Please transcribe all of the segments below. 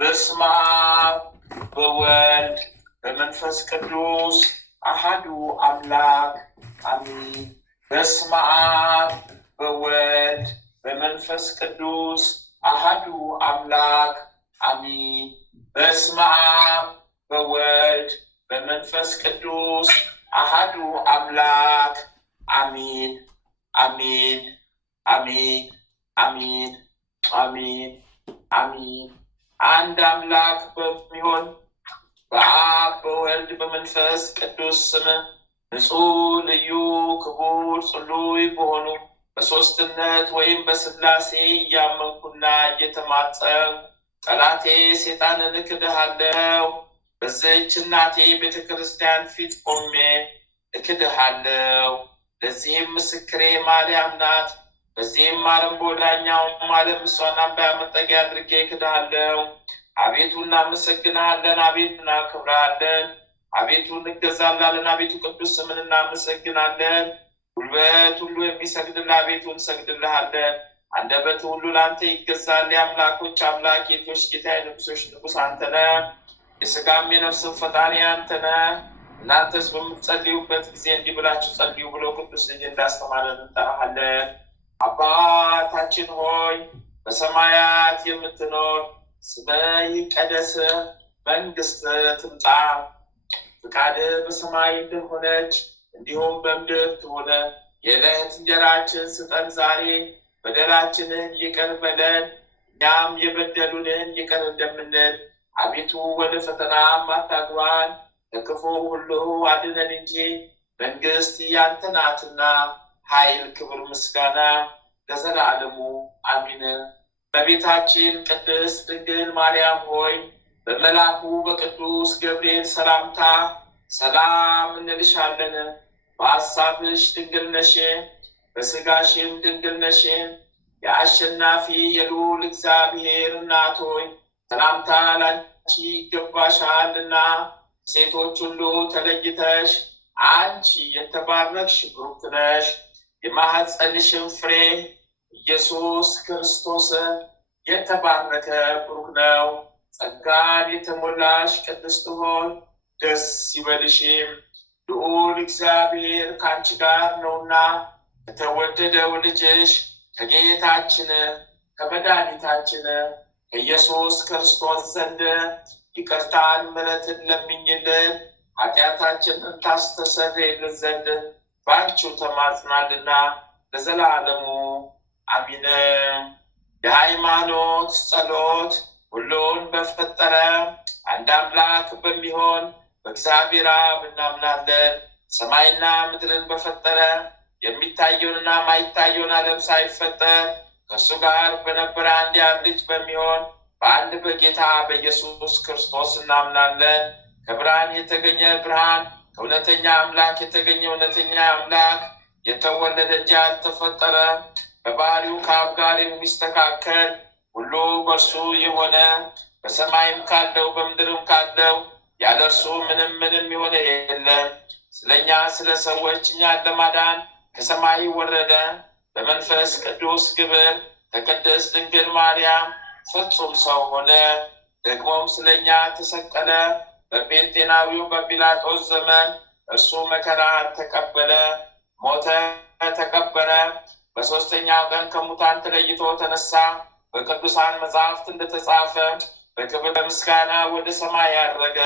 በስመ አብ ወወልድ ወመንፈስ ቅዱስ አሐዱ አምላክ አሜን። በስመ አብ ወወልድ ወመንፈስ ቅዱስ አሐዱ አምላክ አሜን። በስመ አብ ወወልድ ወመንፈስ ቅዱስ አሐዱ አምላክ አሜን አሜን አሜን አሜን አሜን አሜን። አንድ አምላክ በሚሆን በአብ በወልድ በመንፈስ ቅዱስ ስም ንጹሕ ልዩ ክቡር ጽሉይ በሆኑ በሦስትነት ወይም በሥላሴ እያመንኩና እየተማጸንኩ ጠላቴ ሰይጣንን እክድሃለሁ። በዚህች እናቴ ቤተ ክርስቲያን ፊት ቆሜ እክድሃለሁ። ለዚህም ምስክሬ ማርያም ናት። በዚህም ዓለም በወዳኛውም ዓለም እሷን አምባ መጠጊያ አድርጌ እክድሃለሁ። አቤቱ እናመሰግንሃለን፣ አቤቱ እናከብርሃለን፣ አቤቱ እንገዛልሃለን፣ አቤቱ ቅዱስ ስምን እናመሰግናለን። ጉልበት ሁሉ የሚሰግድልህ አቤቱ እንሰግድልሃለን። አንደበት ሁሉ ለአንተ ይገዛል። የአምላኮች አምላክ ጌቶች ጌታ የንጉሶች ንጉሥ አንተ ነህ። የሥጋም የነፍስም ፈጣሪ አንተ ነህ። እናንተስ በምትጸልዩበት ጊዜ እንዲህ ብላችሁ ጸልዩ ብሎ ቅዱስ ልጅ እንዳስተማረን እንጠራሃለን። አባታችን ሆይ በሰማያት የምትኖር ስምህ ይቀደስ፣ መንግሥትህ ትምጣ፣ ፈቃድህ በሰማይ እንደሆነች እንዲሁም በምድር ትሁን። የዕለት እንጀራችንን ስጠን ዛሬ፣ በደላችንን ይቅር በለን እኛም የበደሉንን ይቅር እንደምንል፣ አቤቱ ወደ ፈተናም አታግባን ከክፉ ሁሉ አድነን እንጂ መንግሥት ያንተ ናትና ኃይል፣ ክብር፣ ምስጋና ለዘላለሙ አሜን። እመቤታችን ቅድስት ድንግል ማርያም ሆይ በመልአኩ በቅዱስ ገብርኤል ሰላምታ ሰላም እንልሻለን። በሐሳብሽ ድንግል ነሽ፣ በሥጋሽም ድንግል ነሽ። የአሸናፊ የልዑል እግዚአብሔር እናት ሆይ ሰላምታ ላንቺ ይገባሻልና ሴቶች ሁሉ ተለይተሽ አንቺ የተባረክሽ ብሩክ ነሽ። የማኅፀንሽም ፍሬ ኢየሱስ ክርስቶስ የተባረከ ብሩክ ነው። ጸጋን የተሞላሽ ቅድስት ሆይ ደስ ይበልሽ፣ ልዑል እግዚአብሔር ከአንቺ ጋር ነውና ከተወደደው ልጅሽ ከጌታችን ከመድኃኒታችን ከኢየሱስ ክርስቶስ ዘንድ ይቅርታን ምሕረትን ለምኝልን ኃጢአታችንን ታስተሰርይልን ዘንድ በአንቺው ተማጽናልና ለዘላለሙ አሜን። የሃይማኖት ጸሎት። ሁሉን በፈጠረ አንድ አምላክ በሚሆን በእግዚአብሔር አብ እናምናለን። ሰማይና ምድርን በፈጠረ የሚታየውንና ማይታየውን ዓለም ሳይፈጠር ከእሱ ጋር በነበረ አንድ ያብ ልጅ በሚሆን በአንድ በጌታ በኢየሱስ ክርስቶስ እናምናለን። ከብርሃን የተገኘ ብርሃን፣ ከእውነተኛ አምላክ የተገኘ እውነተኛ አምላክ፣ የተወለደ እንጂ ያልተፈጠረ፣ በባህሪው ከአብ ጋር የሚስተካከል፣ ሁሉ በእርሱ የሆነ፣ በሰማይም ካለው በምድርም ካለው ያለ እርሱ ምንም የሆነ የለም። ስለኛ ስለ ሰዎች እኛን ለማዳን ከሰማይ ወረደ። በመንፈስ ቅዱስ ግብር ከቅድስት ድንግል ማርያም ፍጹም ሰው ሆነ። ደግሞም ስለኛ ተሰቀለ። በጴንጤናዊው በጲላጦስ ዘመን እርሱ መከራን ተቀበለ፣ ሞተ፣ ተቀበረ። በሦስተኛው ቀን ከሙታን ተለይቶ ተነሳ። በቅዱሳን መጻሕፍት እንደተጻፈ በክብር በምስጋና ወደ ሰማይ ያረገ፣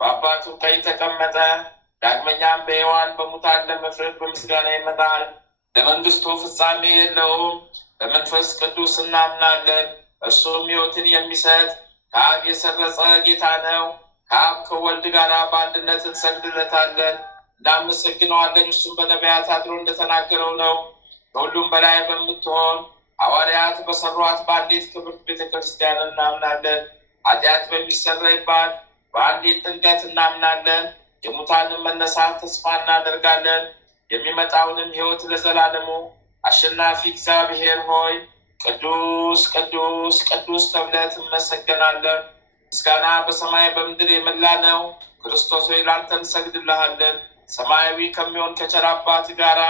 በአባቱ ቀኝ ተቀመጠ። ዳግመኛም በሕያዋን በሙታን ለመፍረድ በምስጋና ይመጣል። ለመንግስቱ ፍጻሜ የለውም። በመንፈስ ቅዱስ እናምናለን። እርሱም ሕይወትን የሚሰጥ ከአብ የሰረጸ ጌታ ነው። ከአብ ከወልድ ጋር በአንድነት እንሰግድለታለን፣ እናመሰግነዋለን። እርሱም በነቢያት አድሮ እንደተናገረው ነው። ከሁሉም በላይ በምትሆን ሐዋርያት በሰሯት በአንዲት ክብርት ቤተክርስቲያን እናምናለን። ኃጢአት በሚሰረይባት በአንዲት ጥምቀት እናምናለን። የሙታንን መነሳት ተስፋ እናደርጋለን። የሚመጣውንም ሕይወት ለዘላለሙ አሸናፊ እግዚአብሔር ሆይ ቅዱስ ቅዱስ ቅዱስ ተብለህ ትመሰገናለን። ምስጋና በሰማይ በምድር የመላ ነው። ክርስቶስ ሆይ ላንተ እንሰግድልሃለን። ሰማያዊ ከሚሆን ከቸር አባት ጋራ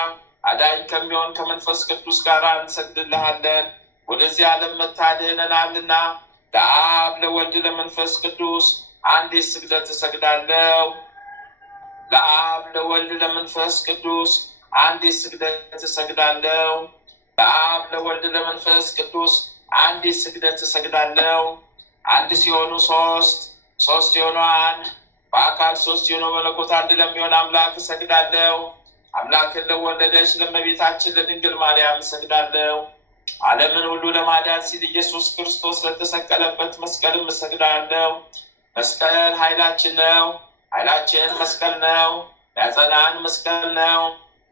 አዳኝ ከሚሆን ከመንፈስ ቅዱስ ጋር እንሰግድልሃለን። ወደዚህ ዓለም መታደህነናልና ለአብ ለወልድ ለመንፈስ ቅዱስ አንዲት ስግደት እሰግዳለሁ። ለአብ ለወልድ ለመንፈስ ቅዱስ አንዲት ስግደት እሰግዳለሁ። ለአብ ለወልድ ለመንፈስ ቅዱስ አንዲት ስግደት እሰግዳለሁ። አንድ ሲሆኑ ሶስት፣ ሶስት ሲሆኑ አንድ፣ በአካል ሶስት ሲሆኑ መለኮት አንድ ለሚሆን አምላክ እሰግዳለሁ። አምላክን ለወለደች ለእመቤታችን ለድንግል ማርያም እሰግዳለሁ። ዓለምን ሁሉ ለማዳን ሲል ኢየሱስ ክርስቶስ ለተሰቀለበት መስቀልም እሰግዳለሁ። መስቀል ኃይላችን ነው። ኃይላችን መስቀል ነው። ያጸናን መስቀል ነው።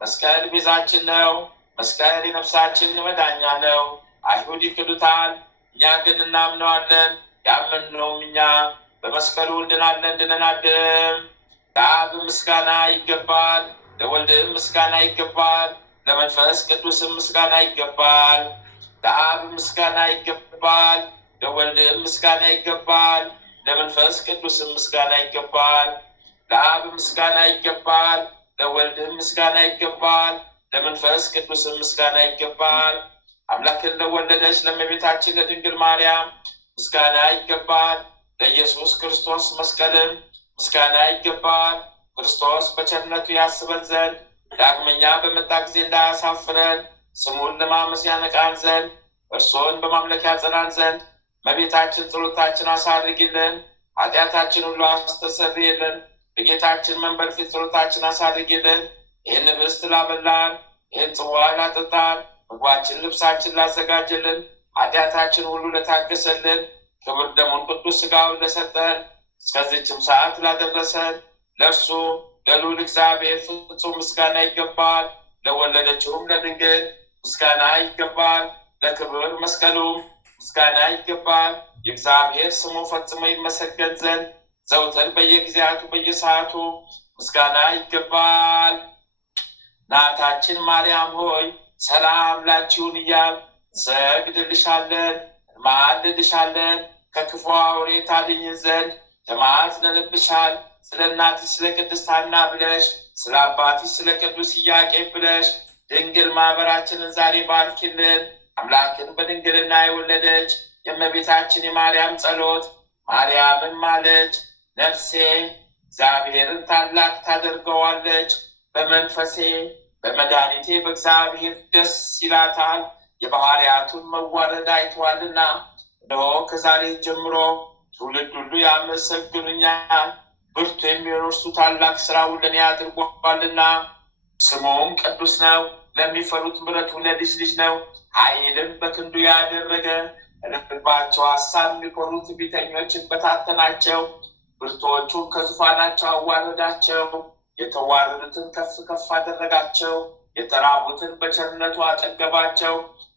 መስቀል ቤዛችን ነው። መስቀል የነፍሳችን መዳኛ ነው። አይሁድ ይክዱታል፣ እኛ ግን እናምነዋለን። ያመንነውም እኛ በመስቀሉ እንድናለን ድነናልም። ለአብ ምስጋና ይገባል፣ ለወልድም ምስጋና ይገባል፣ ለመንፈስ ቅዱስም ምስጋና ይገባል። ለአብ ምስጋና ይገባል፣ ለወልድም ምስጋና ይገባል፣ ለመንፈስ ቅዱስም ምስጋና ይገባል። ለአብ ምስጋና ይገባል፣ ለወልድም ምስጋና ይገባል፣ ለመንፈስ ቅዱስም ምስጋና ይገባል። አምላክን ለወለደች ለእመቤታችን ለድንግል ማርያም ምስጋና ይገባል። ለኢየሱስ ክርስቶስ መስቀልም ምስጋና ይገባል። ክርስቶስ በቸርነቱ ያስበን ዘንድ ዳግመኛ በመጣ ጊዜ እንዳያሳፍረን ስሙን ለማመስ ያነቃን ዘንድ እርሱን በማምለክ ያጸናን ዘንድ እመቤታችን ጸሎታችን አሳርጊልን፣ ኃጢአታችን ሁሉ አስተሰርይልን። በጌታችን መንበር ፊት ጸሎታችን አሳርጊልን። ይህን ህብስት ላበላን፣ ይህን ጽዋ ላጠጣን፣ ምግባችን ልብሳችን ላዘጋጀልን፣ ኃጢአታችን ሁሉ ለታገሰልን፣ ክብር ደሙን ቅዱስ ሥጋውን ለሰጠን፣ እስከዚችም ሰዓት ላደረሰን ለእርሱ ለልዑል እግዚአብሔር ፍጹም ምስጋና ይገባል። ለወለደችውም ለድንግል ምስጋና ይገባል። ለክብር መስቀሉም ምስጋና ይገባል። የእግዚአብሔር ስሙ ፈጽሞ ይመሰገን ዘንድ ዘውትር በየጊዜያቱ በየሰዓቱ ምስጋና ይገባል። እናታችን ማርያም ሆይ ሰላም ላንቺውን እያል እንሰግድልሻለን፣ እንማልድሻለን። ከክፉ አውሬ ታድኝን ዘንድ ተማጽነንብሻል። ስለ እናትሽ ስለ ቅድስት ሐና ብለሽ፣ ስለ አባትሽ ስለ ቅዱስ ኢያቄም ብለሽ ድንግል ማህበራችንን ዛሬ ባርኪልን። አምላክን በድንግልና የወለደች የእመቤታችን የማርያም ጸሎት ማርያምን ማለች። ነፍሴ እግዚአብሔርን ታላቅ ታደርገዋለች፣ በመንፈሴ በመድኃኒቴ በእግዚአብሔር ደስ ይላታል። የባህርያቱን መዋረድ አይተዋልና፣ እነሆ ከዛሬ ጀምሮ ትውልድ ሁሉ ያመሰግኑኛል። ብርቱ የሚሆን እርሱ ታላቅ ስራውን ለእኔ አድርጓልና፣ ስሙም ቅዱስ ነው። ለሚፈሩት ምሕረቱ ለልጅ ልጅ ነው። ኃይልም በክንዱ ያደረገ፣ ልባቸው ሐሳብ የሚኮሩት ትዕቢተኞችን በታተናቸው። ብርቱዎቹን ከዙፋናቸው አዋረዳቸው፣ የተዋረዱትን ከፍ ከፍ አደረጋቸው። የተራቡትን በቸርነቱ አጠገባቸው፣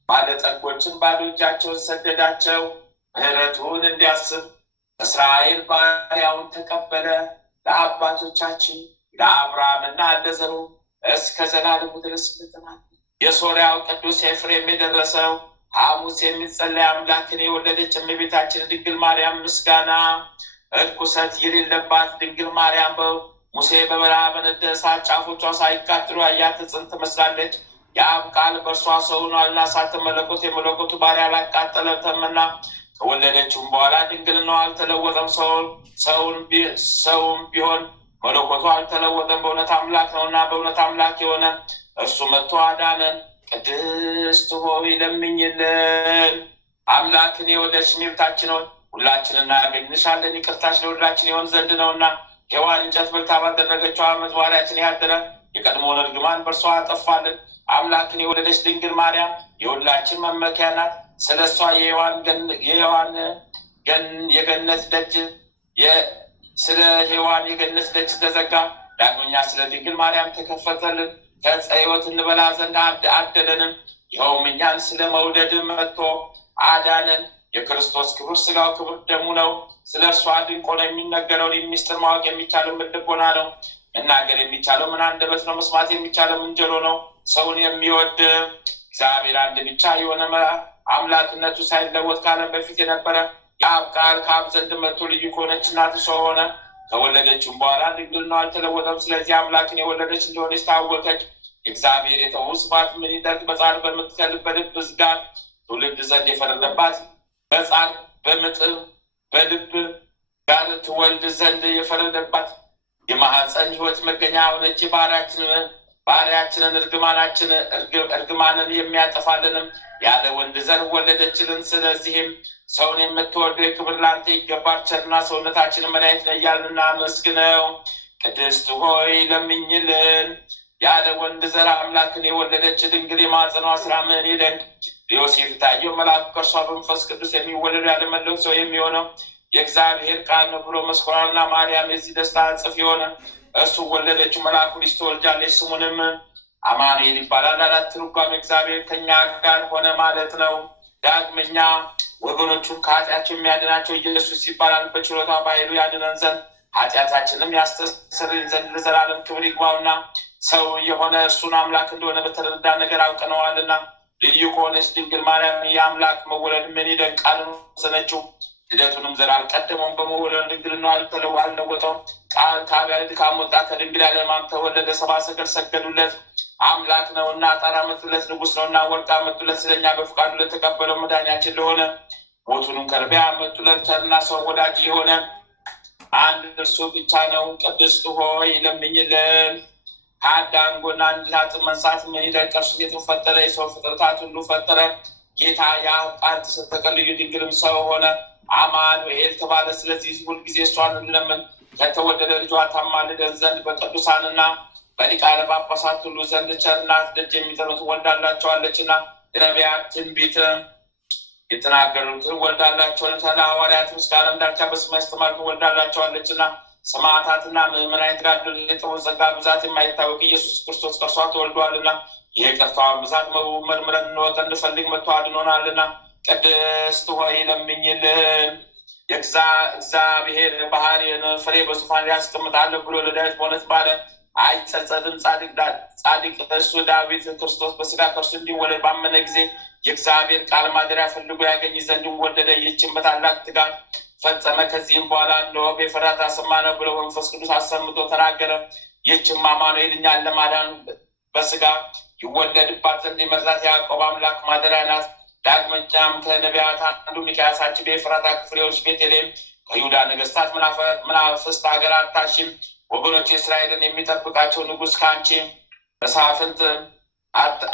ባለጠጎችን ባዶ እጃቸውን ሰደዳቸው። ምሕረቱን እንዲያስብ እስራኤል ባሪያውን ተቀበለ። ለአባቶቻችን ለአብርሃምና ለዘሩ እስከ ዘላለሙ ድረስ ምትናል። የሶርያው ቅዱስ ኤፍሬም የደረሰው ሐሙስ የሚጸለይ አምላክን የወለደች እመቤታችን ድንግል ማርያም ምስጋና። እርኩሰት የሌለባት ድንግል ማርያም ሙሴ በበረሃ በነደ እሳት ጫፎቿ ሳይቃጠሉ ያያት ጽንት ትመስላለች። የአብ ቃል በእርሷ ሰው ሆኗልና፣ እሳተ መለኮት የመለኮቱ ባሪያ አላቃጠለትምና ከወለደችውም በኋላ ድንግልናዋ አልተለወጠም። ሰውም ቢሆን መለኮቱ አልተለወጠም። በእውነት አምላክ ነውና በእውነት አምላክ የሆነ እርሱ መጥቶ አዳነን። ቅድስት ሆይ ለምኝልን። አምላክን የወለድሽ እመቤታችን ሆይ ሁላችንን እናገኝሻለን። ይቅርታሽ ለሁላችን ይሆን ዘንድ ነውና ሔዋን እንጨት በልታ ባደረገችው ዓመት ባሪያችን ያደረ የቀድሞውን እርግማን በእርሷ አጠፋልን። አምላክን የወለደች ድንግል ማርያም የሁላችን መመኪያ ናት። ስለ እሷ ስለ ሔዋን የገነት ደጅ ተዘጋ። ዳግመኛ ስለ ድንግል ማርያም ተከፈተልን። ከዕፀ ሕይወት እንበላ ዘንድ አደለንም። ይኸውም እኛን ስለ መውደድ መጥቶ አዳነን። የክርስቶስ ክቡር ሥጋው ክቡር ደሙ ነው። ስለ እርሷ ድንቅ ሆኖ የሚነገረውን ሚስጥር ማወቅ የሚቻለው ምን ልቦና ነው? መናገር የሚቻለው ምን አንደበት ነው? መስማት የሚቻለው ምን ጆሮ ነው? ሰውን የሚወድ እግዚአብሔር አንድ ብቻ የሆነ አምላክነቱ ሳይለወጥ ከዓለም በፊት የነበረ የአብ ቃል ከአብ ዘንድ መጥቶ ልዩ ከሆነች እናቱ ሰው ሆነ። ከወለደችም በኋላ ድንግልናዋ አልተለወጠም። ስለዚህ አምላክን የወለደች እንደሆነች ታወቀች። የእግዚአብሔር የተው ስብሐት ምን ይደረግ በጻር በምትከልበት ብዝጋት ትውልድ ዘንድ የፈረደባት በጻር በምጥ በልብ ጋር ትወልድ ዘንድ የፈረደባት የማህፀን ሕይወት መገኛ ሆነች። ባሪያችንን እርግማንን የሚያጠፋልንም ያለ ወንድ ዘር ወለደችልን። ስለዚህም ሰውን የምትወዱ የክብር ላንተ ይገባል። ቸርና ሰውነታችንን መድኃኒት ነው እያልን እናመስግነው። ቅድስት ሆይ ለምኝልን። ያለ ወንድ ዘር አምላክን የወለደች ድንግል የማኅፀኗ ሥራ ምን ይደንቅ! ለዮሴፍ ታየው መልአኩ ከእርሷ በመንፈስ ቅዱስ የሚወለዱ ያለመለኮት ሰው የሚሆነው የእግዚአብሔር ቃል ነው ብሎ መስክሯልና። ማርያም የዚህ ደስታ ጽፍ የሆነ እርሱ ወለደችው። መልአኩ ልጅ ትወልጃለች፣ ስሙንም አማኑኤል ይባላል አላት። ትርጓሜ እግዚአብሔር ከኛ ጋር ሆነ ማለት ነው። ዳግመኛ ወገኖቹን ከኃጢአታቸው የሚያድናቸው ኢየሱስ ይባላል። በችሎታ በኃይሉ ያድነን ዘንድ ኃጢአታችንም ያስተሰርይልን ዘንድ ለዘላለም ክብር ይግባውና ሰው የሆነ እርሱን አምላክ እንደሆነ በተረዳ ነገር አውቀነዋልና። ልዩ ከሆነች ድንግል ማርያም የአምላክ መወለድ ምን ይደንቃል! ወሰነችው። ልደቱንም ዘር አልቀደመውም። በመወለድ ድንግልናው አልለወጠውም። ቃል ከአብ ያለ ድካም ወጣ፣ ከድንግል ያለ ሕማም ተወለደ። ሰብአ ሰገል ሰገዱለት። አምላክ ነውና ዕጣን አመጡለት፣ ንጉሥ ነውና ወርቅ አመጡለት። ስለኛ በፍቃዱ ለተቀበለው መድኃኒያችን ለሆነ ሞቱንም ከርቤ አመጡለት። ቸርና ሰው ወዳጅ የሆነ አንድ እርሱ ብቻ ነው። ቅድስት ሆይ ለምኝልን። ከአዳም ጎን አንዲት መንሳት ምን ይደንቅ! እርሱ ሴትን ፈጠረ፣ የሰው ፍጥረታት ሁሉ ፈጠረ። ጌታ የአብ ቃል ተሰጠ፣ ልዩ ድንግልም ሰው ሆነ፣ አማኑኤል ተባለ። ስለዚህ ሁልጊዜ እሷን እንለምን። ከተወደደ ልጇ ታማልደን ዘንድ በቅዱሳንና በሊቃነ ጳጳሳት ሁሉ ዘንድ ቸርናት ደጅ የሚጠኑት ወልዳላቸዋለችና ነቢያት ትንቢት የተናገሩትን ወልዳላቸዋለች። ለሐዋርያት ምስጋና እንዳልቻ በስሟ ያስተማሩትን ወልዳላቸዋለችና ሰማዕታትና ምዕመናን የተጋደሉ የጥበብ ጸጋ ብዛት የማይታወቅ ኢየሱስ ክርስቶስ ከእርሷ ተወልዷልና የይቅርታዋን ብዛት መርምረን እንወቅ እንፈልግ መጥቶ አድኖናልና። ቅድስት ሆይ ለምኝልን። የእግዚአብሔር ባህሪን ፍሬ በዙፋን ያስቀምጣለሁ ብሎ ለዳዊት በእውነት ባለ አይጸጸትም። ጻድቅ እርሱ ዳዊት ክርስቶስ በሥጋ ከእርሱ እንዲወለድ ባመነ ጊዜ የእግዚአብሔር ቃል ማደሪያ ፈልጎ ያገኝ ዘንድ ወደደ። ይህችን በታላቅ ትጋት ፈጸመ። ከዚህም በኋላ እነሆ በኤፍራታ ሰማነው ብሎ መንፈስ ቅዱስ አሰምቶ ተናገረ። ይህችም አማኑኤል እኛን ለማዳን በሥጋ ይወለድባት ዘንድ የመረጣት የያዕቆብ አምላክ ማደሪያ ናት። ዳግመኛም ከነቢያት አንዱ ሚክያስ በኤፍራታ ክፍሌዎች ቤተልሔም ከይሁዳ ነገሥታት መናፍስት ሀገር አታሽም፣ ወገኖች እስራኤልን የሚጠብቃቸው ንጉሥ ከአንቺ መሳፍንት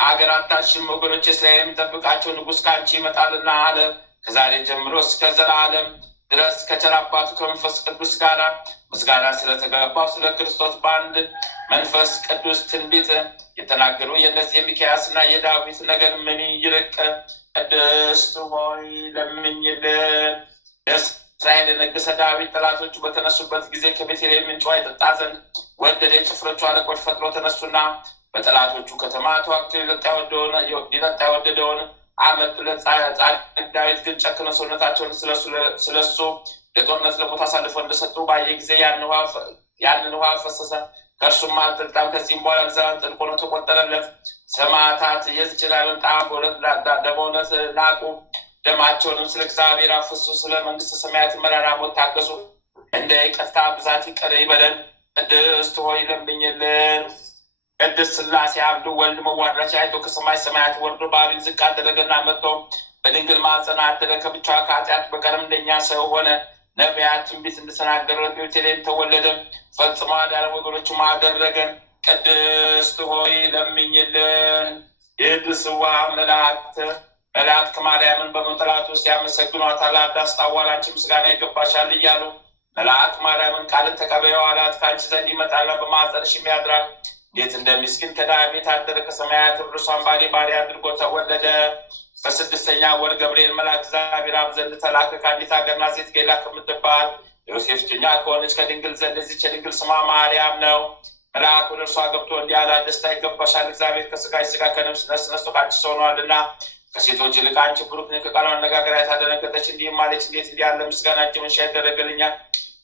አገር አታሽም፣ ወገኖች እስራኤል የሚጠብቃቸው ንጉሥ ከአንቺ ይመጣልና አለ። ከዛሬ ጀምሮ እስከ ዘላለም ድረስ ከቸር አባቱ ከመንፈስ ቅዱስ ጋር ምስጋና ስለተገባው ስለ ክርስቶስ በአንድ መንፈስ ቅዱስ ትንቢት የተናገሩ የእነዚህ የሚክያስና የዳዊት ነገር ምን ይርቅ! ቅድስት ሆይ ለምኝልን። እስራኤል የነገሰ ዳዊት ጠላቶቹ በተነሱበት ጊዜ ከቤተልሔም ምንጭ ውሃ ይጠጣ ዘንድ ወደደ። የጭፍሮቹ አለቆች ፈጥኖ ተነሱና በጠላቶቹ ከተማ ተዋግቶ ሊጠጣ የወደደውን አመጡለት። ጻድቅ ዳዊት ግን ጨክነው ሰውነታቸውን ስለሱ ለጦርነት ለሞት አሳልፈው እንደሰጡ ባየ ጊዜ ያንን ውሃ ፈሰሰ፣ ከእርሱም አልጠጣም። ከዚህም በኋላ ለዘላለም ጥልቅ ሆኖ ተቆጠረለት። ሰማዕታት የዚችን ዓለም ጣዕም በእውነት ናቁ። ደማቸውንም ስለ እግዚአብሔር አፈሰሱ። ስለ መንግሥተ ሰማያት መራራ ሞት ታገሱ። እንደ ይቅርታ ብዛት ይቅር ይበለን። ቅድስት ሆይ ለምኝልን። ቅድስት ሥላሴ አብ ወልድ መዋረጃ አይቶ ከሰማይ ሰማያት ወርዶ ባሕሩን ዝቅ አደረገና መጥቶ በድንግል ማኅፀን አደረ። ከብቻዋ ከኃጢአት በቀር እንደኛ ሰው ሆነ። ነቢያት ትንቢት እንደተናገሩት በቤተልሔም ተወለደ። ፈጽሞ አዳነ፣ ወገኖቹም አደረገን። ቅድስት ሆይ ለምኝልን። የትስዋ መላእክት ማርያምን በመጠራት ውስጥ ያመሰግኗታል። አዳስጣዋል፣ አንቺ ምስጋና ይገባሻል እያሉ መላእክት ማርያምን ቃልን ተቀበይው አላት። ከአንቺ ዘንድ ይመጣል፣ በማኅፀንሽም ያድራል። እንዴት እንደሚስኪን ከድሃ ቤት አደረ። ከሰማያት እርሷን ባሪያ አድርጎ ተወለደ። በስድስተኛ ወር ገብርኤል መልአክ እግዚአብሔር አብ ዘንድ ተላከ። ከአንዲት ሀገር ናዝሬት ገሊላ ከምትባል ዮሴፍ እጮኛ ከሆነች ከድንግል ዘንድ ለዚች የድንግል ስሟ ማርያም ነው። መልአክ ወደ እርሷ ገብቶ እንዲህ አላት፣ ደስታ ይገባሻል፣ እግዚአብሔር ከሥጋሽ ሥጋ ከነፍስሽ ነፍስ ነስቶ ከአንቺ ሰው ሆኗልና ከሴቶች ይልቅ አንቺ ብሩክ ነሽ። ከቃሉ አነጋገር ተደነገጠች፣ እንዲህም አለች፣ እንዴት እንዲህ ያለ ምስጋና እጅ መንሻ ይደረግልኛል?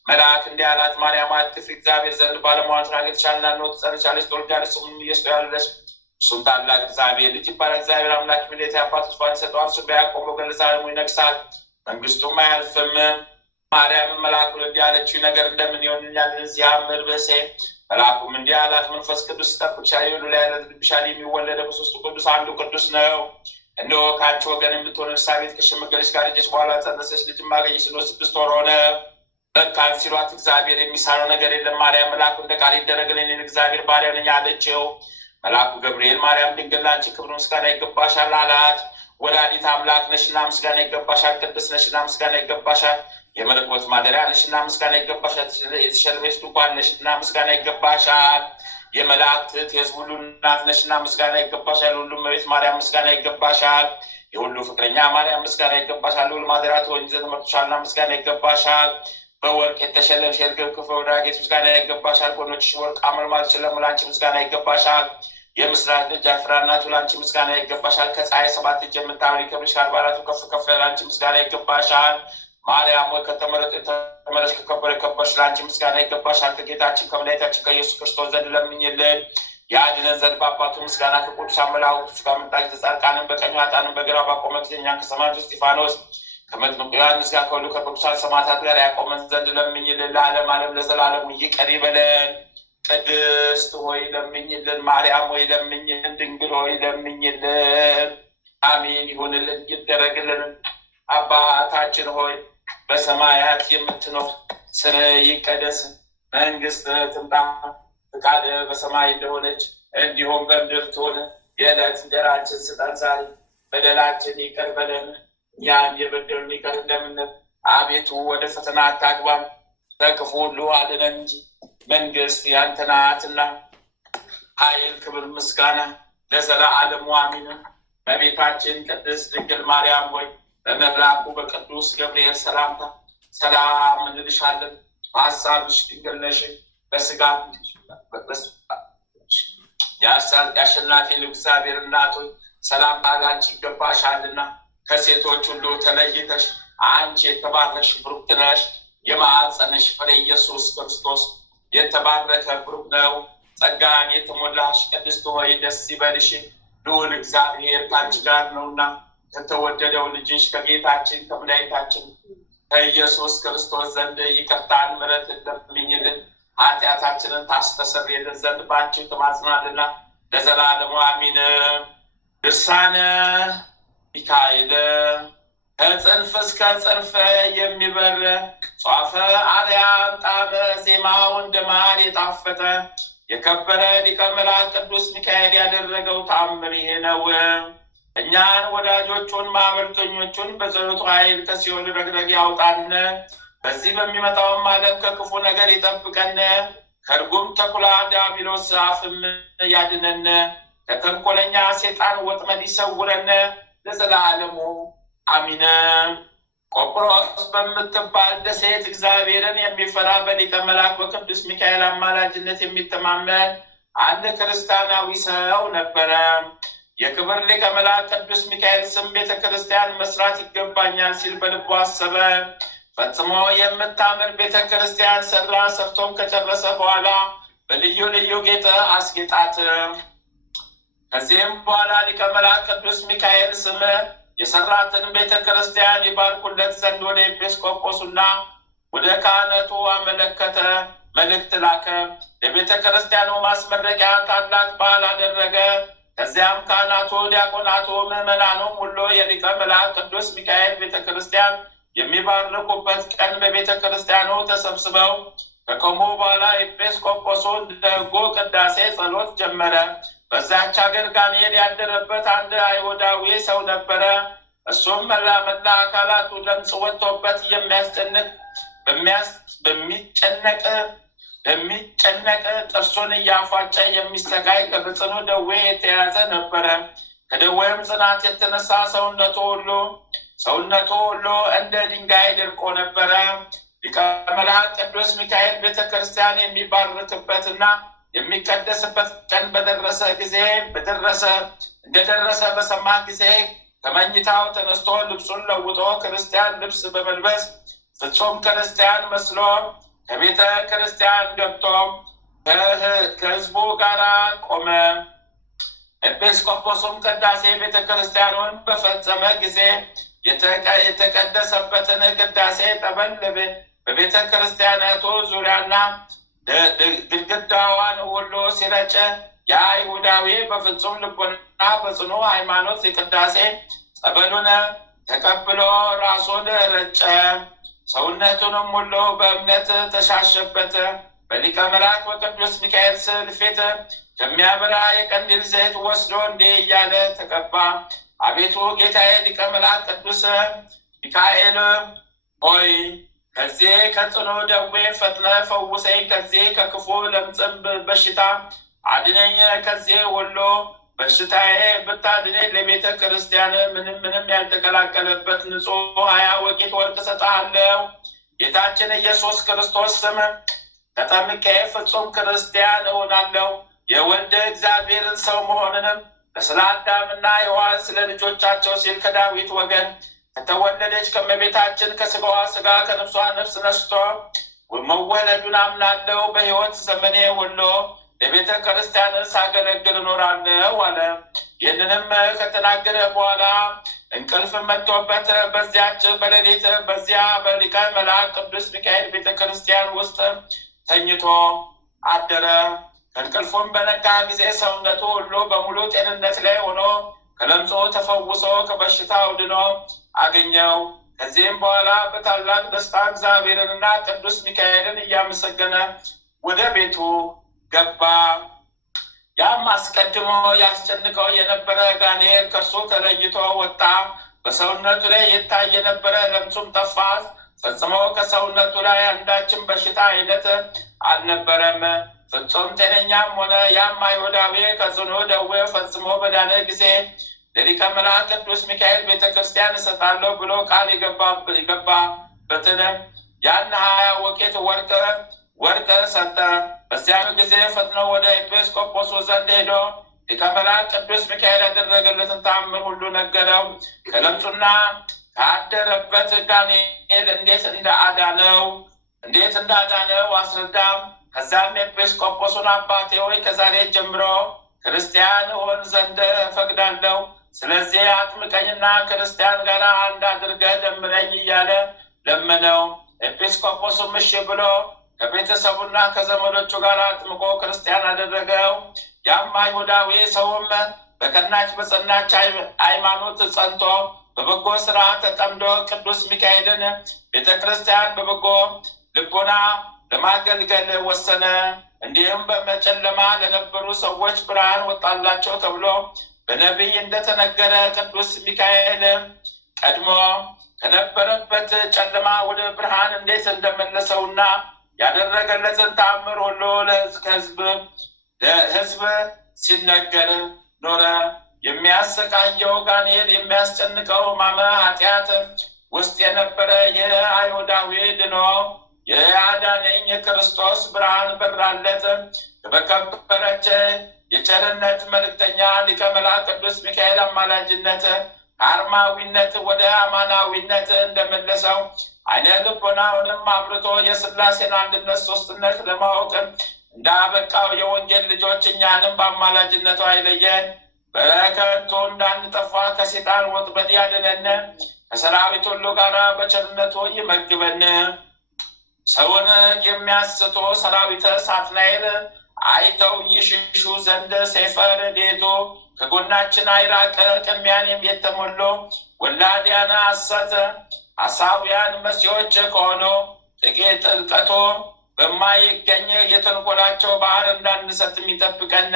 መልአክ እንዲህ አላት፣ ማርያም አትፍሪ፣ እግዚአብሔር ዘንድ ባለሟሎችን አግኝተሻልና፣ እነሆ ትፀንሻለሽ፣ ትወልጃለሽ፣ ስሙንም ኢየሱስ ትዪዋለሽ። እርሱም ታላቅ እግዚአብሔር ልጅ ይባላል። እግዚአብሔር አምላክ ምልዕተ አባት ተስፋን ይሰጠዋል። እርሱም በያዕቆብ ወገን ለዘላለሙ ይነግሣል፣ መንግሥቱም አያልፍም። ማርያምን መልአኩን እንዲህ አለችው፣ ነገር እንደምን ይሆንልኛል? እነዚህ አምር ብእሴ። መልአኩም እንዲህ አላት፣ መንፈስ ቅዱስ ይጠብቅሻል፣ የሁሉ ላይ ያደርብሻል። የሚወለደው በሦስቱ ቅዱስ አንዱ ቅዱስ ነው። እነሆ ከአንቺ ወገን የምትሆን ኤልሳቤጥ ከሸመገለች ጋር ልጅ በኋላ ጸነሰች፣ ልጅም አገኘች። እነሆ 6 ወር ሆነ። በቃን ሲሏት እግዚአብሔር የሚሳነው ነገር የለም። ማርያም መልአኩ እንደ ቃል ይደረግልኝ፣ እኔ እግዚአብሔር ባሪያ ነኝ አለችው። መልአኩ ገብርኤል ማርያም ድንግል ላንቺ ክብር ምስጋና ይገባሻል አላት። ወላዲተ አምላክ ነሽና ምስጋና ይገባሻል። ቅድስት ነሽና ምስጋና ይገባሻል። የመለኮት ማደሪያ ነሽና ምስጋና ይገባሻል። የተሸለመች ድንኳን ነሽና ምስጋና ይገባሻል። የመላእክት እህት የሕዝብ ሁሉ እናት ነሽና ምስጋና ይገባሻል። ሁሉም እመቤት ማርያም ምስጋና ይገባሻል። የሁሉ ፍቅረኛ ማርያም ምስጋና ይገባሻል። ሁሉ ማደሪያ ትሆኚ ዘንድ ተመርጦሻልና ምስጋና ይገባሻል። በወርቅ የተሸለምሽ የርግብ ክንፍ ወዳጌጥ ምስጋና ይገባሻል። ጎኖችሽ ወርቅ አመልማል ስለሙ ላንቺ ምስጋና ይገባሻል። የምስራቅ ደጃፍ እናቱ ላንቺ ምስጋና ይገባሻል። ከፀሐይ 7 እጅ የምታበሪ ክብርሽ ከአድባራቱ ከፍ ከፍ ላንቺ ምስጋና ይገባሻል። ማርያም ወይ ከተመረጡ የተመረጥሽ ከከበረ የከበርሽ ላንቺ ምስጋና ይገባሻል። ከጌታችን ከመድኃኒታችን ከኢየሱስ ክርስቶስ ዘንድ ለምኝልን ያድነን ዘንድ በአባቱ ምስጋና ከቅዱሳን መላእክት ጋር መጣች። ጻድቃንን በቀኙ ኃጥአንን በግራው ባቆመ ጊዜ እኛን ከሰማዕቱ እስጢፋኖስ ከመጥምቁ ዮሐንስ ጋር ከሁሉ ከቅዱሳን ሰማዕታት ጋር ያቆመን ዘንድ ለምኝልን። ለዓለም ዓለም ለዘላለሙ ይቅር ይበለን። ቅድስት ሆይ ለምኝልን። ማርያም ሆይ ለምኝልን። ድንግል ሆይ ለምኝልን። አሜን ይሁንልን ይደረግልን። አባታችን ሆይ በሰማያት የምትኖር ስምህ ይቀደስ፣ መንግሥትህ ትምጣ፣ ፈቃድህ በሰማይ እንደሆነች እንዲሁም በምድር ትሁን። የዕለት እንጀራችንን ስጠን ዛሬ፣ በደላችንን ይቅር በለን እኛም የበደሉንን ይቅር እንደምንል፣ አቤቱ ወደ ፈተና አታግባን ከክፉ ሁሉ አድነን እንጂ መንግሥት ያንተ ናትና ኃይል፣ ክብር፣ ምስጋና ለዘላለሙ አሜን። እመቤታችን ቅድስት ድንግል ማርያም ሆይ በመልአኩ በቅዱስ ገብርኤል ሰላምታ ሰላም እንልሻለን። በሐሳብሽ ድንግል ነሽ፣ በሥጋሽ የአሸናፊ እግዚአብሔር እናት ሆይ ሰላምታ ላንቺ ይገባሻልና ከሴቶች ሁሉ ተለይተሽ አንቺ የተባረክሽ ብሩክት ነሽ። የማኅፀንሽ ፍሬ ኢየሱስ ክርስቶስ የተባረከ ብሩክ ነው። ጸጋን የተሞላሽ ቅድስት ሆይ ደስ ይበልሽ፣ ልዑል እግዚአብሔር ከአንቺ ጋር ነውና ከተወደደው ልጅሽ ከጌታችን ከመድኃኒታችን ከኢየሱስ ክርስቶስ ዘንድ ይቅርታን ምሕረትን ለምኝልን ኃጢአታችንን ታስተሰርይልን ዘንድ በአንቺ ተማጽናልና ለዘላለሙ አሜን። ድርሳነ ሚካኤል ከጽንፍ እስከ ጽንፍ የሚበር ጿፈ አርያም ጣመ ዜማው እንደ ማር የጣፈጠ የከበረ ሊቀ መላእክት ቅዱስ ሚካኤል ያደረገው ተአምር ይሄ ነው። እኛን ወዳጆቹን ማኅበርተኞቹን በጸሎቱ ኃይል ከሲኦል ረግረግ ያውጣን። በዚህ በሚመጣውም ዓለም ከክፉ ነገር ይጠብቀን። ከርጉም ተኩላ ዲያብሎስ አፍም ያድነን። ከተንኮለኛ ሴጣን ወጥመድ ይሰውረን ለዘላለሙ አሚን። ቆጵሮስ በምትባል ደሴት እግዚአብሔርን የሚፈራ በሊቀ መላእክት በቅዱስ ሚካኤል አማላጅነት የሚተማመን አንድ ክርስቲያናዊ ሰው ነበረ። የክብር ሊቀ መላእክት ቅዱስ ሚካኤል ስም ቤተ ክርስቲያን መስራት ይገባኛል ሲል በልቡ አሰበ። ፈጽሞ የምታምር ቤተ ክርስቲያን ሰራ። ሰርቶም ከጨረሰ በኋላ በልዩ ልዩ ጌጥ አስጌጣት። ከዚህም በኋላ ሊቀ መላእክት ቅዱስ ሚካኤል ስም የሰራትን ቤተ ክርስቲያን ይባርኩለት ዘንድ ወደ ኤጲስቆጶሱና ወደ ካህናቱ አመለከተ። መልእክት ላከ። ለቤተ ክርስቲያኑ ማስመረቂያ ታላቅ በዓል አደረገ። ከዚያም ካህናቱ፣ ዲያቆናቱ፣ ምዕመናኑም ሁሉ የሊቀ መላእክት ቅዱስ ሚካኤል ቤተክርስቲያን የሚባርኩበት ቀን በቤተ ክርስቲያኑ ተሰብስበው ከቆሙ በኋላ ኤጲስቆጶሱ ደጎ ቅዳሴ ጸሎት ጀመረ። በዛች ሀገር ጋኔል ያደረበት አንድ አይሁዳዊ ሰው ነበረ። እሱም መላ አካላቱ ለምጽ ወጥቶበት በሚጨነቅ ጥርሱን እያፏጨ የሚሰቃይ ከጽኑ ደዌ የተያዘ ነበረ። ከደዌውም ጽናት የተነሳ ሰውነቱ ሁሉ እንደ ድንጋይ ደርቆ ነበረ። ሊቀ መላእክት ቅዱስ ሚካኤል ቤተክርስቲያን የሚባርክበትና የሚቀደስበት ቀን እንደደረሰ በሰማ ጊዜ ከመኝታው ተነስቶ ልብሱን ለውጦ ክርስቲያን ልብስ በመልበስ ፍጹም ክርስቲያን መስሎ ከቤተ ክርስቲያን ገብቶ ከሕዝቡ ጋር ቆመ። ኤጲስቆጶሱም ቅዳሴ ቤተ ክርስቲያኑን በፈጸመ ጊዜ የተቀደሰበትን ቅዳሴ ጠበል በቤተ ክርስቲያናቱ ዙሪያና ግድግዳዋን ሁሉ ሲረጭ የአይሁዳዊ በፍጹም ልቦና በጽኑ ሃይማኖት የቅዳሴ ጸበሉን ተቀብሎ ራሱን ረጨ። ሰውነቱንም ሁሉ በእምነት ተሻሸበት። በሊቀ መላእክት በቅዱስ ሚካኤል ስዕል ፊት ከሚያበራ የቀንዲል ዘይት ወስዶ እንዲህ እያለ ተቀባ። አቤቱ ጌታዬ ሊቀ መላእክት ቅዱስ ሚካኤል ሆይ ከዚህ ከጽኑ ደዌ ፈጥነ ፈውሰኝ። ከዚህ ከክፉ ለምጽም በሽታ አድነኝ። ከዚህ ሁሉ በሽታዬ ብታድነኝ ለቤተ ክርስቲያን ምንም ያልተቀላቀለበት ንጹሕ 20 ወቄት ወርቅ እሰጥሃለሁ። ጌታችን ኢየሱስ ክርስቶስ ስም ተጠምቄ ፍጹም ክርስቲያን እሆናለሁ። የወልደ እግዚአብሔርን ሰው መሆንንም ስለ አዳምና ሔዋን ስለ ልጆቻቸው ሲል ከዳዊት ወገን ከተወለደች ከእመቤታችን ከስጋዋ ስጋ ከነፍሷ ነፍስ ነስቶ መወለዱን አምናለሁ። በሕይወት ዘመኔ ሁሉ ለቤተ ክርስቲያን ሳገለግል እኖራለሁ አለ። ይህንንም ከተናገረ በኋላ እንቅልፍ መጥቶበት በዚያች በሌሊት በዚያ በሊቀ መላእክት ቅዱስ ሚካኤል ቤተ ክርስቲያን ውስጥ ተኝቶ አደረ። ከእንቅልፉም በነቃ ጊዜ ሰውነቱ ሁሉ በሙሉ ጤንነት ላይ ሆኖ ከለምጾ ተፈውሶ ከበሽታው ድኖ አገኘው። ከዚህም በኋላ በታላቅ ደስታ እግዚአብሔርንና ቅዱስ ሚካኤልን እያመሰገነ ወደ ቤቱ ገባ። ያም አስቀድሞ ያስጨንቀው የነበረ ጋኔል ከእርሱ ተለይቶ ወጣ። በሰውነቱ ላይ ይታይ የነበረ ለምጹም ጠፋ። ፈጽሞ ከሰውነቱ ላይ አንዳችም በሽታ አይነት አልነበረም። ፍጹም ጤነኛም ሆነ። ያም አይሁዳዊ ከጽኑ ደዌ ፈጽሞ በዳነ ጊዜ ለሊቀ መላእክት ቅዱስ ሚካኤል ቤተክርስቲያን እሰጣለሁ ብሎ ቃል የገባበትን ያን 20 ወቄት ወርቅ ሰጠ። በዚያም ጊዜ ፈጥኖ ወደ ኤጲስቆጶሱ ዘንድ ሄዶ ሊቀ መላእክት ቅዱስ ሚካኤል ያደረገለትን ተአምር ሁሉ ነገረው። ከለምጹና ካደረበት ጋኔል እንዴት እንዳዳነው አስረዳም። ከዛም ኤጲስቆጶሱን አባቴ ሆይ ከዛሬ ጀምሮ ክርስቲያን እሆን ዘንድ እፈቅዳለሁ። ስለዚህ አጥምቀኝና ክርስቲያን ጋር አንድ አድርገህ ደምረኝ እያለ ለመነው። ኤጲስቆጶሱም እሺ ብሎ ከቤተሰቡና ከዘመዶቹ ጋር አጥምቆ ክርስቲያን አደረገው። ያም አይሁዳዊ ሰውም በቀናች በጸናች ሃይማኖት ጸንቶ በበጎ ስራ ተጠምዶ ቅዱስ ሚካኤልን ቤተክርስቲያን በበጎ ልቦና ለማገልገል ወሰነ። እንዲህም በጨለማ ለነበሩ ሰዎች ብርሃን ወጣላቸው ተብሎ በነቢይ እንደተነገረ ቅዱስ ሚካኤል ቀድሞ ከነበረበት ጨለማ ወደ ብርሃን እንዴት እንደመለሰውና ያደረገለትን ተአምር ሁሉ ለሕዝብ ሲነገር ኖረ። የሚያሰቃየው ጋኔል የሚያስጨንቀው ሕማመ ኃጢአት ውስጥ የነበረ ይህ አይሁዳዊ ድኖ የአዳነኝ የክርስቶስ ብርሃን በራለት። በከበረች የቸርነት መልእክተኛ ሊቀ መላእክት ቅዱስ ሚካኤል አማላጅነት ከአርማዊነት ወደ አማናዊነት እንደመለሰው አይነ ልቦናውንም አብርቶ የሥላሴን አንድነት ሦስትነት ለማወቅ እንዳበቃው የወንጌል ልጆች እኛንም በአማላጅነቱ አይለየን። በከንቱ እንዳንጠፋ ከሰይጣን ወጥመድ ያድነን። ከሰራዊት ሁሉ ጋር በቸርነቱ ይመግበን። ሰውን የሚያስቱ ሰራዊተ ሳጥናኤል አይተው ይሽሹ ዘንድ ሰይፈ ረድኤቱ ከጎናችን አይራቅ። ቅሚያን የተሞሉ ወላዲያን ሐሳውያን መሲዎች ከሆኑ ጥቂት ጥልቀቱ በማይገኝ የተንኮላቸው ባህር እንዳንሰጥም ይጠብቀን።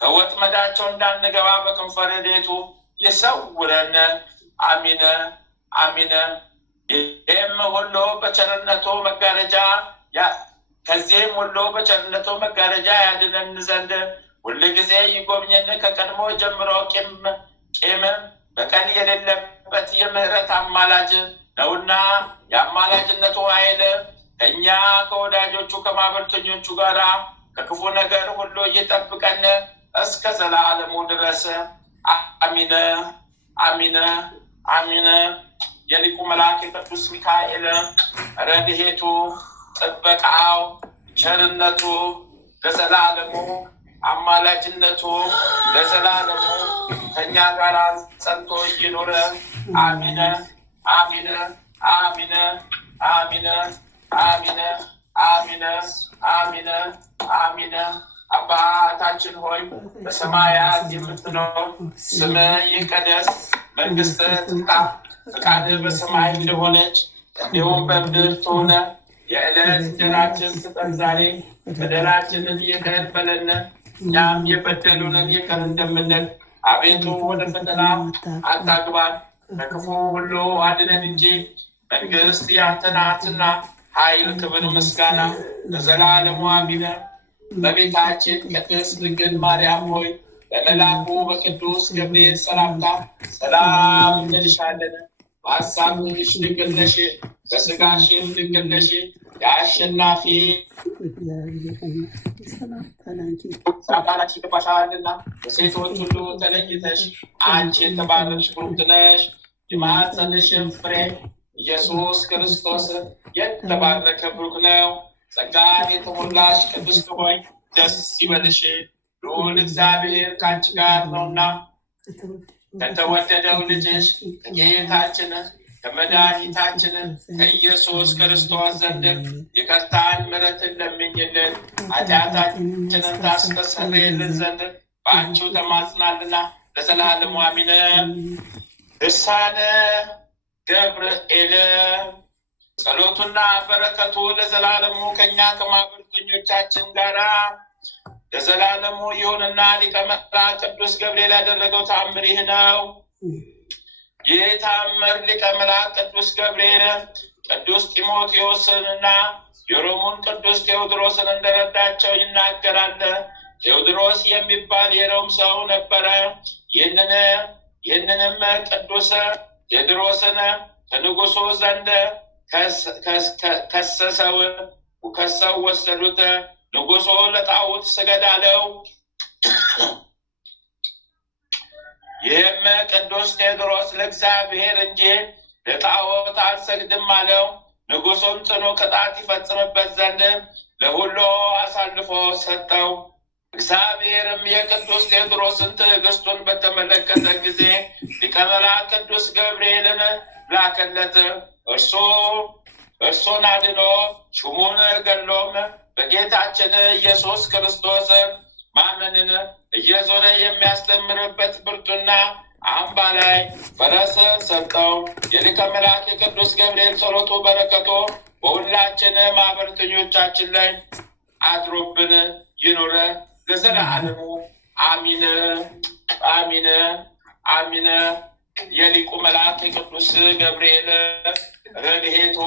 ከወጥመዳቸው እንዳንገባ በክንፈ ረድኤቱ ይሰውረን። አሚን አሚን። ይህም ሁሉ በቸርነቱ መጋረጃ ከዚህም ሁሉ በቸርነቱ መጋረጃ ያድነን ዘንድ ሁልጊዜ ይጎብኘን። ከቀድሞ ጀምሮ ቂም በቀል የሌለበት የምህረት አማላጅ ነውና የአማላጅነቱ ኃይል እኛ ከወዳጆቹ ከማህበርተኞቹ ጋር ከክፉ ነገር ሁሉ ይጠብቀን እስከ ዘላለሙ ድረስ። አሚን አሚን አሚን። የሊቁ መልአክ የቅዱስ ሚካኤል ረድኤቱ ጥበቃው ቸርነቱ ለዘላለሙ አማላጅነቱ ለዘላለሙ ከኛ ጋር ጸንቶ ይኑር። አሚን አሚን አሚን አሚን አሚን አሚን አሚን አሚን። አባታችን ሆይ በሰማያት የምትኖር ስምህ ይቀደስ፣ መንግስትህ ትምጣ፣ ፈቃድህ በሰማይ እንደሆነች እንዲሁም በምድር ትሁን። የዕለት እንጀራችንን ስጠን ዛሬ፣ በደላችንን ይቅር በለን እኛም የበደሉንን ይቅር እንደምንል፣ አቤቱ ወደ ፈተና አታግባን ከክፉ ሁሉ አድነን እንጂ መንግስት ያንተ ናትና ኃይል፣ ክብር፣ ምስጋና ለዘላለሙ አሜን። በቤታችን ቅድስት ድንግል ማርያም ሆይ በመልአኩ በቅዱስ ገብርኤል ሰላምታ ሰላም እንልሻለን። በሐሳብሽ ድንግል ነሽ፣ በሥጋሽም ድንግል ነሽ። የአሸናፊ ሰላምታ ይገባሻልና ከሴቶች ሁሉ ተለይተሽ አንቺ የተባረክሽ ብሩክት ነሽ። የማኅፀንሽም ፍሬ ኢየሱስ ክርስቶስ የተባረከ ብሩክ ነው። ጸጋን የተሞላሽ ቅድስት ሆይ ደስ ይበልሽ፣ ልዑል እግዚአብሔር ከአንቺ ጋር ነውና ከተወደደው ልጅሽ ከጌታችን ከመድኃኒታችን ከኢየሱስ ክርስቶስ ዘንድ ይቅርታን ምሕረትን ለምኝልን ኃጢአታችንን ታስተሰርይልን ዘንድ በአንቺው ተማጽናልና ለዘላለሙ አሜን። ልሳነ ገብርኤል ጸሎቱና በረከቱ ለዘላለሙ ከኛ ከማኅበርተኞቻችን ጋር ለዘላለሙ ይሁንና ሊቀ መላእክት ቅዱስ ገብርኤል ያደረገው ተአምር ይህ ነው። ይህ ተአምር ሊቀ መላእክት ቅዱስ ገብርኤል ቅዱስ ጢሞቴዎስንና የሮሙን ቅዱስ ቴዎድሮስን እንደረዳቸው ይናገራል። ቴዎድሮስ የሚባል የሮም ሰው ነበረ። ይህንንም ቅዱስ ቴዎድሮስን ከንጉሱ ዘንድ ከሰው ወሰዱት። ንጉሱ ለጣዖት ስገድ አለው። ይህም ቅዱስ ቴዎድሮስ ለእግዚአብሔር እንጂ ለጣዖት አልሰግድም አለው። ንጉሱም ጽኑ ቅጣት ይፈጽምበት ዘንድ ለሁሉ አሳልፎ ሰጠው። እግዚአብሔርም የቅዱስ ቴዎድሮስን ትዕግስቱን በተመለከተ ጊዜ ሊቀ መላእክት ቅዱስ ገብርኤልን ላከለት። እርሱን አድኖ ሹሙን ገድሎም በጌታችን ኢየሱስ ክርስቶስ ማመንን እየዞረ የሚያስተምርበት ብርቱና አምባ ላይ ፈረስ ሰጠው። የሊቀ መላእክት የቅዱስ ገብርኤል ጸሎቱ በረከቱ በሁላችን ማኅበርተኞቻችን ላይ አድሮብን ይኑር ለዘላለሙ አሚን አሚን አሚን። የሊቁ መልአክ የቅዱስ ገብርኤል ረድኤቱ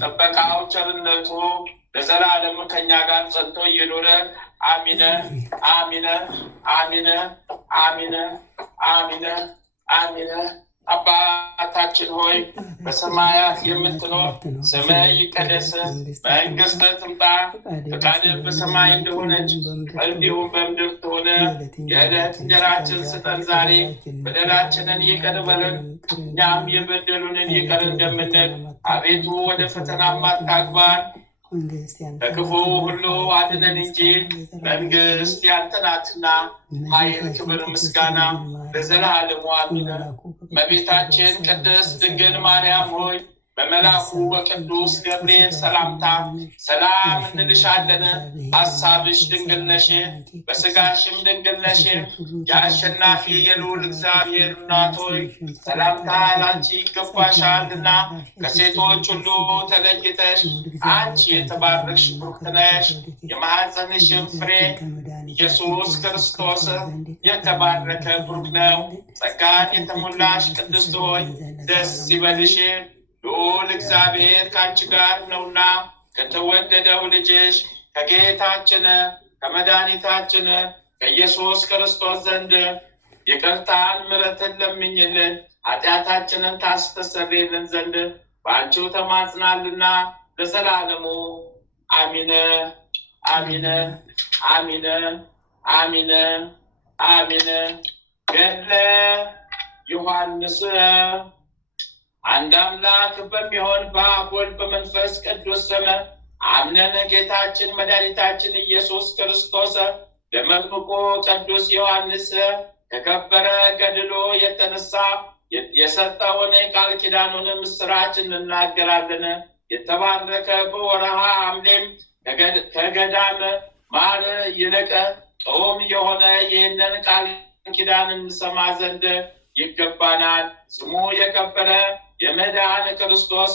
ጥበቃው ቸርነቱ ለዘላለም ከኛ ጋር ጸንቶ ይኑር። አሚን አሚን አሚን አሚን አሚን አሚን። አባታችን ሆይ በሰማያት የምትኖር ስምህ ይቀደስ፣ መንግስትህ ትምጣ፣ ፈቃድህ በሰማይ እንደሆነች እንዲሁም በምድር ትሁን። የዕለት እንጀራችንን ስጠን ዛሬ፣ በደላችንን ይቅር በለን እኛም የበደሉንን ይቅር እንደምንል፣ አቤቱ ወደ ፈተናም አታግባን ከክፉ ሁሉ አድነን እንጂ መንግስት ያንተ ናትና ኃይል፣ ክብር፣ ምስጋና ለዘላለሙ አሜን። እመቤታችን ቅድስት ድንግል ማርያም ሆይ በመልአኩ በቅዱስ ገብርኤል ሰላምታ ሰላም እንልሻለን። ሐሳብሽ ድንግል ነሽ፣ በሥጋሽም ድንግል ነሽ። የአሸናፊ የልዑል እግዚአብሔር እናት ሆይ ሰላምታ ላንቺ ይገባሻልና ከሴቶች ሁሉ ተለይተሽ አንቺ የተባረክሽ ቡርክት ነሽ። የማኅፀንሽም ፍሬ ኢየሱስ ክርስቶስ የተባረከ ቡሩክ ነው። ጸጋን የተሞላሽ ቅድስት ሆይ ደስ ይበልሽ፣ ልዑል እግዚአብሔር ከአንቺ ጋር ነውና ከተወደደው ልጅሽ ከጌታችን ከመድኃኒታችን ከኢየሱስ ክርስቶስ ዘንድ ይቅርታን ምሕረትን ለምኝልን ኃጢአታችንን ታስተሰርይልን ዘንድ በአንቺው ተማጽናልና ለዘላለሙ አሚን አሚን አሚን አሚን አሚን። ገድለ ዮሐንስ። አንድ አምላክ በሚሆን በአብ ወልድ በመንፈስ ቅዱስ ስም አምነን ጌታችን መድኃኒታችን ኢየሱስ ክርስቶስ ለመጥምቁ ቅዱስ ዮሐንስ ከከበረ ገድሎ የተነሳ የሰጠውን ቃል ኪዳኑን ምስራች እንናገራለን። የተባረከ በወርሃ ሐምሌም ከገዳም ማር ይልቅ ጦም የሆነ ይህንን ቃል ኪዳን እንሰማ ዘንድ ይገባናል። ስሙ የከበረ የመድኃኔ ክርስቶስ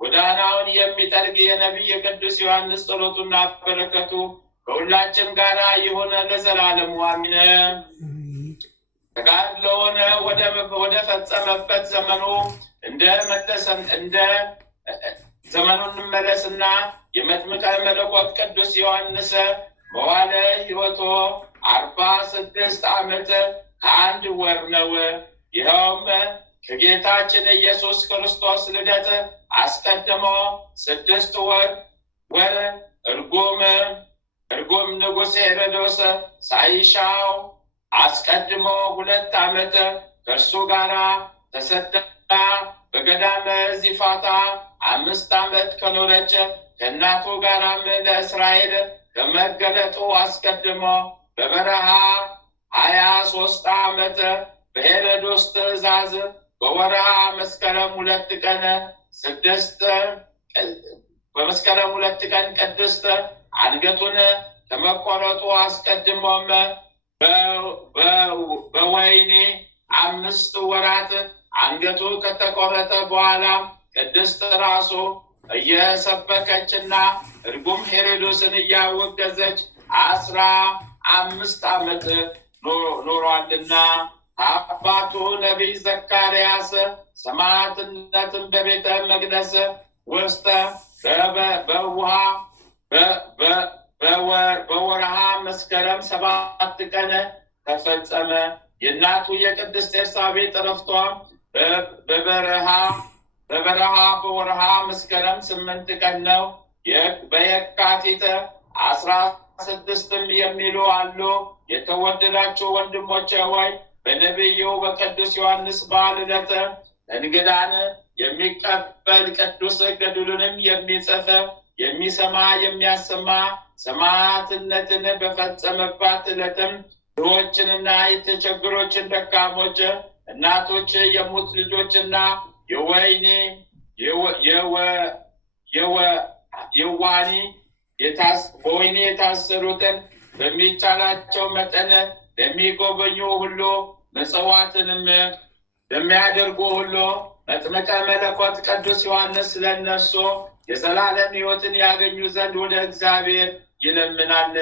ጎዳናውን የሚጠርግ የነቢይ ቅዱስ ዮሐንስ ጸሎቱና በረከቱ ከሁላችን ጋር የሆነ ለዘላለሙ አሚን። ተጋድሎውን ወደ ፈጸመበት ዘመኑ ዘመኑን እንመለስና የመጥምቀ መለኮት ቅዱስ ዮሐንስ መዋዕለ ሕይወቱ 46 ዓመት ከአንድ ወር ነው። ይኸውም ከጌታችን ኢየሱስ ክርስቶስ ልደት አስቀድሞ 6 ወር እርጉም ንጉሥ ሄሮድስ ሳይሻው አስቀድሞ 2 ዓመት ከእርሱ ጋር ተሰዳ በገዳመ ዚፋታ 5 ዓመት ከኖረች ከእናቱ ጋራም ለእስራኤል ከመገለጡ አስቀድሞ በበረሃ 23 ዓመት በሄሮድስ ትእዛዝ በወርሃ መስከረም 2 ቀን ቅድስት አንገቱን ከመቆረጡ አስቀድሞም በወይኒ 5 ወራት አንገቱ ከተቆረጠ በኋላ ቅድስት ራሱ እየሰበከችና እርጉም ሄሮድስን እያወገዘች 15 ዓመት ኖሯልና አባቱ ነቢይ ዘካርያስ ሰማዕትነትን በቤተ መቅደስ ውስጥ በወርሃ መስከረም 7 ቀን ተፈጸመ። የእናቱ የቅድስት ኤልሳቤጥ ዕረፍቷ በበረሃ በወርሃ መስከረም 8 ቀን ነው። በየካቲት 16ም የሚሉ አሉ። የተወደዳችሁ ወንድሞቼ ሆይ በነቢዩ በቅዱስ ዮሐንስ በዓል ዕለት እንግዳን የሚቀበል ቅዱስ ገድሉንም የሚጽፍ የሚሰማ የሚያሰማ ሰማዕትነትን በፈጸመባት ዕለትም ድሆችንና የተቸገሮችን ደካሞች እናቶች የሙት ልጆችና በወህኒ የታሰሩትን በሚቻላቸው መጠን ለሚጎበኙ ሁሉ ምጽዋትንም ለሚያደርጉ ሁሉ መጥምቀ መለኮት ቅዱስ ዮሐንስ ለእነርሱ የዘላለም ሕይወትን ያገኙ ዘንድ ወደ እግዚአብሔር ይለምናል።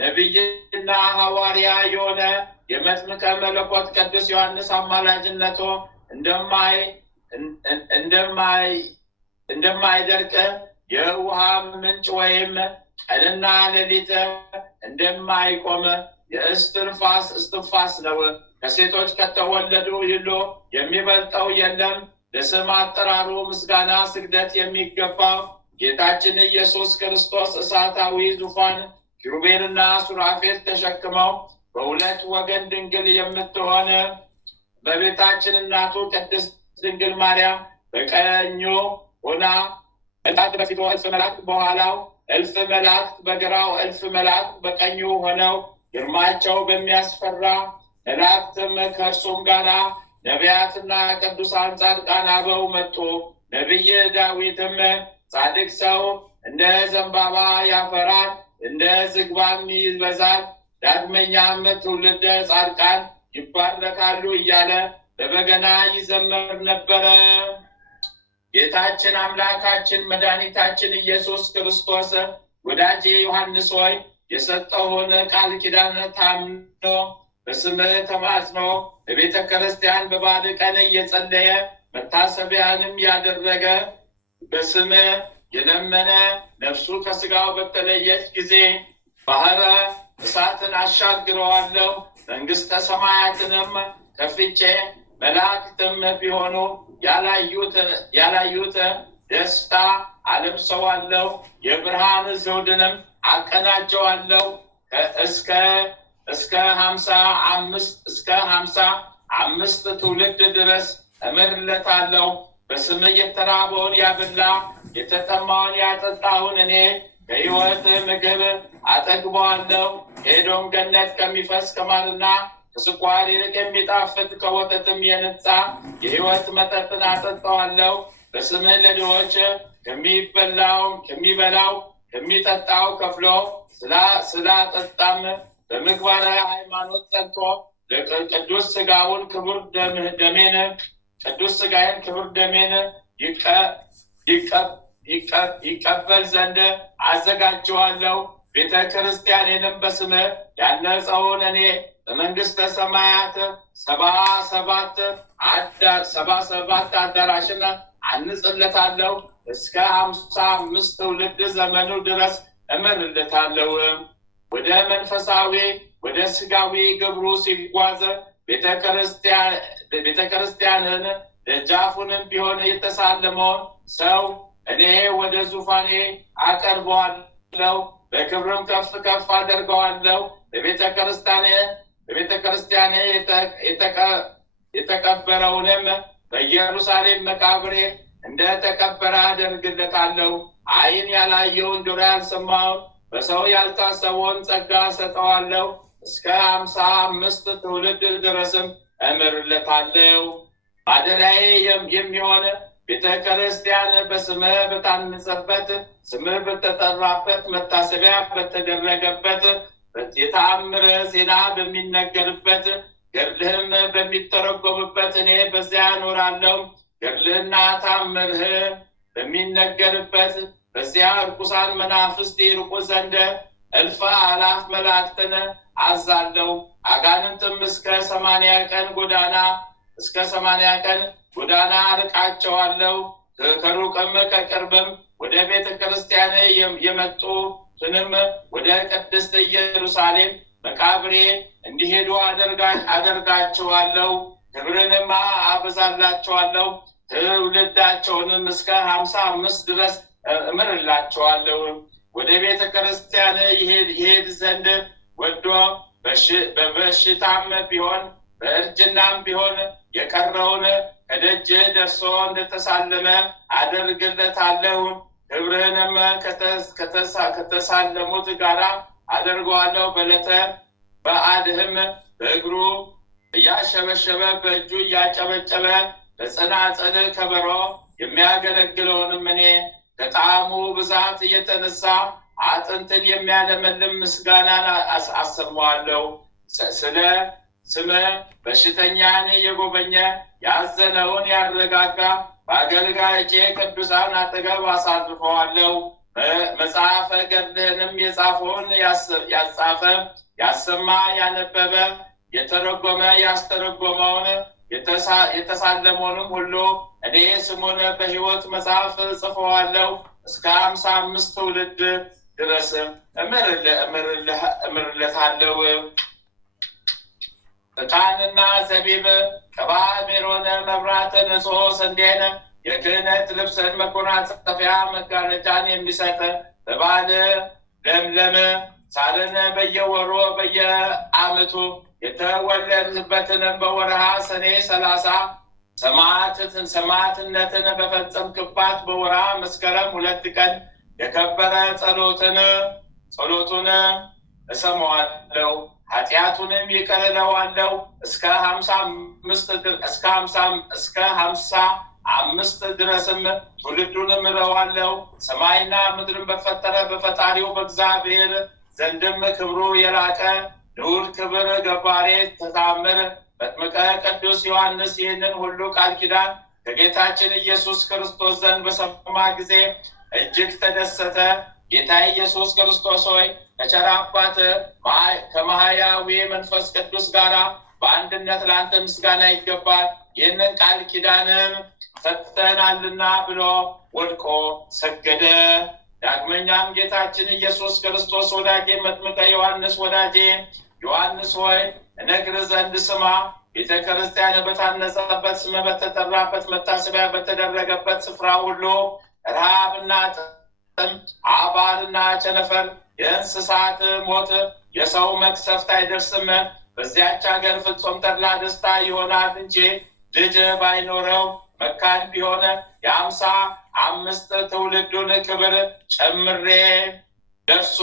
ነቢይና ሐዋርያ የሆነ የመጥምቀ መለኮት ቅዱስ ዮሐንስ አማላጅነቱ እንደማይደርቅ የውሃ ምንጭ ወይም ቀንና ሌሊት እንደማይቆም እስትንፋስ ነው። ከሴቶች ከተወለዱ ሁሉ የሚበልጠው የለም። ለስም አጠራሩ ምስጋና ስግደት የሚገባው ጌታችን ኢየሱስ ክርስቶስ እሳታዊ ዙፋን ኪሩቤልና ሱራፌል ተሸክመው በሁለት ወገን ድንግል የምትሆን በቤታችን እናቱ ቅድስት ድንግል ማርያም በቀኙ ሆና መላእክት በፊቱ እልፍ መላእክት በኋላው እልፍ መላእክት በግራው እልፍ መላእክት በቀኙ ሆነው ግርማቸው በሚያስፈራ መላእክትም ከእርሱም ጋራ ነቢያትና ቅዱሳን ጻድቃን አበው መጡ። ነቢይ ዳዊትም ጻድቅ ሰው እንደ ዘንባባ ያፈራል፣ እንደ ዝግባም ይበዛል፣ ዳግመኛም ትውልደ ጻድቃን ይባረካሉ እያለ በበገና ይዘምር ነበረ። ጌታችን አምላካችን መድኃኒታችን ኢየሱስ ክርስቶስ ወዳጄ ዮሐንስ ሆይ የሰጠውን ቃል ኪዳን ታምኖ በስምህ ተማጽኖ በቤተ ክርስቲያን በበዓል ቀን እየጸለየ መታሰቢያንም ያደረገ በስምህ የለመነ ነፍሱ ከስጋው በተለየች ጊዜ ባህረ እሳትን አሻግረዋለሁ፣ መንግሥተ ሰማያትንም ከፍቼ መላእክትም ቢሆኑ ያላዩት ደስታ አለብሰዋለሁ፣ የብርሃን ዘውድንም አቀናጀዋለሁ። እስከ 55 ትውልድ ድረስ እምርለታለሁ። በስምህ የተራበውን ያበላ የተጠማውን ያጠጣውን እኔ ከሕይወት ምግብ አጠግበዋለሁ። ከኤዶም ገነት ከሚፈስ ከማርና ከስኳር ይልቅ የሚጣፍጥ ከወተትም የነጻ የሕይወት መጠጥን አጠጣዋለሁ። በስምህ ለድሆች ከሚበላው ከሚጠጣው ከፍሎ ስላጠጣም በምግባረ ሃይማኖት ጸንቶ ቅዱስ ሥጋዬን ክቡር ደሜን ይቀበል ዘንድ አዘጋጀዋለሁ። ቤተ ክርስቲያኔንም በስምህ ያነጸውን እኔ በመንግሥተ ሰማያት 77 አዳራሽን አንጽለታለሁ። እስከ 55 ትውልድ ዘመኑ ድረስ እምርለታለሁ። ወደ መንፈሳዊ ወደ ሥጋዊ ግብሩ ሲጓዝ ቤተ ክርስቲያንን ደጃፉንም ቢሆን የተሳለመውን ሰው እኔ ወደ ዙፋኔ አቀርበዋለሁ፣ በክብርም ከፍ ከፍ አደርገዋለሁ። በቤተ ክርስቲያኔ የተቀበረውንም በኢየሩሳሌም መቃብሬ እንደተቀበረ አደርግለታለሁ። ዓይን ያላየውን ጆሮ ያልሰማውን በሰው ያልታሰበውን ጸጋ ሰጠዋለሁ። እስከ 55 ትውልድ ድረስም እምርለታለሁ። ማደሪያዬ የሚሆን ቤተ ክርስቲያን በስምህ በታነጸበት፣ ስምህ በተጠራበት፣ መታሰቢያ በተደረገበት፣ የተአምር ዜና በሚነገርበት፣ ገድልህም በሚተረጎምበት እኔ በዚያ እኖራለሁ። ገድልህና ታምርህ በሚነገርበት በዚያ ርኩሳን መናፍስት ይርቁ ዘንድ እልፍ አእላፍ መላእክትን አዛለሁ። አጋንንትም እስከ 80 ቀን ጎዳና ርቃቸዋለሁ። ከሩቅም ከቅርብም ወደ ቤተ ክርስቲያን የመጡትንም ወደ ቅድስት ኢየሩሳሌም መቃብሬ እንዲሄዱ አደርጋቸዋለሁ። ክብርንም አበዛላቸዋለሁ። ትውልዳቸውንም እስከ 55 ድረስ እምርላቸዋለሁ። ወደ ቤተ ክርስቲያን ይሄድ ዘንድ ወዶ በበሽታም ቢሆን በእርጅናም ቢሆን የቀረውን ከደጅ ደርሶ እንደተሳለመ አደርግለታለሁ። ክብርህንም ከተሳለሙት ጋር አደርገዋለሁ። በዕለተ በዓልህም በእግሩ እያሸበሸበ በእጁ እያጨበጨበ በጽናጽል ከበሮ የሚያገለግለውንም እኔ ከጣዕሙ ብዛት የተነሳ አጥንትን የሚያለመልም ምስጋናን አሰማዋለሁ። ስለ ስምህ በሽተኛን የጎበኘ ያዘነውን ያረጋጋ በአገልጋዮቼ ቅዱሳን አጠገብ አሳርፈዋለሁ። መጽሐፈ ገድልህንም የጻፈውን ያጻፈ ያሰማ ያነበበ የተረጎመ ያስተረጎመውን የተሳለመውንም ሁሉ እኔ ስሙን በሕይወት መጽሐፍ ጽፈዋለሁ። እስከ 55 ትውልድ ድረስ እምርለታለሁ። ዕጣንና ዘቢብ፣ ቅባ ሜሮን፣ መብራት፣ ንጹሕ ስንዴን፣ የክህነት ልብስን፣ መጎናጸፊያ፣ መጋረጃን የሚሰጥ በበዓል ለምለም ሳርን በየወሩ በየዓመቱ የተወለድበትንም በወርሃ ሰኔ 30 ሰማዕትነትን በፈጸምክባት በወርሃ መስከረም 2 ቀን የከበረ ጸሎቱን እሰማዋለሁ። ኃጢአቱንም ይቅር እለዋለሁ። እስከ 50 5 ድረስም ትውልዱን ምረዋለሁ። ሰማይና ምድርን በፈጠረ በፈጣሪው በእግዚአብሔር ዘንድም ክብሩ የላቀ ልዑል ክብር ገባሬ ተአምር መጥምቀ ቅዱስ ዮሐንስ ይህንን ሁሉ ቃል ኪዳን ከጌታችን ኢየሱስ ክርስቶስ ዘንድ በሰማ ጊዜ እጅግ ተደሰተ። ጌታ ኢየሱስ ክርስቶስ ሆይ ከቸር አባት ከማህያዊ መንፈስ ቅዱስ ጋር በአንድነት ለአንተ ምስጋና ይገባል፣ ይህንን ቃል ኪዳንም ሰጥተናልና ብሎ ወድቆ ሰገደ። ዳግመኛም ጌታችን ኢየሱስ ክርስቶስ ወዳጄ መጥምቀ ዮሐንስ ወዳጄ ዮሐንስ ሆይ እነግርህ ዘንድ ስማ። ቤተ ክርስቲያን በታነጸበት ስም በተጠራበት መታሰቢያ በተደረገበት ስፍራ ሁሉ ረሃብና ጥም፣ አባርና ቸነፈር፣ የእንስሳት ሞት፣ የሰው መቅሰፍት አይደርስም። በዚያች ሀገር ፍጹም ተድላ ደስታ ይሆናል እንጂ ልጅ ባይኖረው መካን ቢሆን የ55 ትውልዱን ክብር ጨምሬ ለእርሱ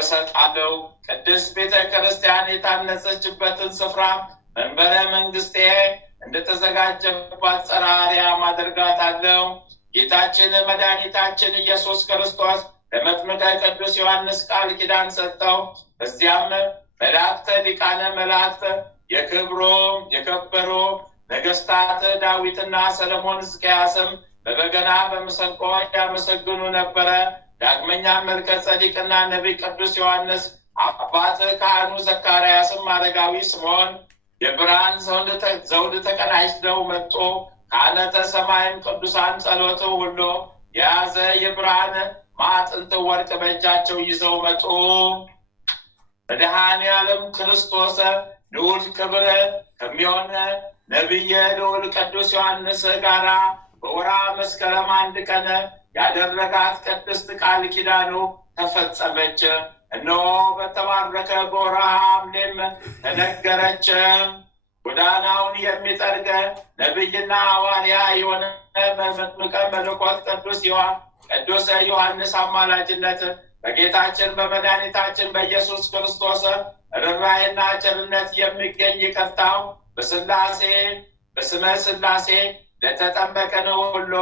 እሰጣለሁ። ቅድስት ቤተ ክርስቲያን የታነጸችበትን ስፍራ መንበረ መንግስቴ እንደተዘጋጀባት ጽርሐ አርያም አደርጋታለሁ። ጌታችን መድኃኒታችን ኢየሱስ ክርስቶስ ለመጥምቀ ቅዱስ ዮሐንስ ቃል ኪዳን ሰጠው። በዚያም መላእክተ ሊቃነ መላእክት የከበሩ ነገስታት ዳዊትና ሰለሞን ሕዝቅያስም በበገና በመሰንቆ ያመሰግኑ ነበረ። ዳግመኛ መልከ ጸዲቅና ነቢይ ቅዱስ ዮሐንስ አባት ካህኑ ዘካርያስም አረጋዊ ስምዖን የብርሃን ዘውድ ተቀዳጅተው መጡ። ካህናተ ሰማይም ቅዱሳን ጸሎት ሁሉ የያዘ የብርሃን ማዕጠንት ወርቅ በእጃቸው ይዘው መጡ። መድኃኔዓለም ክርስቶስ ልዑል ክብር ከሚሆን ነቢየ ልዑል ቅዱስ ዮሐንስ ጋራ በወርኃ መስከረም 1 ቀን ያደረጋት ቅድስት ቃል ኪዳኑ ተፈጸመች። እነሆ በተባረከ በወርኃ ሐምሌም ተነገረች። ጎዳናውን የሚጠርግ ነቢይና ሐዋርያ የሆነ በመጥምቀ መለኮት ቅዱስ ዮሐንስ አማላጅነት በጌታችን በመድኃኒታችን በኢየሱስ ክርስቶስ ርኅራኄና ቸርነት የሚገኝ ይቅርታው በስመ ሥላሴ ለተጠመቀን ሁሉ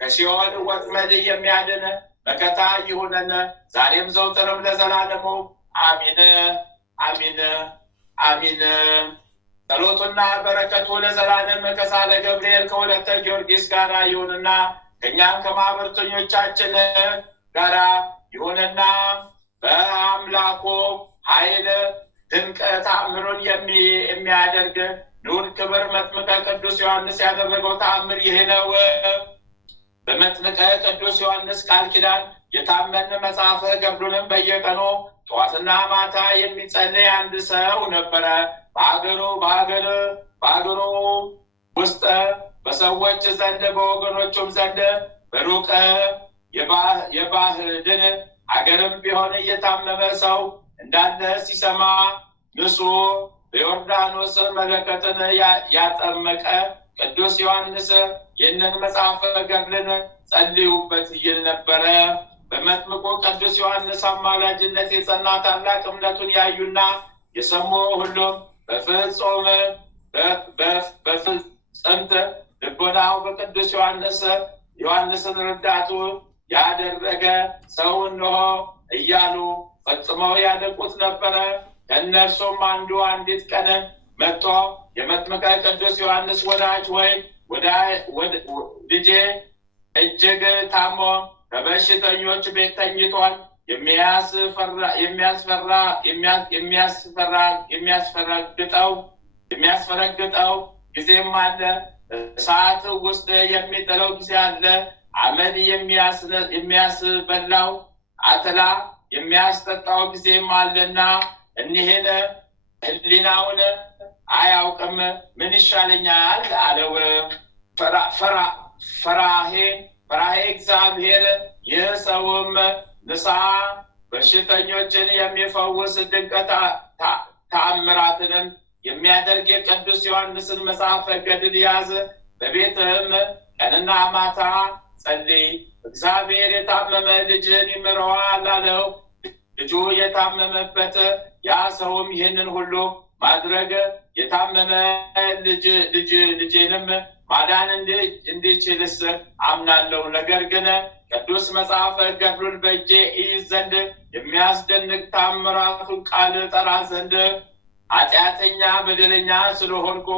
ከሲኦል ወጥመድ የሚያድን መከታ ይሁነን ዛሬም ዘውትርም ለዘላለሙ አሚን አሚን አሚን። ጸሎቱና በረከቱ ለዘላለም ከሳለ ገብርኤል ከወለተ ጊዮርጊስ ጋር ይሁንና ከእኛም ከማኅበርተኞቻችን ጋር ይሁንና በአምላኩ ኃይል ድንቅ ተአምሩን የሚያደርግ ልዑል ክብር መጥምቀ ቅዱስ ዮሐንስ ያደረገው ተአምር ይህ ነው። በመጥምቀ ቅዱስ ዮሐንስ ቃል ኪዳን የታመን መጽሐፈ ገድሉንም በየቀኑ ጠዋትና ማታ የሚጸልይ አንድ ሰው ነበረ። በአገሩ ውስጥ በሰዎች ዘንድ በወገኖቹም ዘንድ በሩቅ የባህድን አገርም ቢሆን እየታመመ ሰው እንዳለ ሲሰማ ንሱ በዮርዳኖስ መለከትን ያጠመቀ ቅዱስ ዮሐንስ ይህንን መጽሐፈ ገድልን ጸልዩበት ይል ነበረ። በመጥምቁ ቅዱስ ዮሐንስ አማላጅነት የጸና ታላቅ እምነቱን ያዩና የሰሙ ሁሉም በፍጽምት ልቦናው በቅዱስ ዮሐንስን ረዳቱ ያደረገ ሰው እንሆ እያሉ ፈጽመው ያደቁት ነበረ። ከእነርሱም አንዱ አንዲት ቀን መጥቶ የመጥምቀ ቅዱስ ዮሐንስ ወዳጅ ወይ ልጄ እጅግ ታሞ በበሽተኞች ቤት ተኝቷል። የሚያስፈረግጠው ጊዜም አለ። እሳት ውስጥ የሚጥለው ጊዜ አለ። አመድ የሚያስበላው አተላ የሚያስጠጣው ጊዜም አለና እኒህን ሕሊናውን አያውቅም። ምን ይሻለኛል አለው። ፈራሄ እግዚአብሔር ይህ ሰውም ንስሐ በሽተኞችን የሚፈውስ ድንቅ ተአምራትንም የሚያደርግ የቅዱስ ዮሐንስን መጽሐፈ ገድል ያዝ። በቤትህም ቀንና ማታ ጸልይ። እግዚአብሔር የታመመ ልጅህን ይምረዋል አለው። ልጁ የታመመበት ያ ሰውም ይህንን ሁሉ ማድረግ የታመመ ልጄንም ማዳን እንዲችልስ አምናለሁ። ነገር ግን ቅዱስ መጽሐፈ ገድሉን በእጄ እይዝ ዘንድ የሚያስደንቅ ታምራቱን ቃል ጠራ ዘንድ ኃጢአተኛ በደለኛ ስለሆንኩ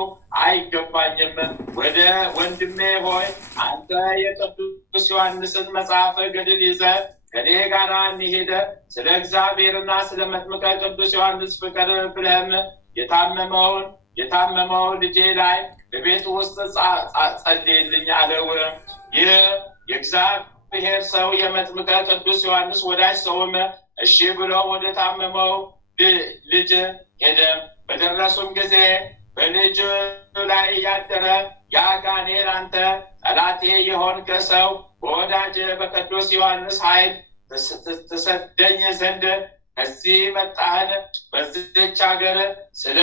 አይገባኝም። ወደ ወንድሜ ሆይ አንተ የቅዱስ ዮሐንስን መጽሐፈ ገድል ይዘህ ከኔ ጋር እንሂድ። ስለ እግዚአብሔርና ስለ መጥምቀ ቅዱስ ዮሐንስ ፍቅር ብለህም የታመመውን ልጄ ላይ በቤት ውስጥ ጸልይልኝ አለው። ይህ የእግዚአብሔር ሰው የመጥምቀ ቅዱስ ዮሐንስ ወዳጅ ሰውም እሺ ብሎ ወደ ታመመው ልጅ ሄደ። በደረሱም ጊዜ በልጅ ላይ ያደረ ያ ጋኔን አንተ ጠላቴ የሆንክ ሰው በወዳጅ በቅዱስ ዮሐንስ ኃይል ትሰደኝ ዘንድ ከዚህ መጣህን? በዚች ሀገር ስለ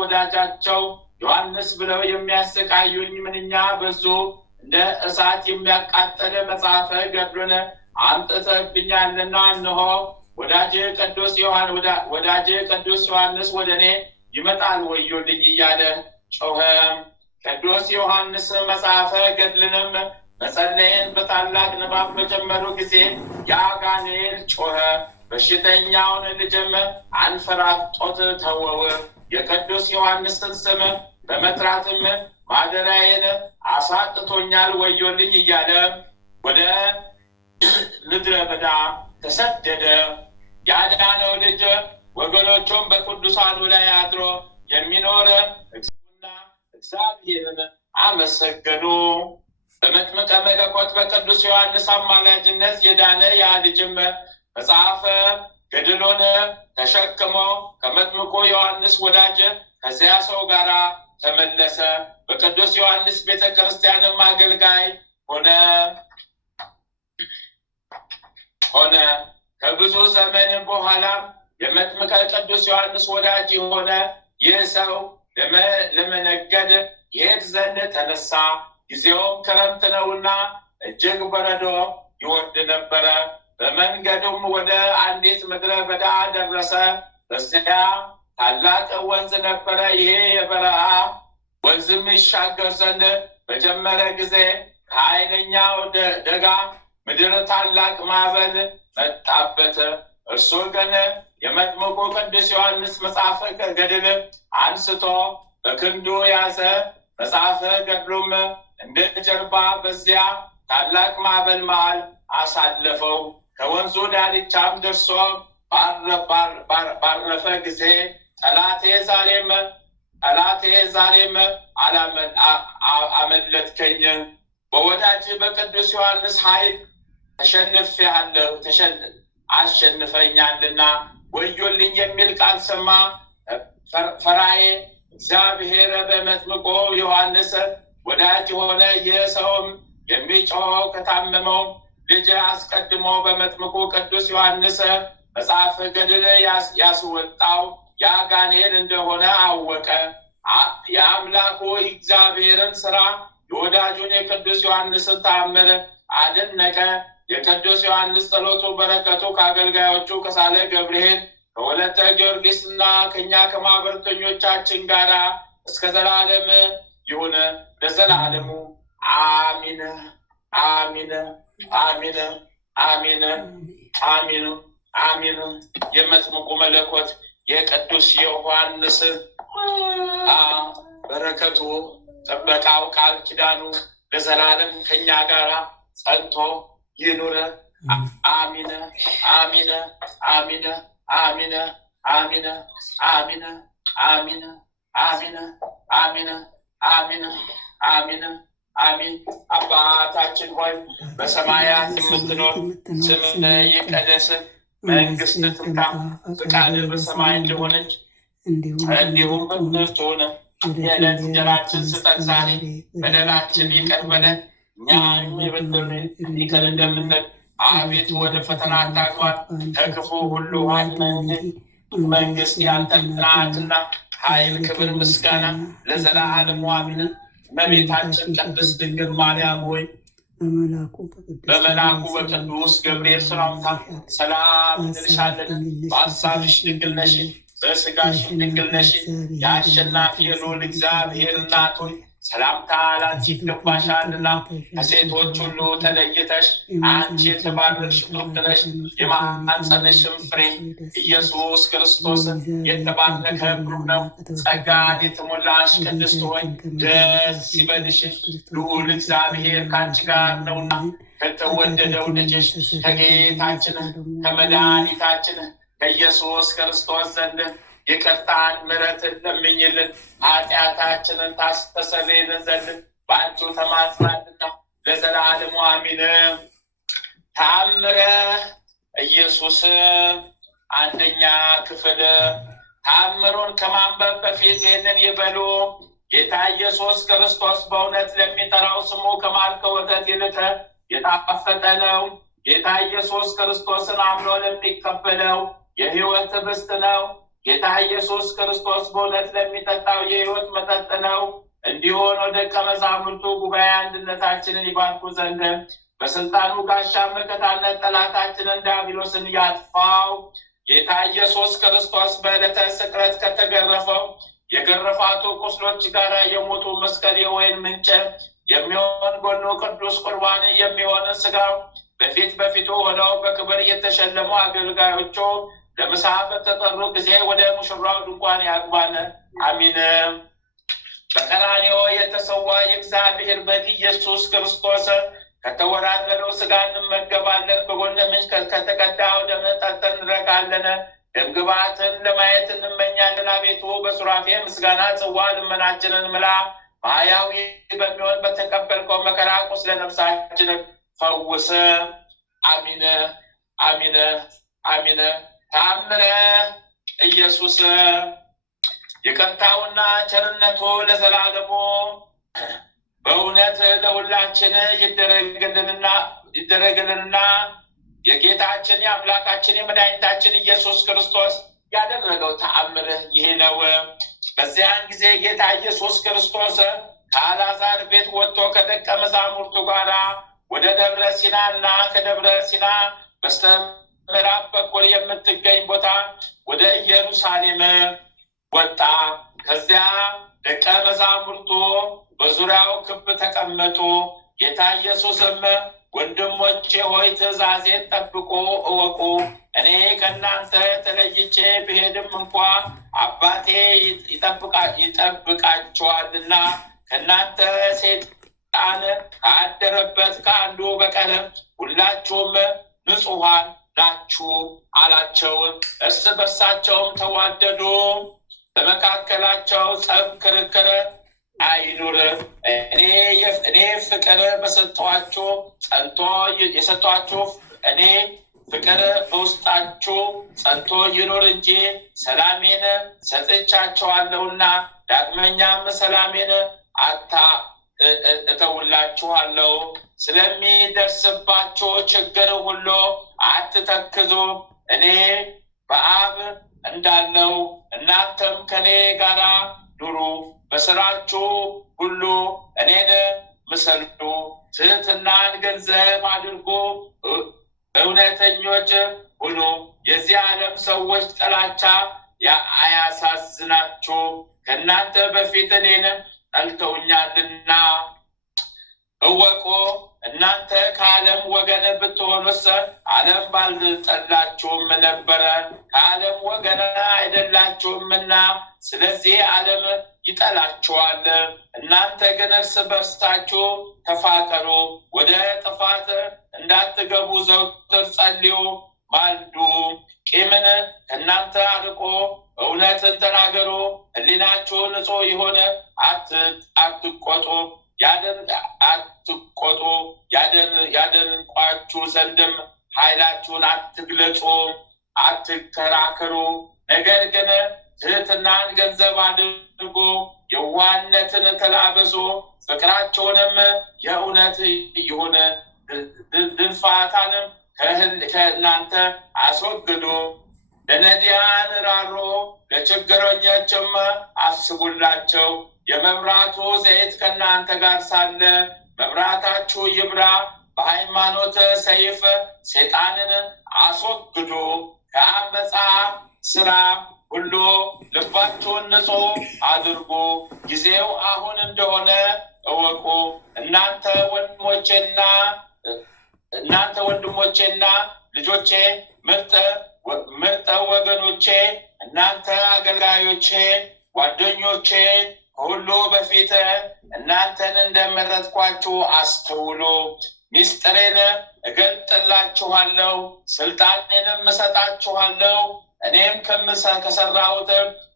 ወዳጃቸው ዮሐንስ ብለው የሚያሰቃዩኝ ምንኛ በዙ። እንደ እሳት የሚያቃጠል መጽሐፈ ገድሉን አምጥተህብኛልና እነሆ ወዳጄ ቅዱስ ዮሐንስ ወደ እኔ ይመጣል፣ ወዮልኝ እያለ ጮኸ። ቅዱስ ዮሐንስ መጽሐፈ ገድልንም መጸለይን በታላቅ ንባብ በጀመሩ ጊዜ ያ ጋኔን ጮኸ። በሽተኛውን ልጅም አንፈራጦት ተወው። የቅዱስ ዮሐንስን ስም በመጥራትም ማደሪያዬን አሳጥቶኛል፣ ወዮልኝ እያለ ወደ ምድረ በዳ ተሰደደ። ያዳነው ልጅ ወገኖቹም በቅዱሳኑ ላይ አድሮ የሚኖር እግዚአብሔርን አመሰገኑ። በመጥምቀ መለኮት በቅዱስ ዮሐንስ አማላጅነት የዳነ ያ ልጅም መጽሐፈ ገድሉን ተሸክሞ ከመጥምቁ ዮሐንስ ወዳጅ ከዚያ ሰው ጋር ተመለሰ። በቅዱስ ዮሐንስ ቤተ ክርስቲያንም አገልጋይ ሆነ። ከብዙ ዘመን በኋላ የመጥምቀ ቅዱስ ዮሐንስ ወዳጅ የሆነ ይህ ሰው ለመነገድ ይሄድ ዘንድ ተነሳ። ጊዜውም ክረምት ነውና እጅግ በረዶ ይወርድ ነበረ። በመንገዱም ወደ አንዲት ምድረ በዳ ደረሰ። በዚያ ታላቅ ወንዝ ነበረ። ይሄ የበረሃ ወንዝም ይሻገር ዘንድ በጀመረ ጊዜ ከኃይለኛው ደጋ ምድር ታላቅ ማዕበል መጣበት። እርሱ ግን የመጥምቁ ቅዱስ ዮሐንስ መጽሐፈ ገድል አንስቶ በክንዱ ያዘ። መጽሐፈ ገድሉም እንደ ጀርባ በዚያ ታላቅ ማዕበል መሃል አሳለፈው። ከወንዙ ዳርቻም ደርሶ ባረፈ ጊዜ ጠላቴ ዛሬም አመለጥከኝ፣ በወዳጅ በቅዱስ ዮሐንስ ኃይል አሸንፈኛልና ወዮልኝ የሚል ቃል ሰማ። ፈራዬ እግዚአብሔር በመጥምቁ ዮሐንስ ወዳጅ የሆነ ይህ ሰውም የሚጮኸው ከታመመው ልጅ አስቀድሞ በመጥምቁ ቅዱስ ዮሐንስ መጽሐፈ ገድል ያስወጣው ያ ጋኔን እንደሆነ አወቀ። የአምላኩ እግዚአብሔርን ስራ የወዳጁን የቅዱስ ዮሐንስን ተአምር አደነቀ። የቅዱስ ዮሐንስ ጸሎቱ በረከቱ ከአገልጋዮቹ ከሳለ ገብርኤል ከወለተ ጊዮርጊስና ከእኛ ከማህበረተኞቻችን ጋር እስከ ዘላለም ይሁን ለዘላለሙ አሚን አሚን አሚን አሚን አሚን አሚን። የመጥምቁ መለኮት የቅዱስ ዮሐንስ በረከቱ ጥበቃው ቃል ኪዳኑ ለዘላለም ከኛ ጋር ጸንቶ ይኑር። አሚን አሚን አሚን አሚን አሚን አሚን አሚን አሚን አሚን አሚን አሚን አሚን። አባታችን ሆይ በሰማያት የምትኖር ስምህ ይቀደስ፣ መንግስትህ ትምጣ፣ ፈቃድህ በሰማይ እንደሆነች እንዲሁም በምድር ትሁን። የዕለት እንጀራችንን ስጠን ዛሬ፣ በደላችን ይቅር በለን እኛም የበደሉንን ይቅር እንደምንል፣ አቤቱ ወደ ፈተና አታግባን ከክፉ ሁሉ አድነን እንጂ መንግስት ያንተ ናትና ኃይል፣ ክብር፣ ምስጋና ለዘላለሙ አሜን። እመቤታችን ቅድስት ድንግል ማርያም ሆይ በመልአኩ በቅዱስ ገብርኤል ሰላምታ ሰላም እንልሻለን። በሐሳብሽ ድንግል ነሽ፣ በስጋሽም ድንግል ነሽ። የአሸናፊ የልዑል እግዚአብሔር እናት ሆይ ሰላምታ ላንቺ ይገባሻልና ከሴቶች ሁሉ ተለይተሽ አንቺ የተባረክሽ ብሩክ ነሽ። የማኅፀንሽም ፍሬ ኢየሱስ ክርስቶስ የተባረከ ብሩክ ነው። ጸጋን የተሞላሽ ቅድስት ሆይ ደስ ይበልሽ፣ ልዑል እግዚአብሔር ከአንቺ ጋር ነውና ከተወደደው ልጅሽ ከጌታችን ከመድኃኒታችን ከኢየሱስ ክርስቶስ ዘንድ ይቅርታን ምሕረትን ለምኝልን ኃጢአታችንን ታስተሰርይልን ዘንድ በአንቺ ተማጽናልና ለዘላለሙ አሜን። ተአምረ ኢየሱስ አንደኛ ክፍል። ተአምሩን ከማንበብ በፊት ይህንን ይበሉ። ጌታ ኢየሱስ ክርስቶስ በእውነት ለሚጠራው ስሙ ከማር ከወተት ይልቅ የጣፈጠ ነው። ጌታ ኢየሱስ ክርስቶስን አምኖ ለሚቀበለው የሕይወት ኅብስት ነው። ጌታ ኢየሱስ ክርስቶስ በእውነት ለሚጠጣው የሕይወት መጠጥ ነው። እንዲሆን ደቀ መዛሙርቱ ጉባኤ አንድነታችንን ይባርኩ ዘንድ በስልጣኑ ጋሻ መከታነት ጠላታችንን ዲያብሎስን ያጥፋው። ጌታ ኢየሱስ ክርስቶስ በዕለተ ስቅለት ከተገረፈው የግርፋቱ ቁስሎች ጋር የሞቱ መስቀል የወይን ምንጭ የሚሆን ጎኑ ቅዱስ ቁርባን የሚሆን ሥጋው በፊቱ ሆነው በክብር የተሸለሙ አገልጋዮቹ ለምሳ በተጠሩ ጊዜ ወደ ሙሽራው ድንኳን ያግባን። አሚን። በቀራንዮ የተሰዋ የእግዚአብሔር በግ ኢየሱስ ክርስቶስ ከተወራረደው ሥጋ እንመገባለን። በጎን ምንጭ ከተቀዳው ደም ጠጥተን እንረካለን። ደምግባትን ለማየት እንመኛለን። አቤቱ በሱራፌ ምስጋና ጽዋ ልመናችንን ምላ። ማያዊ በሚሆን በተቀበልከው መከራ ቁስለ ነፍሳችንን ፈውስ። አሚን አሚን አሚን። ተአምረ ኢየሱስ ይቅርታውና ቸርነቱ ለዘላለሙ በእውነት ለሁላችን ይደረግልንና የጌታችን የአምላካችን የመድኃኒታችን ኢየሱስ ክርስቶስ ያደረገው ተአምር ይህ ነው። በዚያን ጊዜ ጌታ ኢየሱስ ክርስቶስ ከአልዓዛር ቤት ወጥቶ ከደቀ መዛሙርቱ ጋር ወደ ደብረ ሲናና ከደብረ ሲና በስተ ምዕራብ በኩል የምትገኝ ቦታ ወደ ኢየሩሳሌም ወጣ። ከዚያ ደቀ መዛሙርቱ በዙሪያው ክብ ተቀመጡ። ጌታ ኢየሱስም ወንድሞቼ ሆይ ትእዛዜን ጠብቁ እወቁ። እኔ ከእናንተ ተለይቼ ብሄድም እንኳ አባቴ ይጠብቃችኋልና ከእናንተ ሰይጣን ካደረበት ከአንዱ በቀር ሁላችሁም ንጹሐን ናችሁ አላቸው። እርስ በርሳቸውም ተዋደዱ። በመካከላቸው ጸብ ክርክር አይኑር። እኔ ፍቅር በሰጠኋችሁ እኔ ፍቅር በውስጣችሁ ጸንቶ ይኑር እንጂ ሰላሜን ሰጥቻችኋለሁና ዳግመኛም ሰላሜን እተውላችኋለሁ። ስለሚደርስባችሁ ችግር ሁሉ አትተክዙ። እኔ በአብ እንዳለው እናንተም ከኔ ጋር ኑሩ። በስራችሁ ሁሉ እኔን ምሰሉ። ትሕትናን ገንዘብ አድርጎ እውነተኞች ሁኑ። የዚህ ዓለም ሰዎች ጥላቻ አያሳዝናችሁ። ከእናንተ በፊት እኔን ጠልተውኛልና እወቁ። እናንተ ከዓለም ወገን ብትሆኑስ ዓለም ባልጠላችሁም ነበረ። ከዓለም ወገን አይደላችሁምና ስለዚህ ዓለም ይጠላችኋል። እናንተ ግን እርስ በርሳችሁ ተፋቀሩ፣ ወደ ጥፋት እንዳትገቡ ዘወትር ጸልዩ፣ ማልዱ። ቂምን ከእናንተ አርቆ እውነትን ተናገሩ። ሕሊናችሁ ንጹሕ ይሁን። አትቆጡ ያደንቋችሁ ዘንድም ኃይላችሁን አትግለጹ። አትከራከሩ፣ ነገር ግን ትሕትናን ገንዘብ አድርጎ የዋህነትን ተላበሱ። ፍቅራቸውንም የእውነት ይሁን። ድንፋታንም ከእናንተ አስወግዱ። ለነዳያን ራሩ፣ ለችግረኞችም አስቡላቸው። የመብራቱ ዘይት ከእናንተ ጋር ሳለ መብራታችሁ ይብራ። በሃይማኖት ሰይፍ ሰይጣንን አስወግዱ። ከአመፃ ስራ ሁሉ ልባችሁን ንጹሕ አድርጉ፣ ጊዜው አሁን እንደሆነ እወቁ። እናንተ ወንድሞቼና ልጆቼ፣ ምርጥ ወገኖቼ፣ እናንተ አገልጋዮቼ፣ ጓደኞቼ፣ ሁሉ በፊት እናንተን እንደመረጥኳችሁ አስተውሉ። ሚስጥሬን እገልጥላችኋለሁ፣ ስልጣኔንም እሰጣችኋለሁ። እኔም ከሰራሁት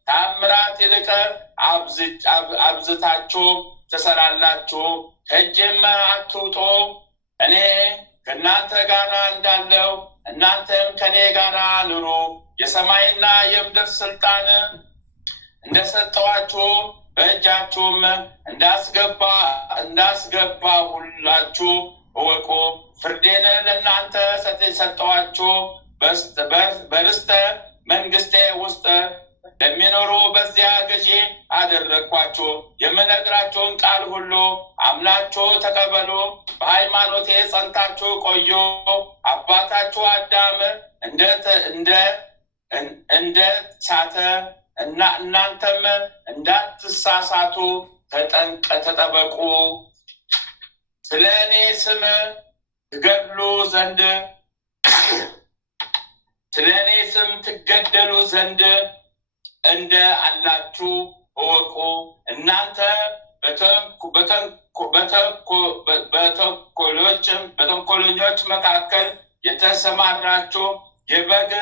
ታምራት ይልቅ አብዝታችሁ ትሰራላችሁ። ከእጄም አትውጡ። እኔ ከእናንተ ጋር እንዳለው እናንተም ከእኔ ጋር ኑሩ። የሰማይና የምድር ስልጣን እንደሰጠኋችሁ በእጃችሁም እንዳስገባሁላችሁ እወቁ። ፍርዴን ለእናንተ ሰጠኋችሁ። በርስተ መንግስቴ ውስጥ ለሚኖሩ በዚያ ገዢ አደረግኳችሁ። የምነግራችሁን ቃል ሁሉ አምናችሁ ተቀበሉ። በሃይማኖቴ ጸንታችሁ ቆዩ። አባታችሁ አዳም እንደ ሳተ እናንተም እንዳትሳሳቱ ተጠበቁ። ስለ እኔ ስም ትገደሉ ዘንድ እንደ አላችሁ እወቁ። እናንተ በተንኮለኞች መካከል የተሰማራችሁ የበግ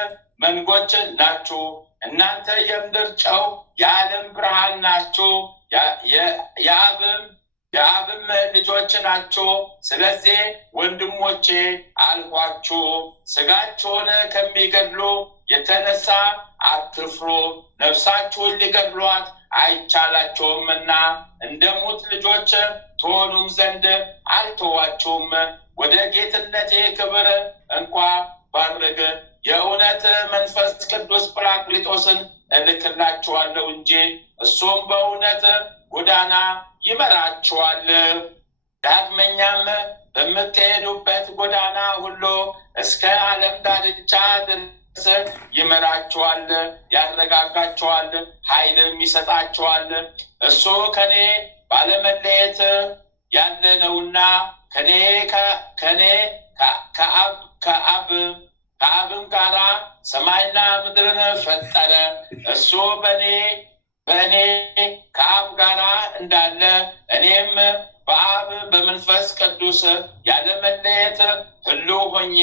መንጎች ናችሁ። እናንተ የምድር ጨው የዓለም ብርሃን ናችሁ። የአብም ልጆች ናችሁ። ስለዚህ ወንድሞቼ አልኋችሁ፣ ሥጋችሁን ከሚገድሉ የተነሳ አትፍሩ። ነፍሳችሁን ሊገድሏት አይቻላቸውምና እንደ ሙት ልጆች ትሆኑም ዘንድ አልተዋችሁም። ወደ ጌትነቴ ክብር እንኳ ባድርግ የእውነት መንፈስ ቅዱስ ጰራቅሊጦስን እልክላችኋለሁ እንጂ እሱም በእውነት ጎዳና ይመራችኋል። ዳግመኛም በምትሄዱበት ጎዳና ሁሉ እስከ ዓለም ዳርቻ ድረስ ይመራችኋል፣ ያረጋጋችኋል፣ ኃይልም ይሰጣችኋል። እሱ ከኔ ባለመለየት ያለ ነውና ከአብም ጋራ ሰማይና ምድርን ፈጠረ። እሱ በእኔ ከአብ ጋራ እንዳለ እኔም በአብ በመንፈስ ቅዱስ ያለመለየት ሕልው ሆኜ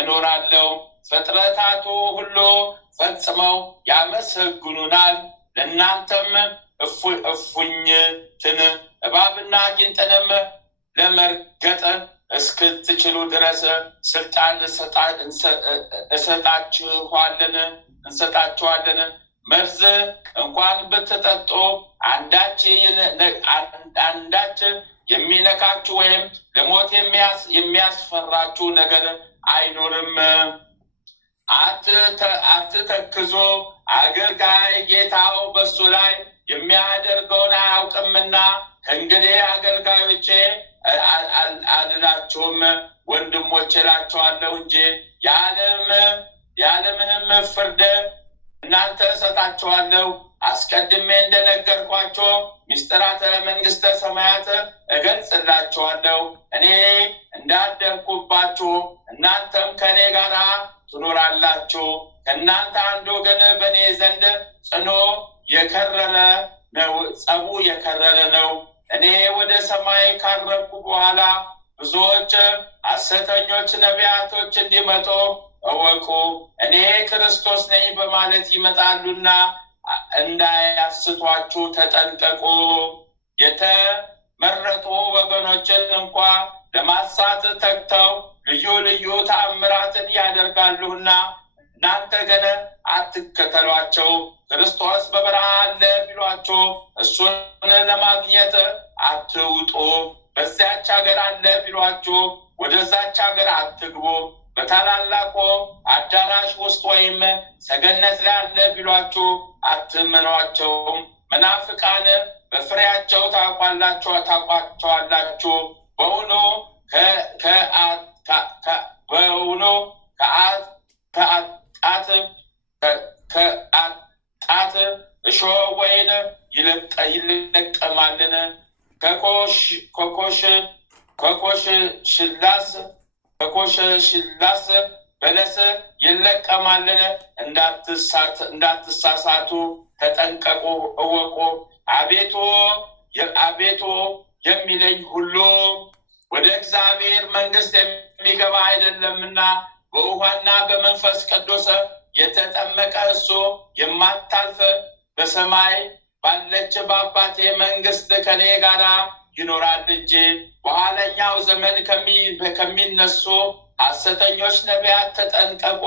እኖራለሁ። ፍጥረታቱ ሁሉ ፈጽመው ያመሰግኑናል። ለእናንተም እፉኝትን እባብና ጊንጥንም ለመርገጥ እስክትችሉ ድረስ ስልጣን እንሰጣችኋለን። መርዝ እንኳን ብትጠጡ አንዳች የሚነካችሁ ወይም ለሞት የሚያስፈራችሁ ነገር አይኖርም። አትተክዙ። አገልጋይ ጌታው በሱ ላይ የሚያደርገውን አያውቅምና ከእንግዲህ አገልጋዮቼ አልላችሁም ወንድሞች እላችኋለሁ እንጂ ያለምንም ፍርድ እናንተ እሰጣችኋለሁ። አስቀድሜ እንደነገርኳቸው ምስጢራተ መንግሥተ ሰማያት እገልጽላችኋለሁ። እኔ እንዳደርኩባችሁ እናንተም ከእኔ ጋር ትኖራላችሁ። ከእናንተ አንዱ ግን በእኔ ዘንድ ጸቡ የከረረ ነው። እኔ ወደ ሰማይ ካረኩ በኋላ ብዙዎች ሐሰተኞች ነቢያቶች እንዲመጡ እወቁ። እኔ ክርስቶስ ነኝ በማለት ይመጣሉና እንዳያስቷችሁ ተጠንቀቁ። የተመረጡ ወገኖችን እንኳ ለማሳት ተግተው ልዩ ልዩ ተአምራትን ያደርጋሉና እናንተ ግን አትከተሏቸው። ክርስቶስ በበረሃ አለ ቢሏችሁ እሱን ለማግኘት አትውጡ። በዚያች ሀገር አለ ቢሏችሁ ወደዛች ሀገር አትግቡ። በታላላቁ አዳራሽ ውስጥ ወይም ሰገነት ላይ አለ ቢሏችሁ አትመኗቸውም። መናፍቃን በፍሬያቸው ታውቋቸዋላችሁ። በውኑ ጣት እሾህ ወይን ይለቀማልን? ከኮሽ ሽላስ በለስ ይለቀማልን? እንዳትሳሳቱ ተጠንቀቁ እወቁ። አቤቱ የሚለኝ ሁሉ ወደ እግዚአብሔር መንግሥት የሚገባ አይደለምና በውሃና በመንፈስ ቅዱስ የተጠመቀ እሱ የማታልፍ በሰማይ ባለች በአባቴ መንግሥት ከኔ ጋር ይኖራል እንጂ። በኋለኛው ዘመን ከሚነሱ ሐሰተኞች ነቢያት ተጠንቀቁ።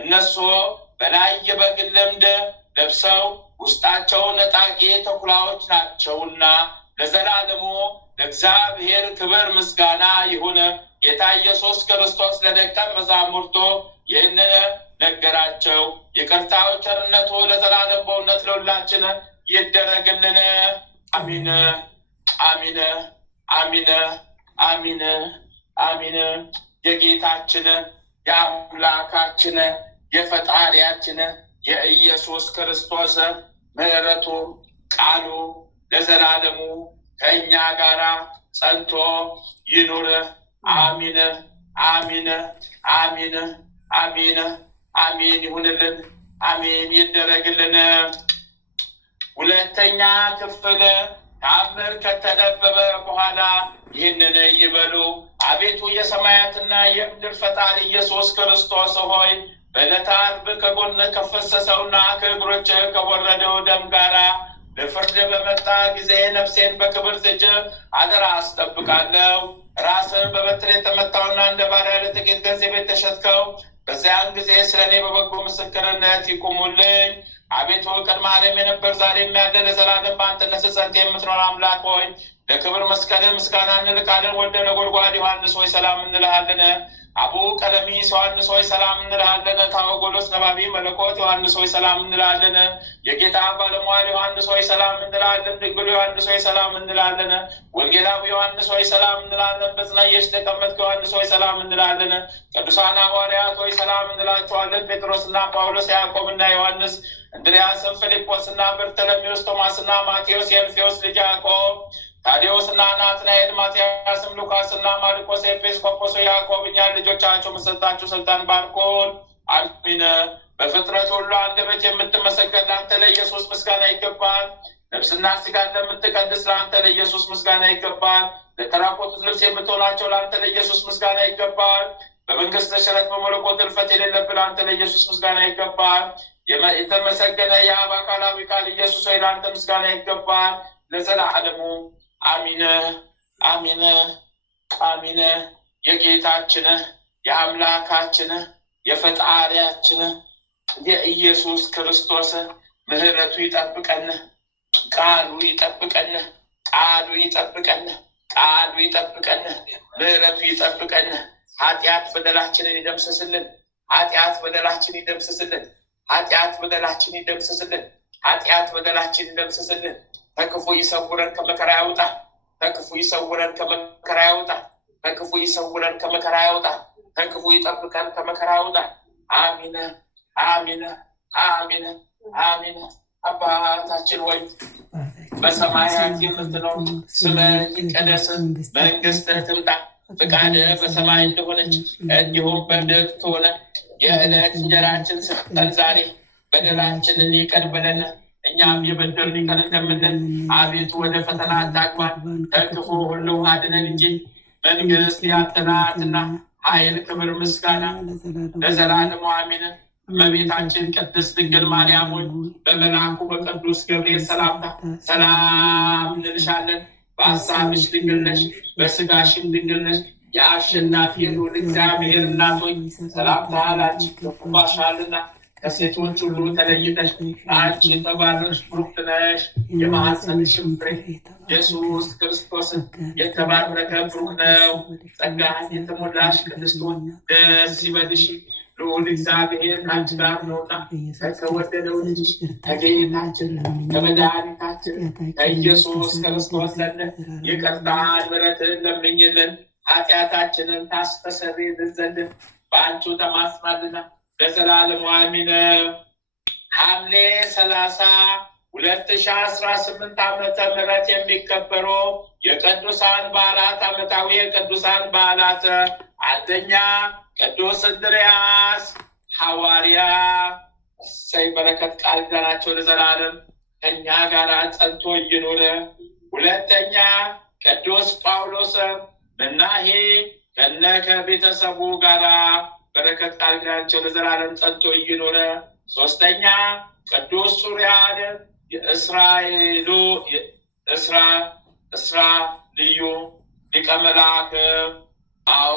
እነሱ በላይ የበግ ለምድ ለብሰው ውስጣቸው ነጣቂ ተኩላዎች ናቸውና። ለዘላለሙ ለእግዚአብሔር ክብር ምስጋና ይሁን። ጌታ ኢየሱስ ክርስቶስ ለደቀ መዛሙርቱ ይህንን ነገራቸው። ይቅርታው ቸርነቱ ለዘላለም በእውነት ለሁላችን ይደረግልን። አሚን አሚን አሚን አሚን አሚን። የጌታችን የአምላካችን የፈጣሪያችን የኢየሱስ ክርስቶስ ምሕረቱ ቃሉ ለዘላለሙ ከእኛ ጋር ጸንቶ ይኑር። አሚን አሚን አሚን አሚን አሚን ይሁንልን። አሚን ይደረግልን። ሁለተኛ ክፍል ተአምር ከተነበበ በኋላ ይህንን ይበሉ። አቤቱ የሰማያትና የምድር ፈጣሪ ኢየሱስ ክርስቶስ ሆይ በዕለተ ዓርብ ከጎን ከፈሰሰውና ከእግሮች ከወረደው ደም ጋራ ለፍርድ በመጣ ጊዜ ነፍሴን በክብርት እጅ አደራ አስጠብቃለሁ። ራስን በበትር የተመታውና እንደ ባሪያ ለጥቂት ገንዘብ የተሸጥከው በዚያን ጊዜ ስለ እኔ በበጎ ምስክርነት ይቁሙልኝ። አቤቱ ቅድመ ዓለም የነበር ዛሬም ያለ ለዘላለም በአንድነት ጸንተ የምትኖር አምላክ ሆይ ለክብር መስቀል ምስጋና እንልካለን። ወልደ ነጎድጓድ ዮሐንስ ሆይ ሰላም እንልሃለን። አቡ ቀለሚስ ዮሐንስ ሆይ ሰላም እንልሃለን። ታወጎሎስ ነባቢ መለኮት ዮሐንስ ሆይ ሰላም እንልሃለን። የጌታ ባለሟል ዮሐንስ ሆይ ሰላም እንልሃለን። ድንግሉ ዮሐንስ ሆይ ሰላም እንልሃለን። ወንጌላዊ ዮሐንስ ሆይ ሰላም እንልሃለን። በጽናየሽ ተቀመጥክ ዮሐንስ ሆይ ሰላም እንልሃለን። ቅዱሳን ሐዋርያት ሆይ ሰላም እንላቸዋለን። ጴጥሮስና ጳውሎስ፣ ያዕቆብና ዮሐንስ፣ እንድርያስም፣ ፊልጶስና በርተሎሜዎስ፣ ቶማስና ማቴዎስ፣ የእልፌዎስ ልጅ ያዕቆብ፣ ታዲዮስና ናትናኤል፣ ማትያስም፣ ሉቃስና ማርቆስ፣ ኤጲስቆጶስ ያዕቆብ፣ እኛን ልጆቻቸው መሰጣችሁ ስልጣን ባርኮን። አሚን። በፍጥረት ሁሉ አንደበት የምትመሰገን ለአንተ ለኢየሱስ ምስጋና ይገባል። ነፍስና ሥጋን ለምትቀድስ ለአንተ ለኢየሱስ ምስጋና ይገባል። ለተራቆቱት ልብስ የምትሆናቸው ለአንተ ለኢየሱስ ምስጋና ይገባል። በመንግስት ሽረት በመለኮት እልፈት የሌለብህ ለአንተ ለኢየሱስ ምስጋና ይገባል። የተመሰገነ የአብ አካላዊ ቃል ኢየሱስ ሆይ ለአንተ ምስጋና ይገባል ለዘላለሙ አሚን አሚን አሚን። የጌታችን የአምላካችን የፈጣሪያችን የኢየሱስ ክርስቶስ ምሕረቱ ይጠብቀን፣ ቃሉ ይጠብቀን፣ ቃሉ ይጠብቀን፣ ቃሉ ይጠብቀን፣ ምሕረቱ ይጠብቀን። ኃጢአት በደላችንን ይደምስስልን፣ ኃጢአት በደላችንን ይደምስስልን፣ ኃጢአት በደላችንን ይደምስስልን፣ ኃጢአት በደላችንን ይደምስስልን። ከክፉ ይሰውረን ከመከራ ያውጣ፣ ከክፉ ይሰውረን ከመከራ ያውጣ፣ ከክፉ ይሰውረን ከመከራ ያውጣ፣ ከክፉ ይጠብቀን ከመከራ ያውጣ። አሚን አሚን አሚን አሚን። አባታችን ሆይ በሰማያት የምትኖር ስምህ ይቀደስ፣ መንግሥትህ ትምጣ፣ ፈቃድህ በሰማይ እንደሆነች እንዲሁም በምድር ትሁን። የዕለት እንጀራችንን ስጠን ዛሬ፣ በደላችንን ይቅር በለን እኛም የበደሉንን ይቅር እንደምንል፣ አቤቱ ወደ ፈተና አታግባን ከክፉ ሁሉ አድነን እንጂ መንግሥት ያንተ ናትና፣ ኃይል፣ ክብር፣ ምስጋና ለዘላለሙ አሜን። እመቤታችን ቅድስት ድንግል ማርያም ሆይ በመልአኩ በቅዱስ ገብርኤል ሰላምታ ሰላም እንልሻለን። በሐሳብሽ ድንግል ነሽ፣ በሥጋሽም ድንግል ነሽ። የአሸናፊ ልዑል እግዚአብሔር እናት ሆይ ሰላምታ ላንቺ ይገባሻልና ከሴቶች ሁሉ ተለይተሽ አንቺ የተባረክሽ ቡርክት ነሽ። የማኅፀንሽም ፍሬ ኢየሱስ ክርስቶስ የተባረከ ቡሩክ ነው። ጸጋን የተሞላሽ ቅድስት ሆይ ደስ ይበልሽ፣ ልዑል እግዚአብሔር ከአንቺ ጋር ነውና ከተወደደው ልጅ ከጌታችን ከመድኃኒታችን ከኢየሱስ ክርስቶስ ዘንድ ይቅርታን ምሕረትን ለምኝልን ኃጢአታችንን ታስተሰርይልን ዘንድ በአንቺ ተማጽናልና ለዘላለሙ አሜን። ሐምሌ 30 2018 ዓመተ ምህረት የሚከበሩ የቅዱሳን በዓላት ዓመታዊ የቅዱሳን በዓላት አንደኛ ቅዱስ እንድርያስ ሐዋርያ እሰይ በረከት ቃል ኪዳናቸው ለዘላለም ከእኛ ጋር ጸንቶ ይኑር። ሁለተኛ ቅዱስ ጳውሎስ መናሄ ከነ ከቤተሰቡ ጋራ በረከት ቃል ኪዳናቸው ለዘላለም ጸንቶ ይኑር። ሶስተኛ ቅዱስ ሱሪያድ የእስራኤሉ ልዩ ሊቀ መላእክት አዎ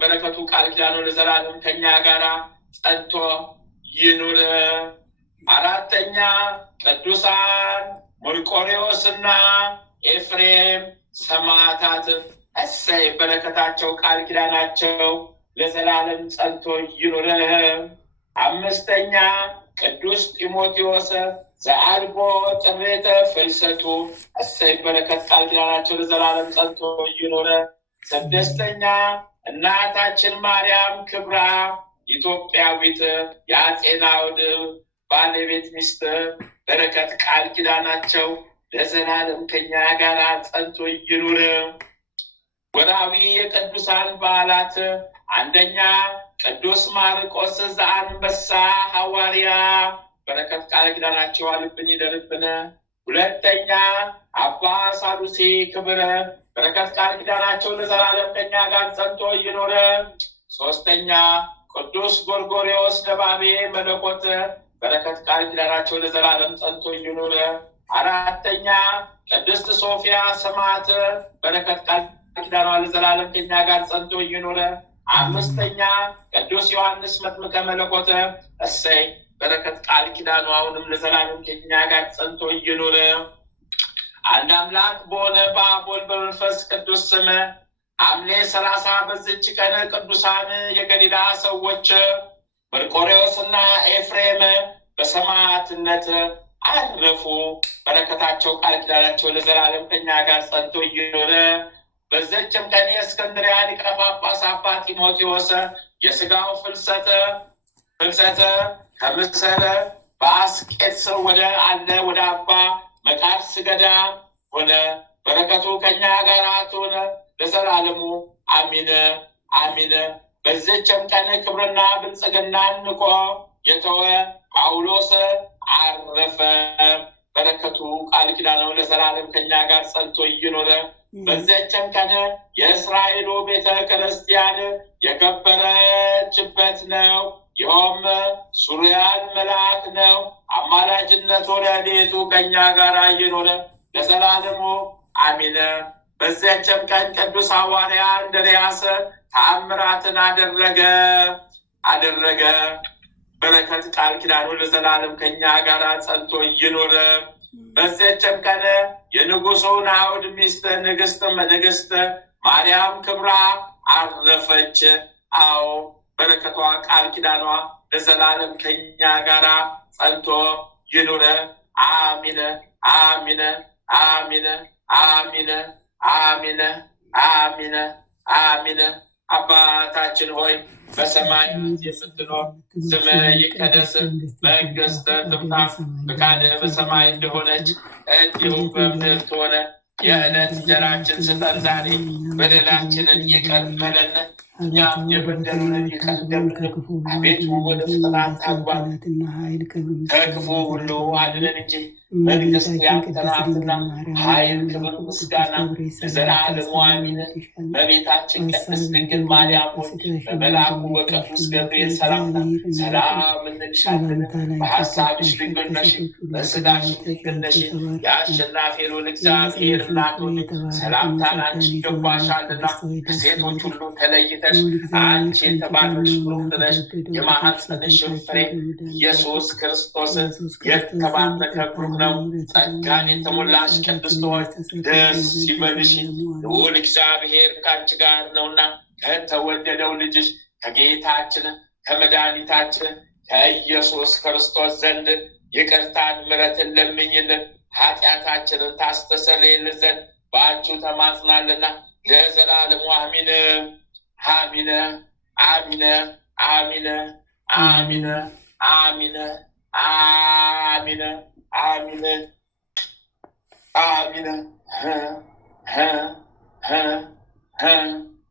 በረከቱ ቃል ኪዳኑ ለዘላለም ከኛ ጋራ ጸንቶ ይኑር። አራተኛ ቅዱሳን መርቆሬዎስና ኤፍሬም ሰማዕታት እሰይ በረከታቸው ቃል ኪዳናቸው ለዘላለም ጸንቶ ይኑር። አምስተኛ ቅዱስ ጢሞቴዎስ ዘአልቦ ጥሬተ ፍልሰቱ እሰይ በረከት ቃል ኪዳናቸው ለዘላለም ጸንቶ ይኑር። ስድስተኛ እናታችን ማርያም ክብራ ኢትዮጵያዊት የአፄ ናዖድ ባለቤት ሚስት በረከት ቃል ኪዳናቸው ለዘላለም ከኛ ጋር ጸንቶ ይኑር። ወርሃዊ የቅዱሳን በዓላት አንደኛ ቅዱስ ማርቆስ ዘአንበሳ ሐዋርያ በረከት ቃል ኪዳናቸው አልብን ይደርብን። ሁለተኛ አባ ሳሉሲ ክብረ በረከት ቃል ኪዳናቸው ለዘላለም ከኛ ጋር ጸንቶ ይኑር። ሶስተኛ ቅዱስ ጎርጎርዮስ ነባቤ መለኮት በረከት ቃል ኪዳናቸው ለዘላለም ጸንቶ ይኑር። አራተኛ ቅድስት ሶፊያ ሰማዕት በረከት ቃል ኪዳኗ ለዘላለም ከኛ ጋር ጸንቶ ይኑር። አምስተኛ ቅዱስ ዮሐንስ መጥምቀ መለኮት እሰይ በረከት ቃል ኪዳኑ አሁንም ለዘላለም ከኛ ጋር ጸንቶ ይኑር። አንድ አምላክ በሆነ በአብ ወልድ በመንፈስ ቅዱስ ስም ሐምሌ 30 በዚች ቀን ቅዱሳን የገሊላ ሰዎች መርቆሬዎስና ኤፍሬም በሰማዕትነት አረፉ። በረከታቸው ቃል ኪዳናቸው ለዘላለም ከኛ ጋር ጸንቶ ይኑር። በዚችም ቀን የእስክንድርያ ሊቀ ጳጳስ አባ ጢሞቴዎስ የሥጋው ፍልሰተ ከምስረ በአስቄጥስ ወደ አባ መቃርስ ገዳም ሆነ። በረከቱ ከኛ ጋር ትሁን ለዘላለሙ አሚን አሚን። በዚችም ቀን ክብርና ብልጽግናን ንቆ የተወ ጳውሎስ አረፈ። በረከቱ ቃል ኪዳኑ ለዘላለም ከኛ ጋር ጸንቶ ይኑር። በዚችም ቀን የእስራኤሉ ቤተ ክርስቲያን የከበረችበት ነው። ይኸውም ሱሪያን መልአክ ነው። አማላጅነቱ ረድኤቱ ከኛ ጋር ይኑር ለዘላለሙ አሚን። በዚያችም ቀን ቅዱስ ሐዋርያ እንድርያስ ተአምራትን አደረገ። በረከት ቃል ኪዳኑ ለዘላለም ከኛ ጋር ጸንቶ ይኑር። በዚያችም ቀን የንጉሡ ናዖድ ሚስት ንግስት ማርያም ክብራ አረፈች። አዎ በረከቷ ቃል ኪዳኗ ለዘላለም ከኛ ጋር ጸንቶ ይኑር። አሚን አሚን አሚን አሚን አሚን አሚን አሚን። አባታችን ሆይ በሰማያት የምትኖር ስምህ ይቀደስ፣ መንግሥትህ ትምጣ፣ ፈቃድህ በሰማይ እንደሆነች እንዲሁም በምድር ትሁን። የዕለት እንጀራችንን ስጠን ዛሬ፣ በደላችንን ይቅር በለን እኛም የበደሉንን ይቅር እንደምንል፣ አቤቱ ወደ ፈተና አታግባን ከክፉ ሁሉ አድነን እንጂ መንግሥት ያንተ ናትና፣ ኃይል፣ ክብር፣ ምስጋና ለዘላለሙ አሜን። እመቤታችን ቅድስት ድንግል ማርያም ሆይ በመልአኩ በቅዱስ ገብርኤል ሰላምታ ሰላም እንልሻለን። በሐሳብሽ ድንግል ነሽ፣ በሥጋሽም ድንግል ነሽ። የአሸናፊ ልዑል እግዚአብሔር እናት ሆይ ሰላምታ ላንቺ ይገባሻልና፣ ከሴቶች ሁሉ ተለይተሽ አንቺ የተባረክሽ ብሩክት ነሽ። የማኅፀንሽም ፍሬ ኢየሱስ ክርስቶስ የተባረከ ብሩክ ነው። ጸጋን የተሞላሽ ቅድስት ሆይ ደስ ይበልሽ፣ ልዑል እግዚአብሔር ከአንቺ ጋር ነውና ከተወደደው ልጅሽ ከጌታችን ከመድኃኒታችን ከኢየሱስ ክርስቶስ ዘንድ ይቅርታን ምሕረትን ለምኝልን ኃጢአታችንን ታስተሰርይልን ዘንድ በአንቺ ተማጽናልና ለዘላለሙ አሚን አሚን አሚን አሚን አሚን አሚን አሚን አሚን አሚን።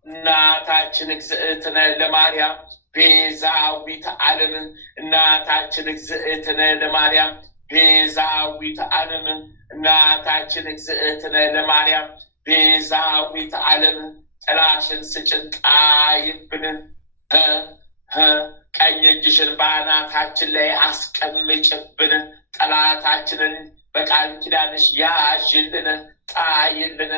እናታችን እግዝእትነ ለማርያም ቤዛዊተ ዓለም እናታችን እግዝእትነ ለማርያም ቤዛዊተ ዓለም እናታችን እግዝእትነ ለማርያም ቤዛዊተ ዓለም ጥላሽን ስጭን ጣይብን ቀኝ እጅሽን በአናታችን ላይ አስቀምጭብን ጠላታችንን በቃል ኪዳንሽ ያዥልን ጣይልን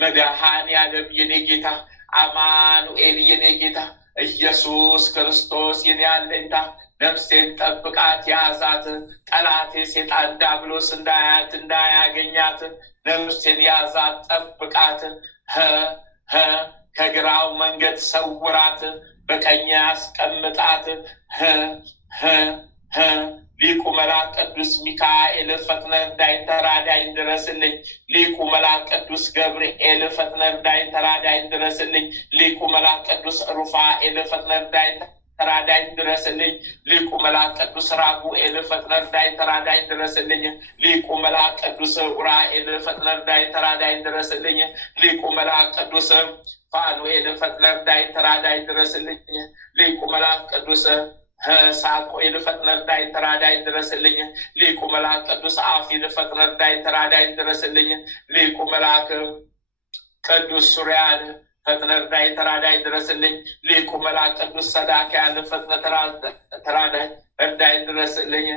መድኃኔዓለም የኔ ጌታ አማኑኤል የኔ ጌታ ኢየሱስ ክርስቶስ የኔ አለኝታ ነፍሴን ጠብቃት ያዛት ጠላቴ ሴጣን ዲያብሎስ እንዳያት እንዳያገኛት ነፍሴን ያዛት ጠብቃት ከግራው መንገድ ሰውራት በቀኝ ያስቀምጣት ሊቁ መልአክ ቅዱስ ሚካኤል ፈጥነህ እርዳኝ ተራዳኝ ድረስልኝ ሊቁ መልአክ ቅዱስ ገብርኤል ፈጥነህ እርዳኝ ተራዳኝ ድረስልኝ ሊቁ መልአክ ቅዱስ ሩፋኤል ፈጥነህ እርዳኝ ተራዳኝ ድረስልኝ ሊቁ መልአክ ቅዱስ ራጉኤል ፈጥነህ እርዳኝ ተራዳኝ ድረስልኝ ሊቁ መልአክ ቅዱስ ኡራኤል ፈጥነህ እርዳኝ ተራዳኝ ድረስልኝ ሊቁ መልአክ ቅዱስ ፋኑኤል ፈጥነህ እርዳኝ ተራዳኝ ድረስልኝ ሊቁ መልአክ ቅዱስ ሳቆኤል ፈጥነህ እርዳኝ ተራዳኝ ድረስልኝ ሊቁ መልአክ ቅዱስ አፊል ፈጥነህ እርዳኝ ተራዳኝ ድረስልኝ ሊቁ መልአክ ቅዱስ ሱሪያል ፈጥነህ እርዳኝ ተራዳኝ ድረስልኝ ሊቁ መልአክ ቅዱስ ሰዳክያል ፈጥነህ ተራዳኝ እርዳኝ ድረስልኝ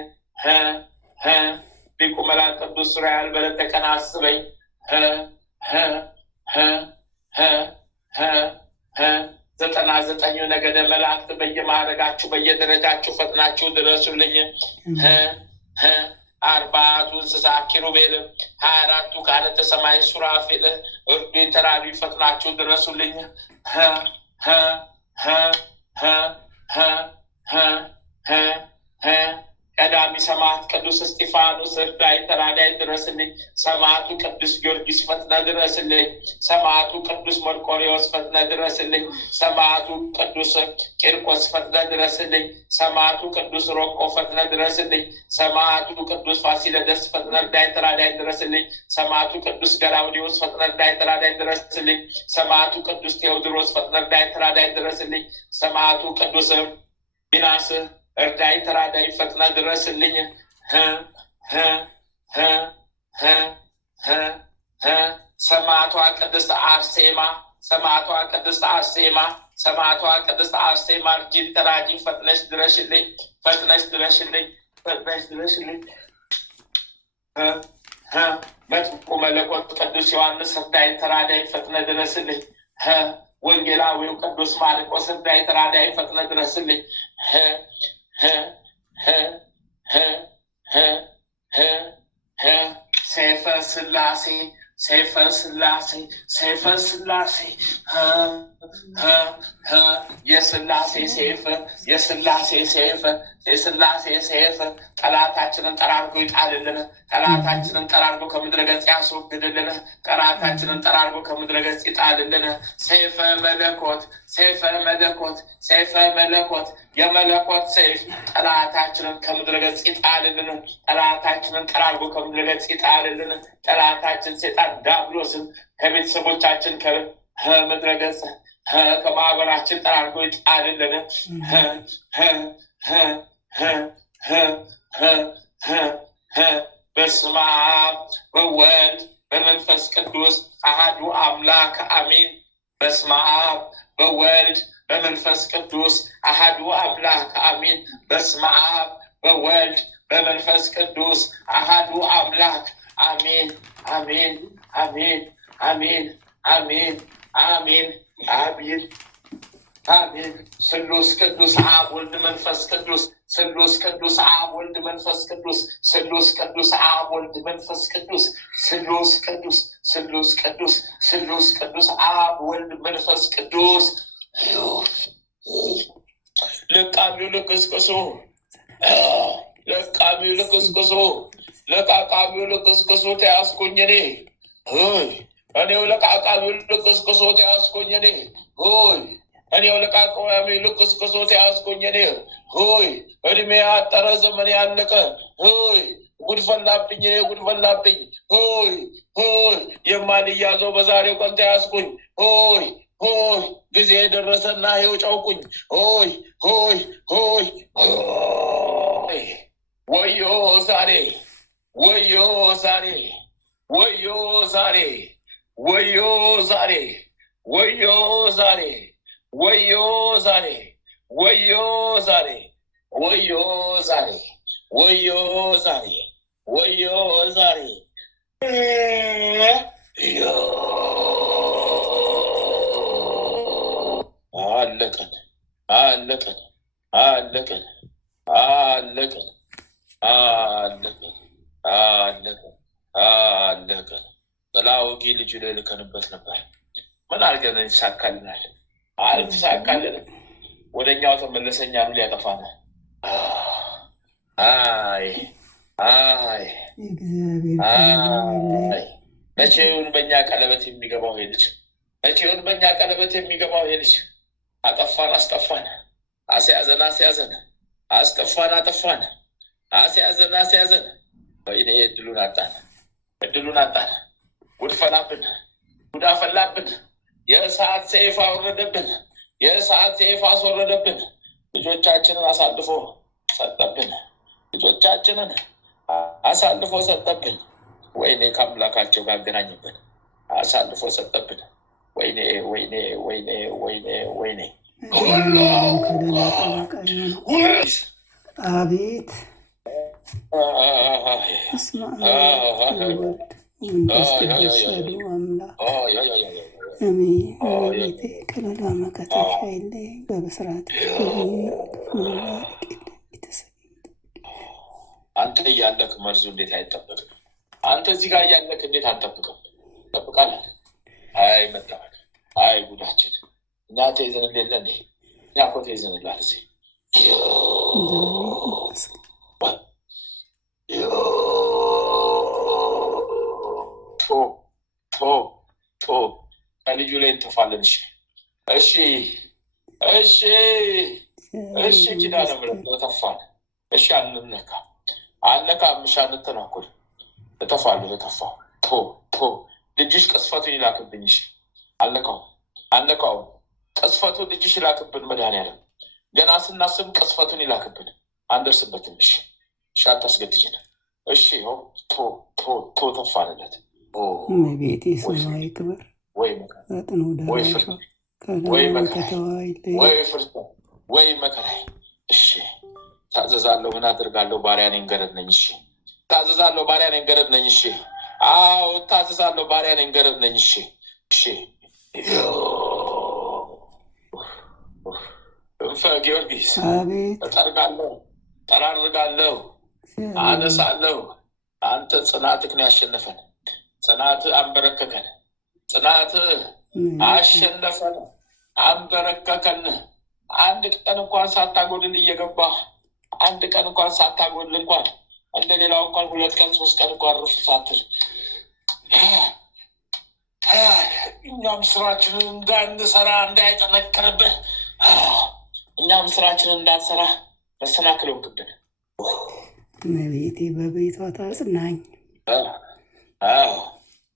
ሊቁ መልአክ ቅዱስ ሱሪያል በዕለተ ቀን አስበኝ ዘጠና ዘጠኙ ነገደ መላእክት በየማዕረጋችሁ በየደረጃችሁ ፈጥናችሁ ድረሱልኝ 40ቱ እንስሳ ኪሩቤል 24ቱ ካህናተ ሰማይ ሱራፌል እርዱኝ ተራዱኝ ፈጥናችሁ ድረሱልኝ ቀዳሚ ሰማዕት ቅዱስ እስጢፋኖስ እርዳኝ ተራዳኝ ድረስልኝ ሰማዕቱ ቅዱስ ጊዮርጊስ ፈጥነህ ድረስልኝ ሰማዕቱ ቅዱስ መርቆሬዎስ ፈጥነህ ድረስልኝ ሰማዕቱ ቅዱስ ቂርቆስ ፈጥነህ ድረስልኝ ሰማዕቱ ቅዱስ ሮቆ ፈጥነህ ድረስልኝ ሰማዕቱ ቅዱስ ፋሲለደስ ፈጥነህ እርዳኝ ተራዳኝ ድረስልኝ ሰማዕቱ ቅዱስ ገላውዴዎስ ፈጥነህ እርዳኝ ተራዳኝ ድረስልኝ ሰማዕቱ ቅዱስ ቴዎድሮስ ፈጥነህ እርዳኝ ተራዳኝ ድረስልኝ ሰማዕቱ ቅዱስ ሚናስ እርዳኝ ተራዳኝ ፈጥነህ ድረስልኝ ሰማዕቷ ቅድስት አርሴማ ሰማዕቷ ቅድስት አርሴማ ሰማዕቷ ቅድስት አርሴማ እርጂኝ ተራጂኝ ፈጥነሽ ድረሽልኝ ፈጥነሽ ድረሽልኝ ፈጥነሽ ድረሽልኝ መጥምቁ መለኮት ቅዱስ ዮሐንስ እርዳኝ ተራዳኝ ፈጥነህ ድረስልኝ ወንጌላዊው ቅዱስ ማርቆስ እርዳኝ ተራዳኝ ፈጥነህ ድረስልኝ ሰይፈ ሥላሴ ሰይፈ ሥላሴ ሰይፈ ሥላሴ የሥላሴ ሰይፍ የሥላሴ ሰይፍ የሥላሴ ሰይፍ ጠላታችንን ጠራርጎ ይጣልልን ጠላታችንን ጠራርጎ ከምድረ ገጽ ያስወግድልን ጠላታችንን ጠራርጎ ከምድረ ገጽ ይጣልልን ሰይፈ መለኮት ሰይፈ መለኮት ሰይፈ መለኮት የመለኮት ሰይፍ ጠላታችንን ከምድረ ገጽ ይጣልልን ጠላታችንን ጠራርጎ ከምድረ ገጽ ይጣልልን ጠላታችን ሴጣን ዲያብሎስን ከቤተሰቦቻችን ከምድረ ገጽ ከማህበራችን ጠራርጎ ይጣልልን በስመ አብ ወወልድ በመንፈስ ቅዱስ አሐዱ አምላክ አሜን። በስመ አብ ወወልድ በመንፈስ ቅዱስ አሐዱ አምላክ አሜን። በስመ አብ ወወልድ በመንፈስ ቅዱስ አሐዱ አምላክ አሜን አሜን አሜን አሜን አሜን አሜን አሜን አሜን። ስሉስ ቅዱስ አብ ወልድ መንፈስ ቅዱስ ስሉስ ቅዱስ አብ ወልድ መንፈስ ቅዱስ ስሉስ ቅዱስ አብ ወልድ መንፈስ ቅዱስ ስሉስ ቅዱስ ስሉስ ቅዱስ ስሉስ ቅዱስ አብ ወልድ መንፈስ ቅዱስ ለቃሚው ለቅስቅሱ ለቃሚው ለቅስቅሱ ለቃቃሚው ለቅስቅሱ ተያዝኩኝ እኔ ሆይ እኔው ለቃቃሚው ለቅስቅሱ ተያዝኩኝ እኔ ሆይ እኔው ልቃቀዋሚ ልቅስቅሶት ያስቆኝ እኔ ሆይ እድሜ አጠረ ዘመን ያለቀ ሆይ ጉድፈላብኝ እኔ ጉድፈላብኝ ሆይ ሆይ የማልያዘው በዛሬው ቀን ተያዝኩኝ ሆይ ሆይ ጊዜ ደረሰና ይኸው ጫውቁኝ ሆይ ሆይ ሆይ ወዮ ዛሬ ወዮ ዛሬ ወዮ ዛሬ ወዮ ዛሬ ወዮ ዛሬ ወዮ ዛሬ ወዮ ዛሬ ወዮ ዛሬ ወዮ ዛሬ ወዮ ዛሬ አለቀን አለቀን አለቀን አለቀን አለቀን አለቀን አለቀን። ጥላ ወጊ ልጁ ላይ ልከንበት ነበር። ምን አድርገን ይሳካልናል? አልተሳካልንም። ወደኛው ተመለሰኛ ምን ሊያጠፋን? አይ አይ አይ መቼውን በእኛ ቀለበት የሚገባው ይሄ ልጅ መቼውን በእኛ ቀለበት የሚገባው ይሄ ልጅ አጠፋን አስጠፋን፣ አስያዘን አስያዘን፣ አስጠፋን አጠፋን፣ አስያዘን አስያዘን። ወይኔ እድሉን አጣን፣ እድሉን አጣን። ጉድ ፈላብን፣ ጉድ አፈላብን። የእሳት ሰይፍ አወረደብን፣ የእሳት ሰይፍ አስወረደብን። ልጆቻችንን አሳልፎ ሰጠብን፣ ልጆቻችንን አሳልፎ ሰጠብን። ወይኔ ከአምላካቸው ጋር አገናኝብን፣ አሳልፎ ሰጠብን። ወይኔ ወይኔ ወይኔ ወይኔ ወይኔ አቤት አምላክ ከለላ መከታሽ አይለይ በብስራት አንተ እያለክ መርዙ እንዴት አይጠበቅም? አንተ እዚህ ጋር እያለክ እንዴት አንጠብቅም? ጠብቃለን። አይ መጣክ፣ አይ ጉዳችን። እኛ ተይዘንልለን፣ እኛ እኮ ተይዘንላል። እዚህ ከልጁ ላይ እንተፋለን። እሺ እሺ እሺ ኪዳነ ምሕረት ተፋን። እሺ አንነካ አለካ ምሻ እንተናኩል እተፋለሁ እተፋው ልጅሽ ቅስፈቱን ይላክብኝ። እሺ አለካው አለካው ቅስፈቱ ልጅሽ ይላክብን። መድኃኒዓለም ገና ስናስብ ቅስፈቱን ይላክብን። አንደርስበትም። እሺ እሺ አታስገድጅን። እሺ ተፋንለት። ቤቴ ሰማይ ክብር ወይ ፈጥኖ ደራሽ ወይ መከራይ። እሺ ታዘዛለሁ። ምን አድርጋለሁ? ባሪያ ነኝ፣ ገረድ ነኝ። እሺ ታዘዛለሁ። ባሪያ ነኝ፣ ገረድ ነኝ። እሺ አዎ ታዘዛለሁ። ባሪያ ነኝ፣ ገረድ ነኝ። እሺ እሺ እንፈ ጊዮርጊስ እጠርጋለሁ፣ ጠራርጋለሁ፣ አነሳለሁ። አንተ ጽናትህን ያሸነፈን፣ ጽናት አንበረከከን፣ ጽናት አሸነፈን፣ አንበረከከን። አንድ ቀን እንኳን ሳታጎድል እየገባ አንድ ቀን እንኳን ሳታጎድል እንኳን እንደሌላው እንኳን 2 ቀን 3 ቀን እንኳን ርፍ ሳትል እኛም ስራችንን እንዳንሰራ እንዳይጠነክርብን እኛም ስራችንን እንዳንሰራ መሰናክል ሆንክብን። እመቤቴ በቤቷ ታጽናኝ።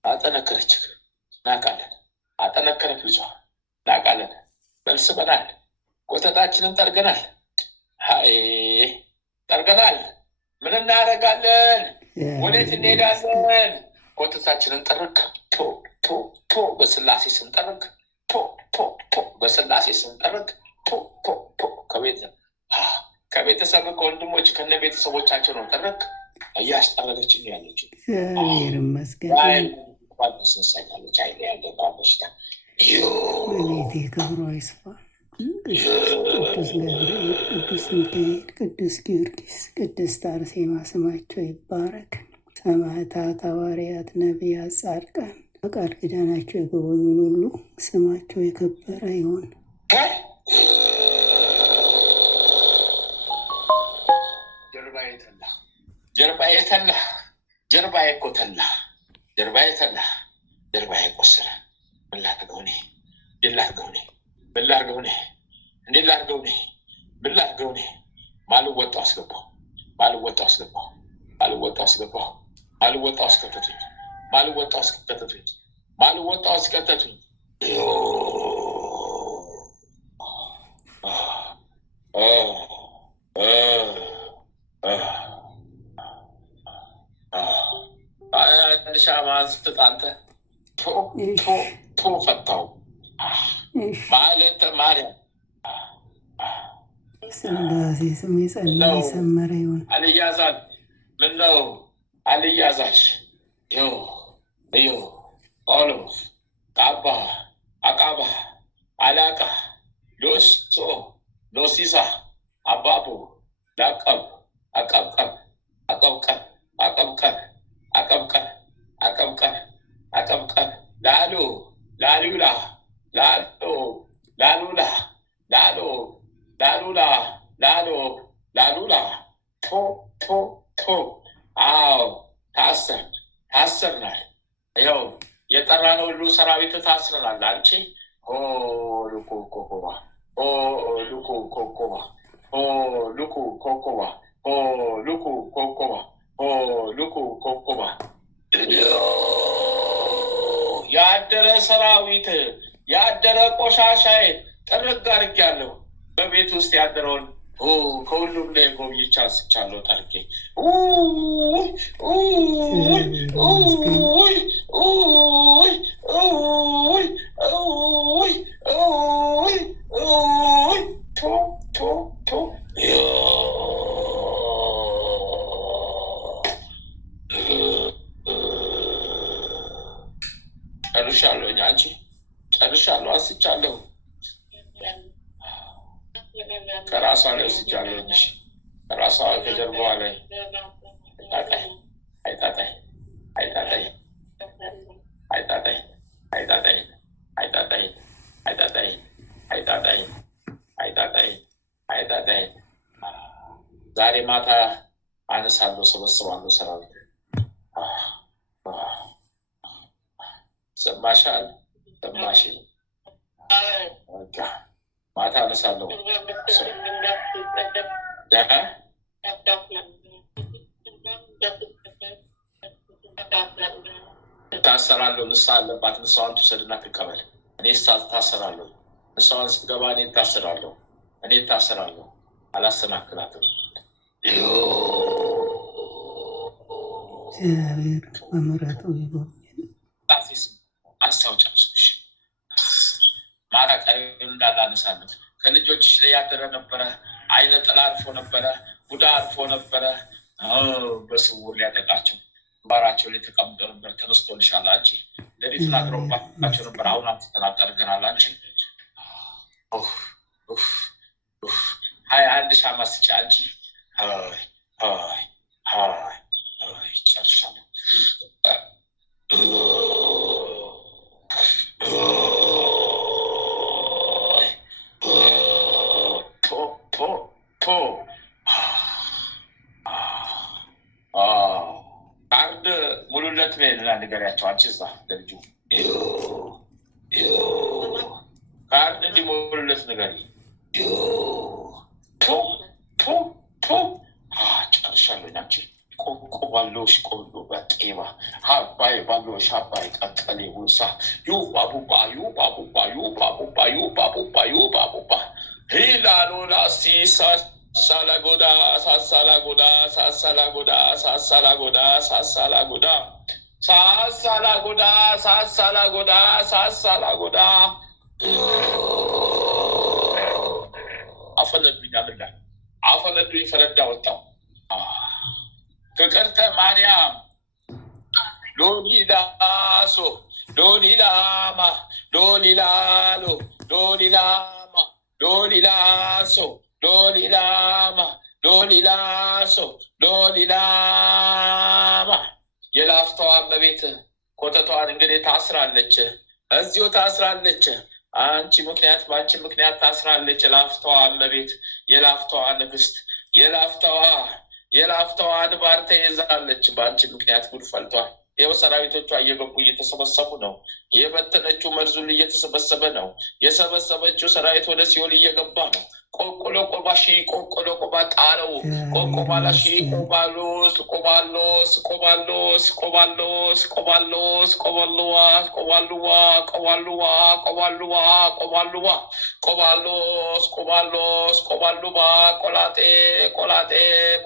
አጠነከረች፣ ናቃለን። አጠነከረች ልጇ፣ ናቃለን። በልስበናል፣ ኮተታችንን ጠርገናል። ሀይ ጠርገናል። ምን እናደርጋለን? ወዴት እንሄዳለን? ኮተታችንን ጠርግ በስላሴ ስንጠርግ በስላሴ ስንጠርግ ከቤተሰብ ከወንድሞች ከነ ቤተሰቦቻቸው ነው ጠርግ እያስጠረገችን ያለችው። እግዚአብሔር ይመስገን። ስንሰኛለች አይለ ያለባ በሽታ በቤቴ ክብሯ ይስፋ። ቅዱስ ገብርኤል፣ ቅዱስ ሚካኤል፣ ቅዱስ ጊዮርጊስ፣ ቅድስት አርሴማ ስማቸው ይባረክ። ሰማዕታት፣ ሐዋርያት፣ ነቢያት፣ ጻድቃን በቃል ኪዳናቸው የጎበኙን ሁሉ ስማቸው የከበረ ይሆን። ጀርባዬ ተላ፣ ጀርባዬ እኮ ተላ፣ ጀርባዬ ተላ፣ ጀርባዬ ቆሰለ። ምን ላድርገው እኔ? ብላርገውኔ እንዴላርገውኔ ብላርገውኔ ማልወጣው አስገባው ማልወጣው አስገባው ማልወጣው አስገባው ማልወጣው አስከተቱኝ ማልወጣው አስከተቱኝ ማልወጣው አስከተቱኝ ሻማን ስትጣንተ ፈታው ማለት ማርያም ስላሴ ስም የጸና የሰመረ ይሁን። አልያዛል ምነው አልያዛል ኦሎፍ ቃባ አቃባ አላቃ ሎሶ ሎሲሳ አባቡ ላቀብ አቀብቀብ አቀብቀብ አቀብቀብ አቀብቀብ አቀብቀብ አቀብቀብ ላሉ ላሉላ ላሎ ላሉላ ላሎ ላሉላ ላሎ ላሉላ ቶ አዎ ታሰርናል። ይኸው የጠራነው ሁሉ ሰራዊት ታስረናል። አንቺ ልኩ ኮኮባ ልኩ ኮኮባ ልኩ ኮኮባ ልኩ ኮኮባ ልኩ ኮኮባ ያደረ ሰራዊት ያደረ ቆሻሻዬ ጥርግ አድርጌያለሁ። በቤት ውስጥ ያደረውን ከሁሉም ላይ ጎብኝቼ አንስቻለሁ። ጠርጌ ጨርሻለሁ። አንቺ ጨርሻለሁ። አንስቻለሁ። ከራሷ ላይ ወስጃለሁ። ከራሷ ከጀርባዋ ላይ አይጣጣይ አይጣጣይ አይጣጣይ አይጣጣይ አይጣጣይ አይጣጣይ አይጣጣይ አይጣጣይ አይጣጣይ አይጣጣይ ዛሬ ማታ አነሳለሁ፣ ሰበስባለሁ ሰራዊት። ሰማሻል? ሰማሽ? ማታ አነሳለሁ። ታሰራለሁ። ንስሐ አለባት። ንስሐዋን ትውሰድና ትቀበል። እኔ ታሰራለሁ። ንስሐዋን ስትገባ እኔ ታሰራለሁ። እኔ ታሰራለሁ። አላሰናክላትም። እግዚአብሔር በምሕረቱ ይጎብኘን። አስታውጫለሽ ማታ ቀሪውን እንዳላነሳለት ከልጆችሽ ላይ ያደረ ነበረ። አይነ ጥላ አልፎ ነበረ። ቡዳ አልፎ ነበረ። በስውር ሊያጠቃቸው ባራቸው ላይ ተቀምጦ ነበር። ተነስቶልሻል። አንቺ ሌሊት ናግረውባቸው ነበር። አሁን አትተናጠርገናል። አንቺ 21 ሻማ ስጪ። አንቺ ጨርሻለሁ። አንድ ሙሉለት ሜልና ንገሪያቸው። አንቺ እዛ ለልጁ ከአንድ እንዲህ ሙሉለት ንገሪ። ጨርሻለሁ። አንቺ ቆቆ ባሎሽ ቆሎ በጤባ ሀባይ ባሎሽ ሀባይ ቀጠሌ ውሳ ዩ ባቡባ ዩ ባቡባ ዩ ባቡባ ዩ ባቡባ ዩ ባቡባ ሂላሎላ ሲሳ ሳላጎዳ ሳሳላጎዳ ሳሳላጎዳ ሳሳላጎዳ ሳሳላጎዳ ሳሳላጎዳ ሳሳላጎዳ ሳሳላጎዳ አፈነዱኝ አምላ አፈነዱኝ። ፈረዳ ወጣው። ፍቅርተ ማርያም ሎሊላሶ ሎሊላማ ሎሊላሎ ሎሊላማ ሎሊላሶ ሎሊላማ ሎሊላሶ ሎሊላማ የላፍታዋ እመቤት ኮተቷን እንግዲህ ታስራለች። እዚሁ ታስራለች። አንቺ ምክንያት በአንቺ ምክንያት ታስራለች። ላፍታዋ እመቤት የላፍታዋ ንግስት የላፍታዋ አድባር ተይዛለች። በአንቺ ምክንያት ጉድ ፈልቷል። የሰራዊቶቿ እየገቡ እየተሰበሰቡ ነው። የበተነችው መርዙን እየተሰበሰበ ነው። የሰበሰበችው ሰራዊት ወደ ሲኦል እየገባ ነው። ቆቆሎ ቆባሺ ቆቆሎ ቆባ ጣለው ቆቆባላሺ ቆባሎስ ቆባሎስ ቆባሎስ ቆባሎስ ቆባሎስ ቆባሉዋ ቆባሉዋ ቆባሉዋ ቆባሉዋ ቆባሉዋ ቆባሎስ ቆባሎስ ቆባሉባ ቆላጤ ቆላጤ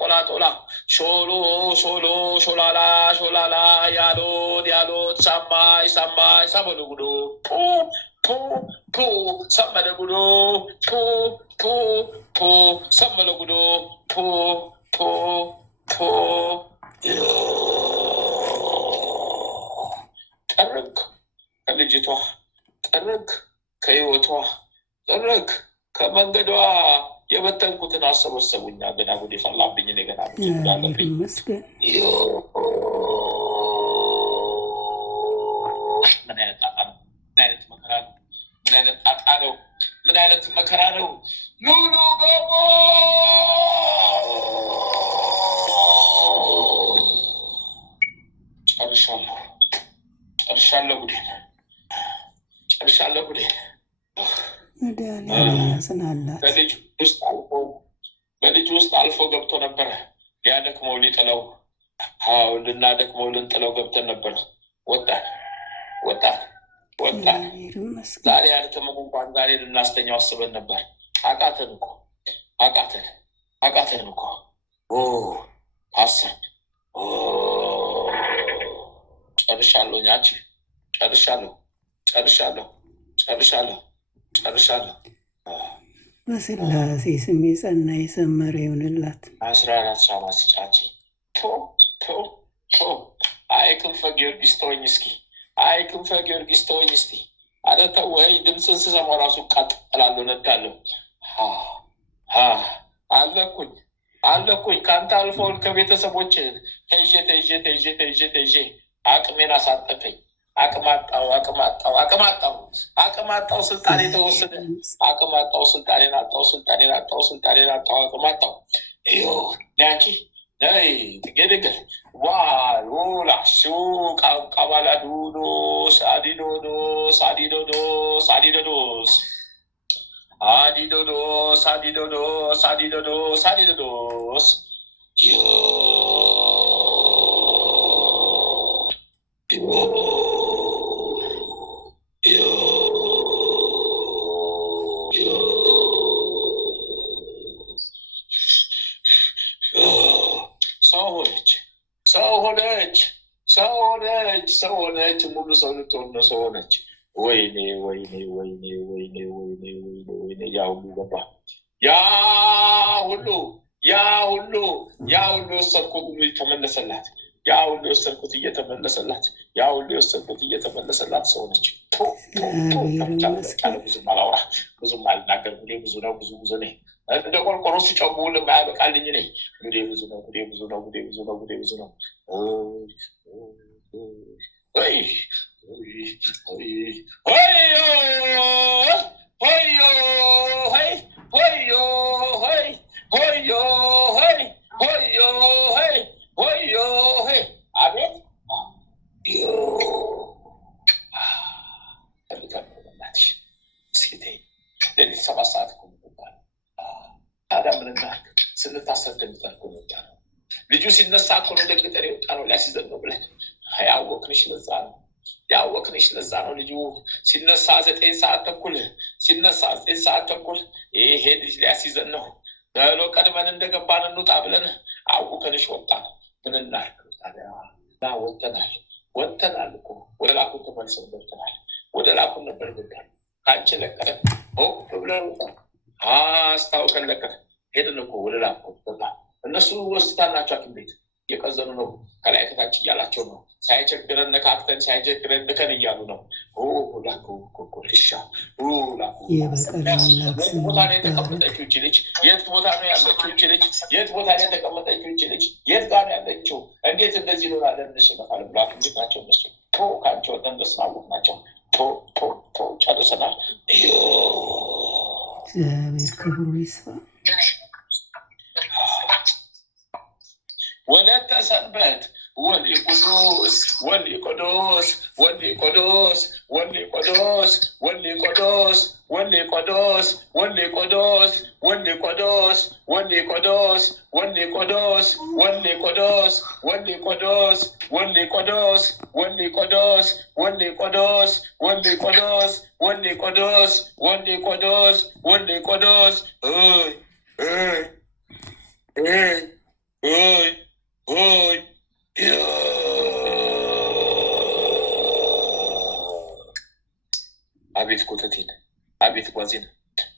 ቆላጦላ ሾሎ ሾሎ ሾላላ ሾላላ ያሎት ያሎት ሰማይ ሰማይ ሰበሉጉዶ ፑ ሰመለጉዶ ፑ ሰመለጉዶ ፑ ጠረግ ከልጅቷ ጠረግ ከህይወቷ ጠረግ ከመንገዷ የበተንኩትን አሰበሰቡኛ ገና ጉድ ፈላብኝ እኔ ገና እንዳለብኝ ምን አይነት ጣጣ ነው? ምን አይነት መከራ ነው? ምን አይነት ጣጣ ነው? ምን አይነት መከራ ነው? ኑኑ ገቦ ጨርሻለሁ ጉዴን ጨርሻለሁ ጉዴን። በልጅ ውስጥ አልፎ ገብቶ ነበረ ሊያደክመው ሊጥለው ልናደክመው ልንጥለው ገብተን ነበር። ወጣ ዛሬ ያልተመሙ እንኳን ዛሬ ልናስተኛው አስበን ነበር። አቃተን እኮ አሰብ ጨርሻለሁ ኛች ጨርሻለሁ። በስላሴ ስም የጸና የሰመረ ይሁንላት። 14 ሻማ ስጫች አይ ክንፈ ጊዮርጊስ ተወኝ እስኪ አይ ክንፈ ጊዮርጊስ ተወኝ እስቲ አለተው ወይ ድምፅን ስሰማው ራሱ ቃጠላለሁ ነዳለሁ። አለኩኝ ከአንተ አልፎ ከቤተሰቦች ተይዤ አቅሜን አሳጠፈኝ። አቅማጣው ስልጣኔ ተወሰደ። አቅማጣው ስልጣኔን አጣው። አቅማጣው ያንቺ ነይ ትገደገል ዋላሹ ቃባላዱዶስ አዲዶዶስ ሰው ሆነች ሙሉ ሰው ልትሆን ነው። ሰው ሆነች። ወይኔ ያ ሁሉ ገባ። ያ ሁሉ የወሰድኩት ተመለሰላት። ያ ሁሉ የወሰድኩት እየተመለሰላት ሰው ነች። ብዙም አላውራ ብዙም አልናገር። ብዙ ነው እንደ ቆርቆሮ ሲጨጉ ለማያበቃልኝ ነኝ። ብዙ ነው። አቤት ሌሊት 7 ሰዓት ታዲያ ምን እናድርግ? ስንታሰር ደንግጠን እኮ ነው የወጣነው። ልጁ ሲነሳ እኮ ነው ደንግጠን የወጣነው። ሊያስይዘን ነው ብለን ያወቅንሽ ለዛ ነው። ልጁ ሲነሳ 9 ሰዓት ተኩል ይሄ ልጅ ሊያስይዘን ነው በሎ ቀድመን እንደገባን እንውጣ ብለን አውቀንሽ ወጣን። ምን እናድርግ ታዲያ? ወጥተናል እኮ ወደ ላኩን ተመልሰን ገብተናል። ወደ ላኩን ነበር ገብተናል። ካንቺ ለቀን ብለን አስታውቀን ለቀን ሄድን እኮ ወደ ላኩን ገባ። እነሱ ወስታን ናቸው ሐኪም ቤት እየቀዘኑ ነው። ከላይ ከታች እያላቸው ነው። ሳይቸግረን ነካክተን ሳይቸግረን ልከን እያሉ ነው። ላኩ ኮኮልሻ ላኩ ቦታ ላይ የተቀመጠችው ይህች ልጅ የት ቦታ ነው ያለችው? ይህች ልጅ የት ቦታ ላይ የተቀመጠችው? ይህች ልጅ የት ጋር ነው ያለችው? እንዴት እንደዚህ ኖራለን? እንሽነፋል ብሎ ሐኪም ቤት ናቸው እነሱ። ከአንቺ ወደ እንደስናወቅ ናቸው። ጨርሰናል። እግዚአብሔር ክብሩ ይስፋ። ወለተ ሰንበት ወልድ ቅዱስ ወልድ ቅዱስ ወልድ ቅዱስ ወልድ ቅዱስ ወልድ ቅዱስ ወልድ ቅዱስ ወልድ ቅዱስ ወልድ ቅዱስ ወልድ ቅዱስ ወልድ ቅዱስ ወልድ ቅዱስ ወልድ ቅዱስ ወልድ ቅዱስ ወልድ ቅዱስ ወልድ ቅዱስ ወልድ ቅዱስ ወልድ ቅዱስ ወልድ ቅዱስ ወልድ ቅዱስ አቤት ኮተቴን አቤት ጓዜን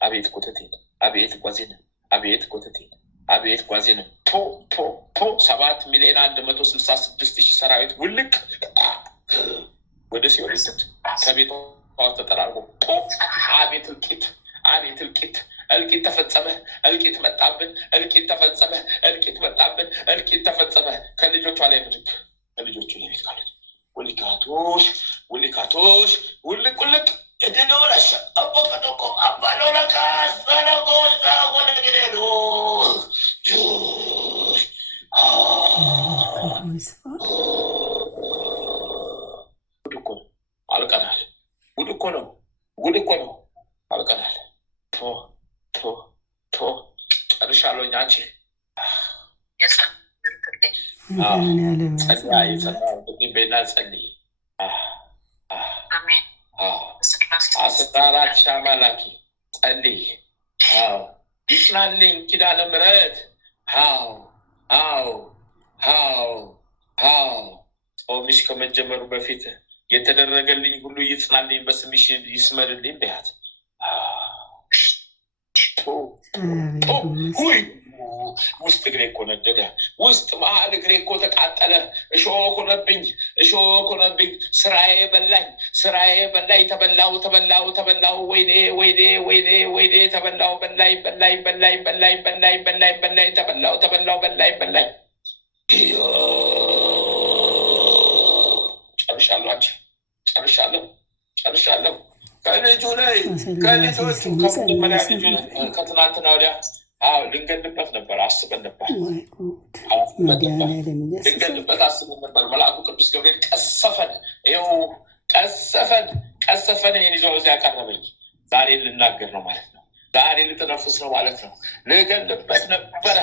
አቤት ኮተቴን አቤት ጓዜን አቤት ኮተቴን አቤት ጓዜን 7,166,000 ሰራዊት ውልቅ ወደ ሲኦል ይሰጥ ከቤቷ ተጠራርጎ አቤት እልቂት አቤት እልቂት እልቂት ተፈጸመ እልቂት መጣብን እልቂት ተፈጸመ እልቂት መጣብን እልቂት ተፈጸመ ከልጆቿ ላይ ምድግ ከልጆቹ ላይ ቤት ካሉት ውልቃቶሽ ውልቃቶሽ ውልቅ የደነውላሽ አቦቀዶቆ አባሎላካስ በለጎዛ ወለግደሉ አልቀናል ጉድ እኮ ነው አልቀናል ጨርሻለሁኝ አንቺ ቤና ጸልይ አስታራች ሻማላኪ ጸልይ ይጽናልኝ ኪዳነ ምሕረት ጾምሽ ከመጀመሩ በፊት የተደረገልኝ ሁሉ ይጽናልኝ በስምሽ ይስመርልኝ በያት ውስጥ እግሬ እኮ ነደደ ውስጥ መሀል እግሬ እኮ ተቃጠለ እሾህ ሆነብኝ ስራዬ በላኝ ተበላው ወይኔ ተበላው በላኝ ተበላው በላኝ ጨርሻለሁ ከልጆቹ ከመጀመሪያ ልጁ ከትናንትና ወዲያ ልንገድበት ነበር አስበን ነበር ልንገድበት አስበን ነበር መልአኩ ቅዱስ ገብርኤል ቀሰፈን ይህን ይዞ እዚያ ያቀረበኝ ዛሬ ልናገር ነው ማለት ነው ዛሬ ልተነፍስ ነው ማለት ነው ልገድበት ነበረ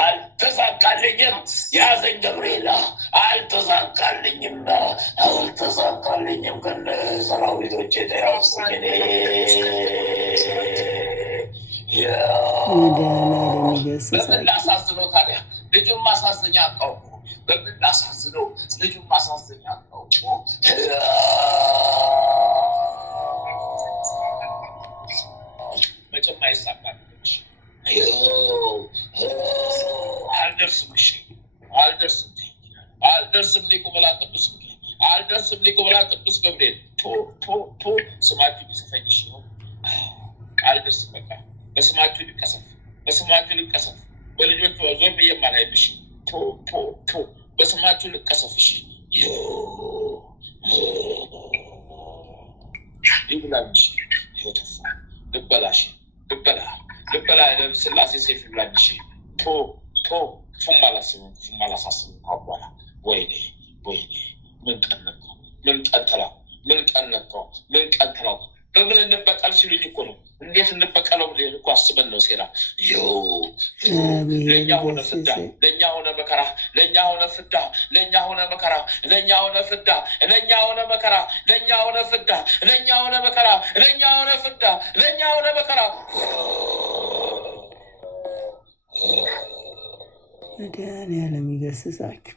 አልተሳካልኝም ያዘኝ ገብርኤል አልተሳካልኝም ከነ ሰራዊቶቼ ተያዝኩኝ በምን ላሳዝነው ታዲያ ልጁን ማሳዘኛ አውቀው በምን ላሳዝነው ልጁን ማሳዘኛ አውቀው መቼም አይሳካም አልደርስም ሊቁ መልአክ ቅዱስ ገብርኤል ስማችሁ ሊሰፈኝሽ ነው አልደርስም በቃ በስማችሁ ልቀሰፍ በልጆቹ ዞር ብዬ ማላይብሽ በስማችሁ ልቀሰፍሽ ይብላልሽ ይወተፋ ልበላ ስላሴ ሴፍ ይብላልሽ ክፉም አላሳስብም በኋላ ወይኔ ምን ቀን ነካው በምን እንበቀል ሲሉኝ እኮ ነው እንዴት እንበቀለው ብለን እኮ አስበን ነው ሴራ ለእኛ ሆነ ፍዳ ለእኛ ሆነ መከራ ለእኛ ሆነ ፍዳ ለእኛ ሆነ መከራ ለእኛ ሆነ ፍዳ ለእኛ ሆነ መከራ ለእኛ ሆነ ፍዳ ለእኛ ሆነ መከራ ለእኛ ሆነ ፍዳ ለእኛ ሆነ መከራ መድኃኒዓለም ይገስጻችሁ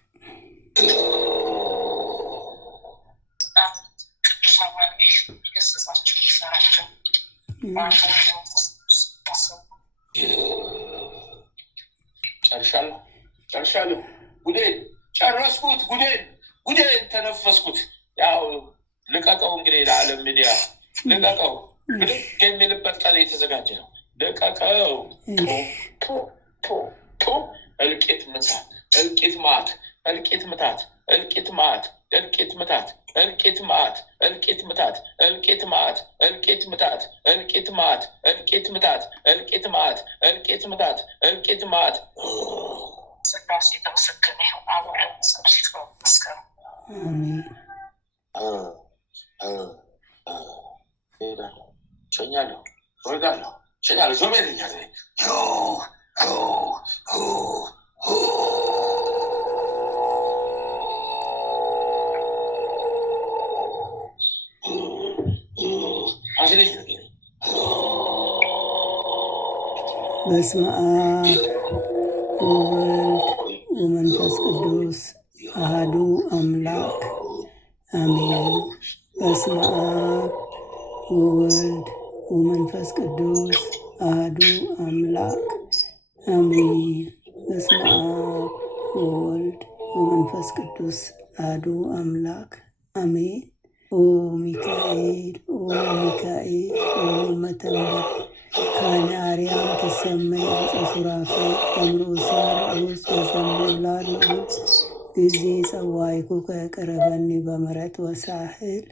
ጨርሻለሁ ጉዴን ጨረስኩት ጉዴን ተነፈስኩት ያው ልቀቀው እንግዲህ ለዓለም ሚዲያ ልቀቀው ብድግ የሚልበት ቀን የተዘጋጀ ነው ልቀቀው እልቂት ምታት እልቂት ምታት ስላሴ የተመሰገነ ይሁን። አቡነ ጸሎት መስከረም አሜን። ሄዳለሁ፣ ሸኛለሁ፣ እወዳለሁ፣ ሸኛለሁ። ዞር በልኝ አለ። በስመ አብ ወወልድ ወመንፈስ ቅዱስ አሐዱ አምላክ አሜን። በስመ አብ ወወልድ ወመንፈስ ቅዱስ አሐዱ አምላክ አሜን። በስመ አብ ወወልድ ወመንፈስ ቅዱስ አሐዱ አምላክ አሜን። ኦ ሚካኤል ኦ ሚካኤል ኦ መተንበር ካነ አርያም ተሰመይ በጸሱራፈ ተምሮሳር ውስጥ በዘንብላል ጊዜ ጸዋይኩ ከቀረበኒ በምሕረት ወሳህል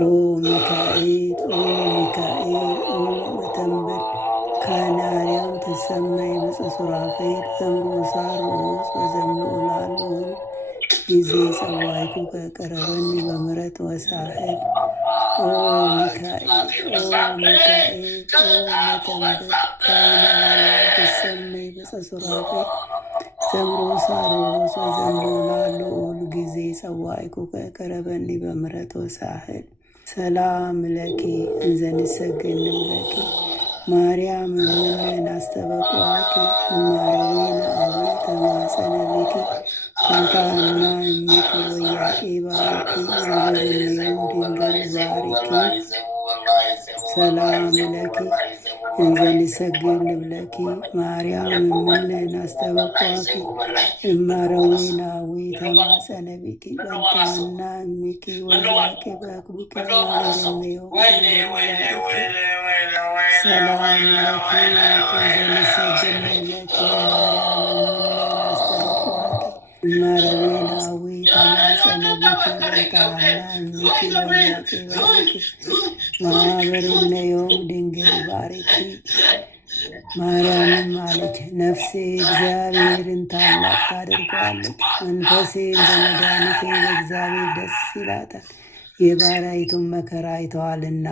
ኦ ሚካኤል ኦ ሚካኤል ኦ መተንበር ካነ አርያም ተሰመይ በጸሱራፈ ተምሮሳር ውስጥ በዘንብላል ጊዜ ጸዋይኩ ከቀረበኒ በምሕረት ወሳህል ኦ ሚካኤል ኦ ሚካኤል ኦ መተንበር ካነ አርያም ተሰመይ በጸሱራፈ ተምሮሳር ውስጥ በዘንብላል ጊዜ ጸዋይኩ ከቀረበኒ በምሕረት ወሳህል ሰላም ለኪ እንዘንሰግድ ለኪ ማርያም እምነ አስተበቁአኪ እማረዊነ አብ ተማጸነ ብኪ እንታና እምኪ ወያቄ ባርኪ ማበርኔም ድንግል ባርኪ ሰላም ለኪ እንዘንሰግድ ለኪ ማርያም እምነ አስተበቁአኪ እማረዊነ አብ ተማጸነ ብኪ እንታና እምኪ ወያቄ ባርኪ ማበርኔም ሰላም ለኪ እንዘንሰግድ ለኪ ማርያም አስተበቁአኪ እማረዊነ ተማጸነ ብኪ እንታና እምኪ ወያቄ ባርኪ ማኅበርነዮም ድንግል ባርኪ። ማርያምም አለች፣ ነፍሴ እግዚአብሔርን ታላቅ ታደርገዋለች፣ መንፈሴም በመድኃኒቴ በእግዚአብሔር ደስ ይላታል፣ የባሪያይቱን መከራ አይተዋልና።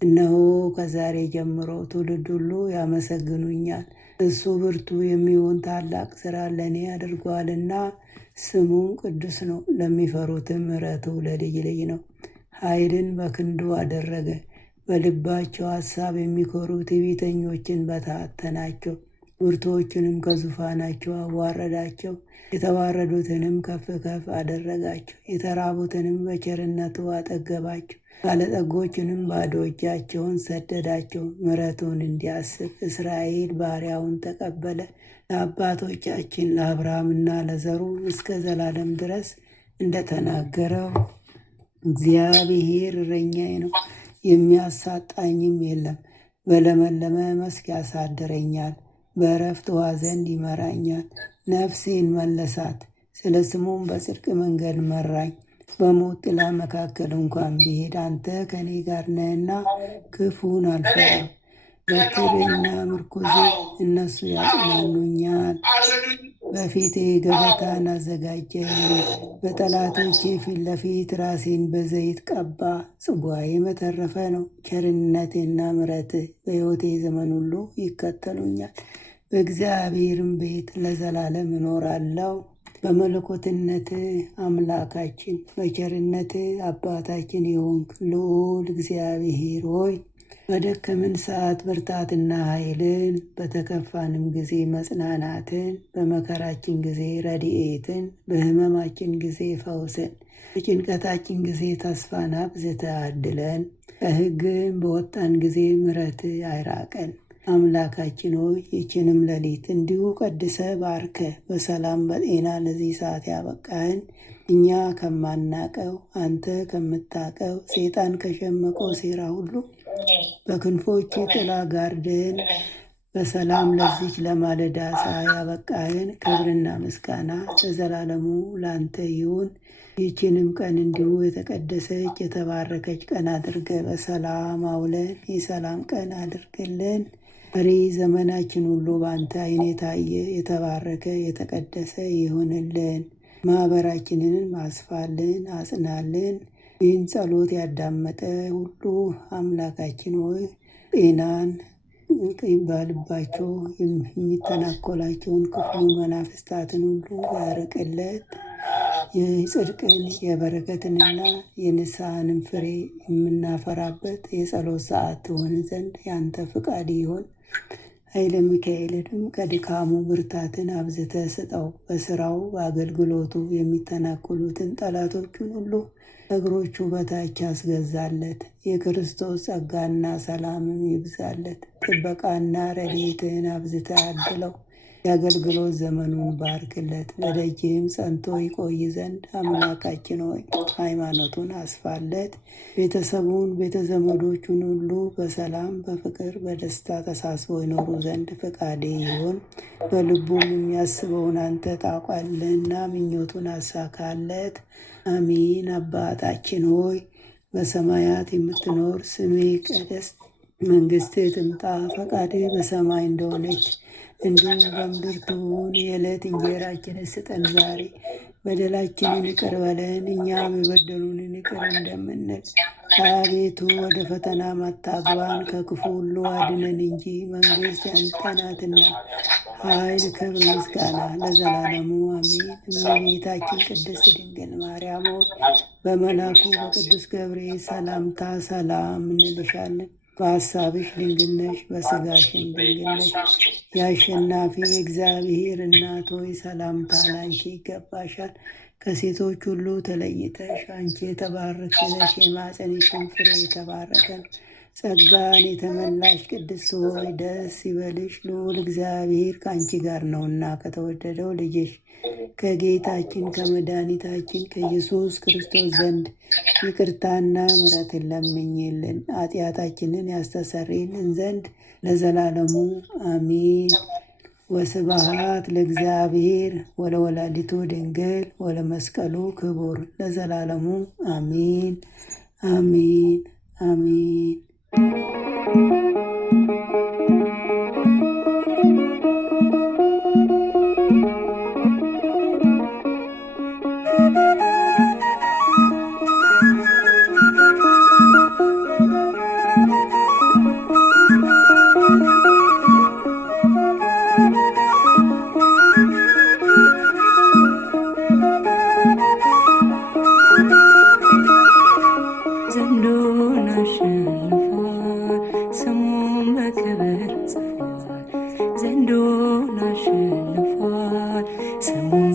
እነሆ ከዛሬ ጀምሮ ትውልድ ሁሉ ያመሰግኑኛል። እሱ ብርቱ የሚሆን ታላቅ ሥራ ለእኔ አድርጓልና፣ ስሙም ቅዱስ ነው። ለሚፈሩትም ምሕረቱ ለልጅ ልጅ ነው። ኃይልን በክንዱ አደረገ። በልባቸው ሐሳብ የሚኮሩ ትዕቢተኞችን በታተናቸው። ብርቱዎችንም ከዙፋናቸው አዋረዳቸው። የተዋረዱትንም ከፍ ከፍ አደረጋቸው። የተራቡትንም በቸርነቱ አጠገባቸው። ባለጠጎችንም ባዶ እጃቸውን ሰደዳቸው። ምሕረቱን እንዲያስብ እስራኤል ባሪያውን ተቀበለ። ለአባቶቻችን ለአብርሃምና ለዘሩ እስከ ዘላለም ድረስ እንደተናገረው እግዚአብሔር እረኛዬ ነው፣ የሚያሳጣኝም የለም። በለመለመ መስክ ያሳድረኛል፣ በዕረፍት ውኃ ዘንድ ይመራኛል። ነፍሴን መለሳት፣ ስለ ስሙም በጽድቅ መንገድ መራኝ። በሞት ጥላ መካከል እንኳን ብሄድ አንተ ከኔ ጋር ነህና ክፉን አልፈራም። በትሬና ምርኩዜ እነሱ ያጽናኑኛል። በፊቴ ገበታን አዘጋጀህልኝ፣ በጠላቶቼ ፊት ለፊት ራሴን በዘይት ቀባ። ጽዋዬ የተረፈ ነው። ቸርነቴና ምሕረትህ በሕይወቴ ዘመን ሁሉ ይከተሉኛል። በእግዚአብሔርም ቤት ለዘላለም እኖራለሁ። በመለኮትነትህ አምላካችን፣ በቸርነትህ አባታችን የሆንክ ልዑል እግዚአብሔር ሆይ በደከምን ሰዓት ብርታትና ኃይልን፣ በተከፋንም ጊዜ መጽናናትን፣ በመከራችን ጊዜ ረድኤትን፣ በሕመማችን ጊዜ ፈውስን፣ በጭንቀታችን ጊዜ ተስፋን አብዝተህ አድለን። ከሕግም በወጣን ጊዜ ምሕረትህ አይራቀን። አምላካችን ሆይ ይህችንም ሌሊት እንዲሁ ቀድሰ ባርከ በሰላም በጤና ለዚህ ሰዓት ያበቃህን እኛ ከማናቀው አንተ ከምታቀው ሰይጣን ከሸመቀው ሴራ ሁሉ በክንፎች ጥላ ጋርደን በሰላም ለዚች ለማለዳ ፀሐይ ያበቃህን ክብርና ምስጋና ለዘላለሙ ላንተ ይሁን። ይህችንም ቀን እንዲሁ የተቀደሰች የተባረከች ቀን አድርገ በሰላም አውለን የሰላም ቀን አድርግልን። መሪ ዘመናችን ሁሉ በአንተ ዓይን የታየ የተባረከ የተቀደሰ ይሁንልን። ማኅበራችንን ማስፋልን፣ አጽናልን። ይህን ጸሎት ያዳመጠ ሁሉ አምላካችን ሆይ ጤናን በልባቸው የሚተናኮላቸውን ክፉ መናፍስታትን ሁሉ ያርቅለት። የጽድቅን የበረከትንና የንስሐንም ፍሬ የምናፈራበት የጸሎት ሰዓት ትሆን ዘንድ ያንተ ፍቃድ ይሆን። ኃይለ ሚካኤልንም ከድካሙ ብርታትን አብዝተ ስጠው። በስራው በአገልግሎቱ የሚተናኮሉትን ጠላቶቹን ሁሉ እግሮቹ በታች ያስገዛለት። የክርስቶስ ጸጋና ሰላምም ይብዛለት። ጥበቃና ረድኤትን አብዝተ አድለው። የአገልግሎት ዘመኑን ባርክለት። በደጅህም ጸንቶ ይቆይ ዘንድ አምላካችን ሆይ ሃይማኖቱን አስፋለት። ቤተሰቡን ቤተዘመዶቹን ሁሉ በሰላም በፍቅር በደስታ ተሳስበው ይኖሩ ዘንድ ፈቃዴ ይሁን። በልቡም የሚያስበውን አንተ ታውቃለህና ምኞቱን አሳካለት። አሚን። አባታችን ሆይ በሰማያት የምትኖር ስምህ ይቀደስ፣ መንግሥትህ ትምጣ፣ ፈቃድህ በሰማይ እንደሆነች እንዲሁም በምድር ትሁን። የዕለት እንጀራችንን ስጠን ዛሬ፣ በደላችንን ይቅር በለን እኛም የበደሉንን ይቅር እንደምንል። አቤቱ ወደ ፈተና አታግባን፣ ከክፉ ሁሉ አድነን እንጂ መንግሥት ያንተ ናትና፣ ኃይል፣ ክብር፣ ምስጋና ለዘላለሙ አሜን። እመቤታችን ቅድስት ድንግል ማርያም ሆይ በመልአኩ በቅዱስ ገብርኤል ሰላምታ ሰላም እንልሻለን። በሐሳብሽ ድንግል ነሽ፣ በሥጋሽም ድንግል ነሽ። የአሸናፊ እግዚአብሔር እናት ሆይ ሰላምታ ላንቺ ይገባሻል። ከሴቶች ሁሉ ተለይተሽ አንቺ የተባረክሽ ነሽ፣ የማኅፀንሽም ፍሬ የተባረከ ነው። ጸጋን የተመላሽ ቅድስት ሆይ ደስ ይበልሽ፣ ልዑል እግዚአብሔር ከአንቺ ጋር ነውና ከተወደደው ልጅሽ ከጌታችን ከመድኃኒታችን ከኢየሱስ ክርስቶስ ዘንድ ይቅርታና ምሕረትን ለምኝልን ኃጢአታችንን ያስተሰርይልን ዘንድ ለዘላለሙ አሜን። ወስብሐት ለእግዚአብሔር ወለወላዲቱ ድንግል ወለመስቀሉ ክቡር ለዘላለሙ አሜን አሜን አሜን። ዘንዶን አሸንፏል፣ ስሙን በክብር ጽፏል። ዘንዶን አሸንፏል፣ ስሙን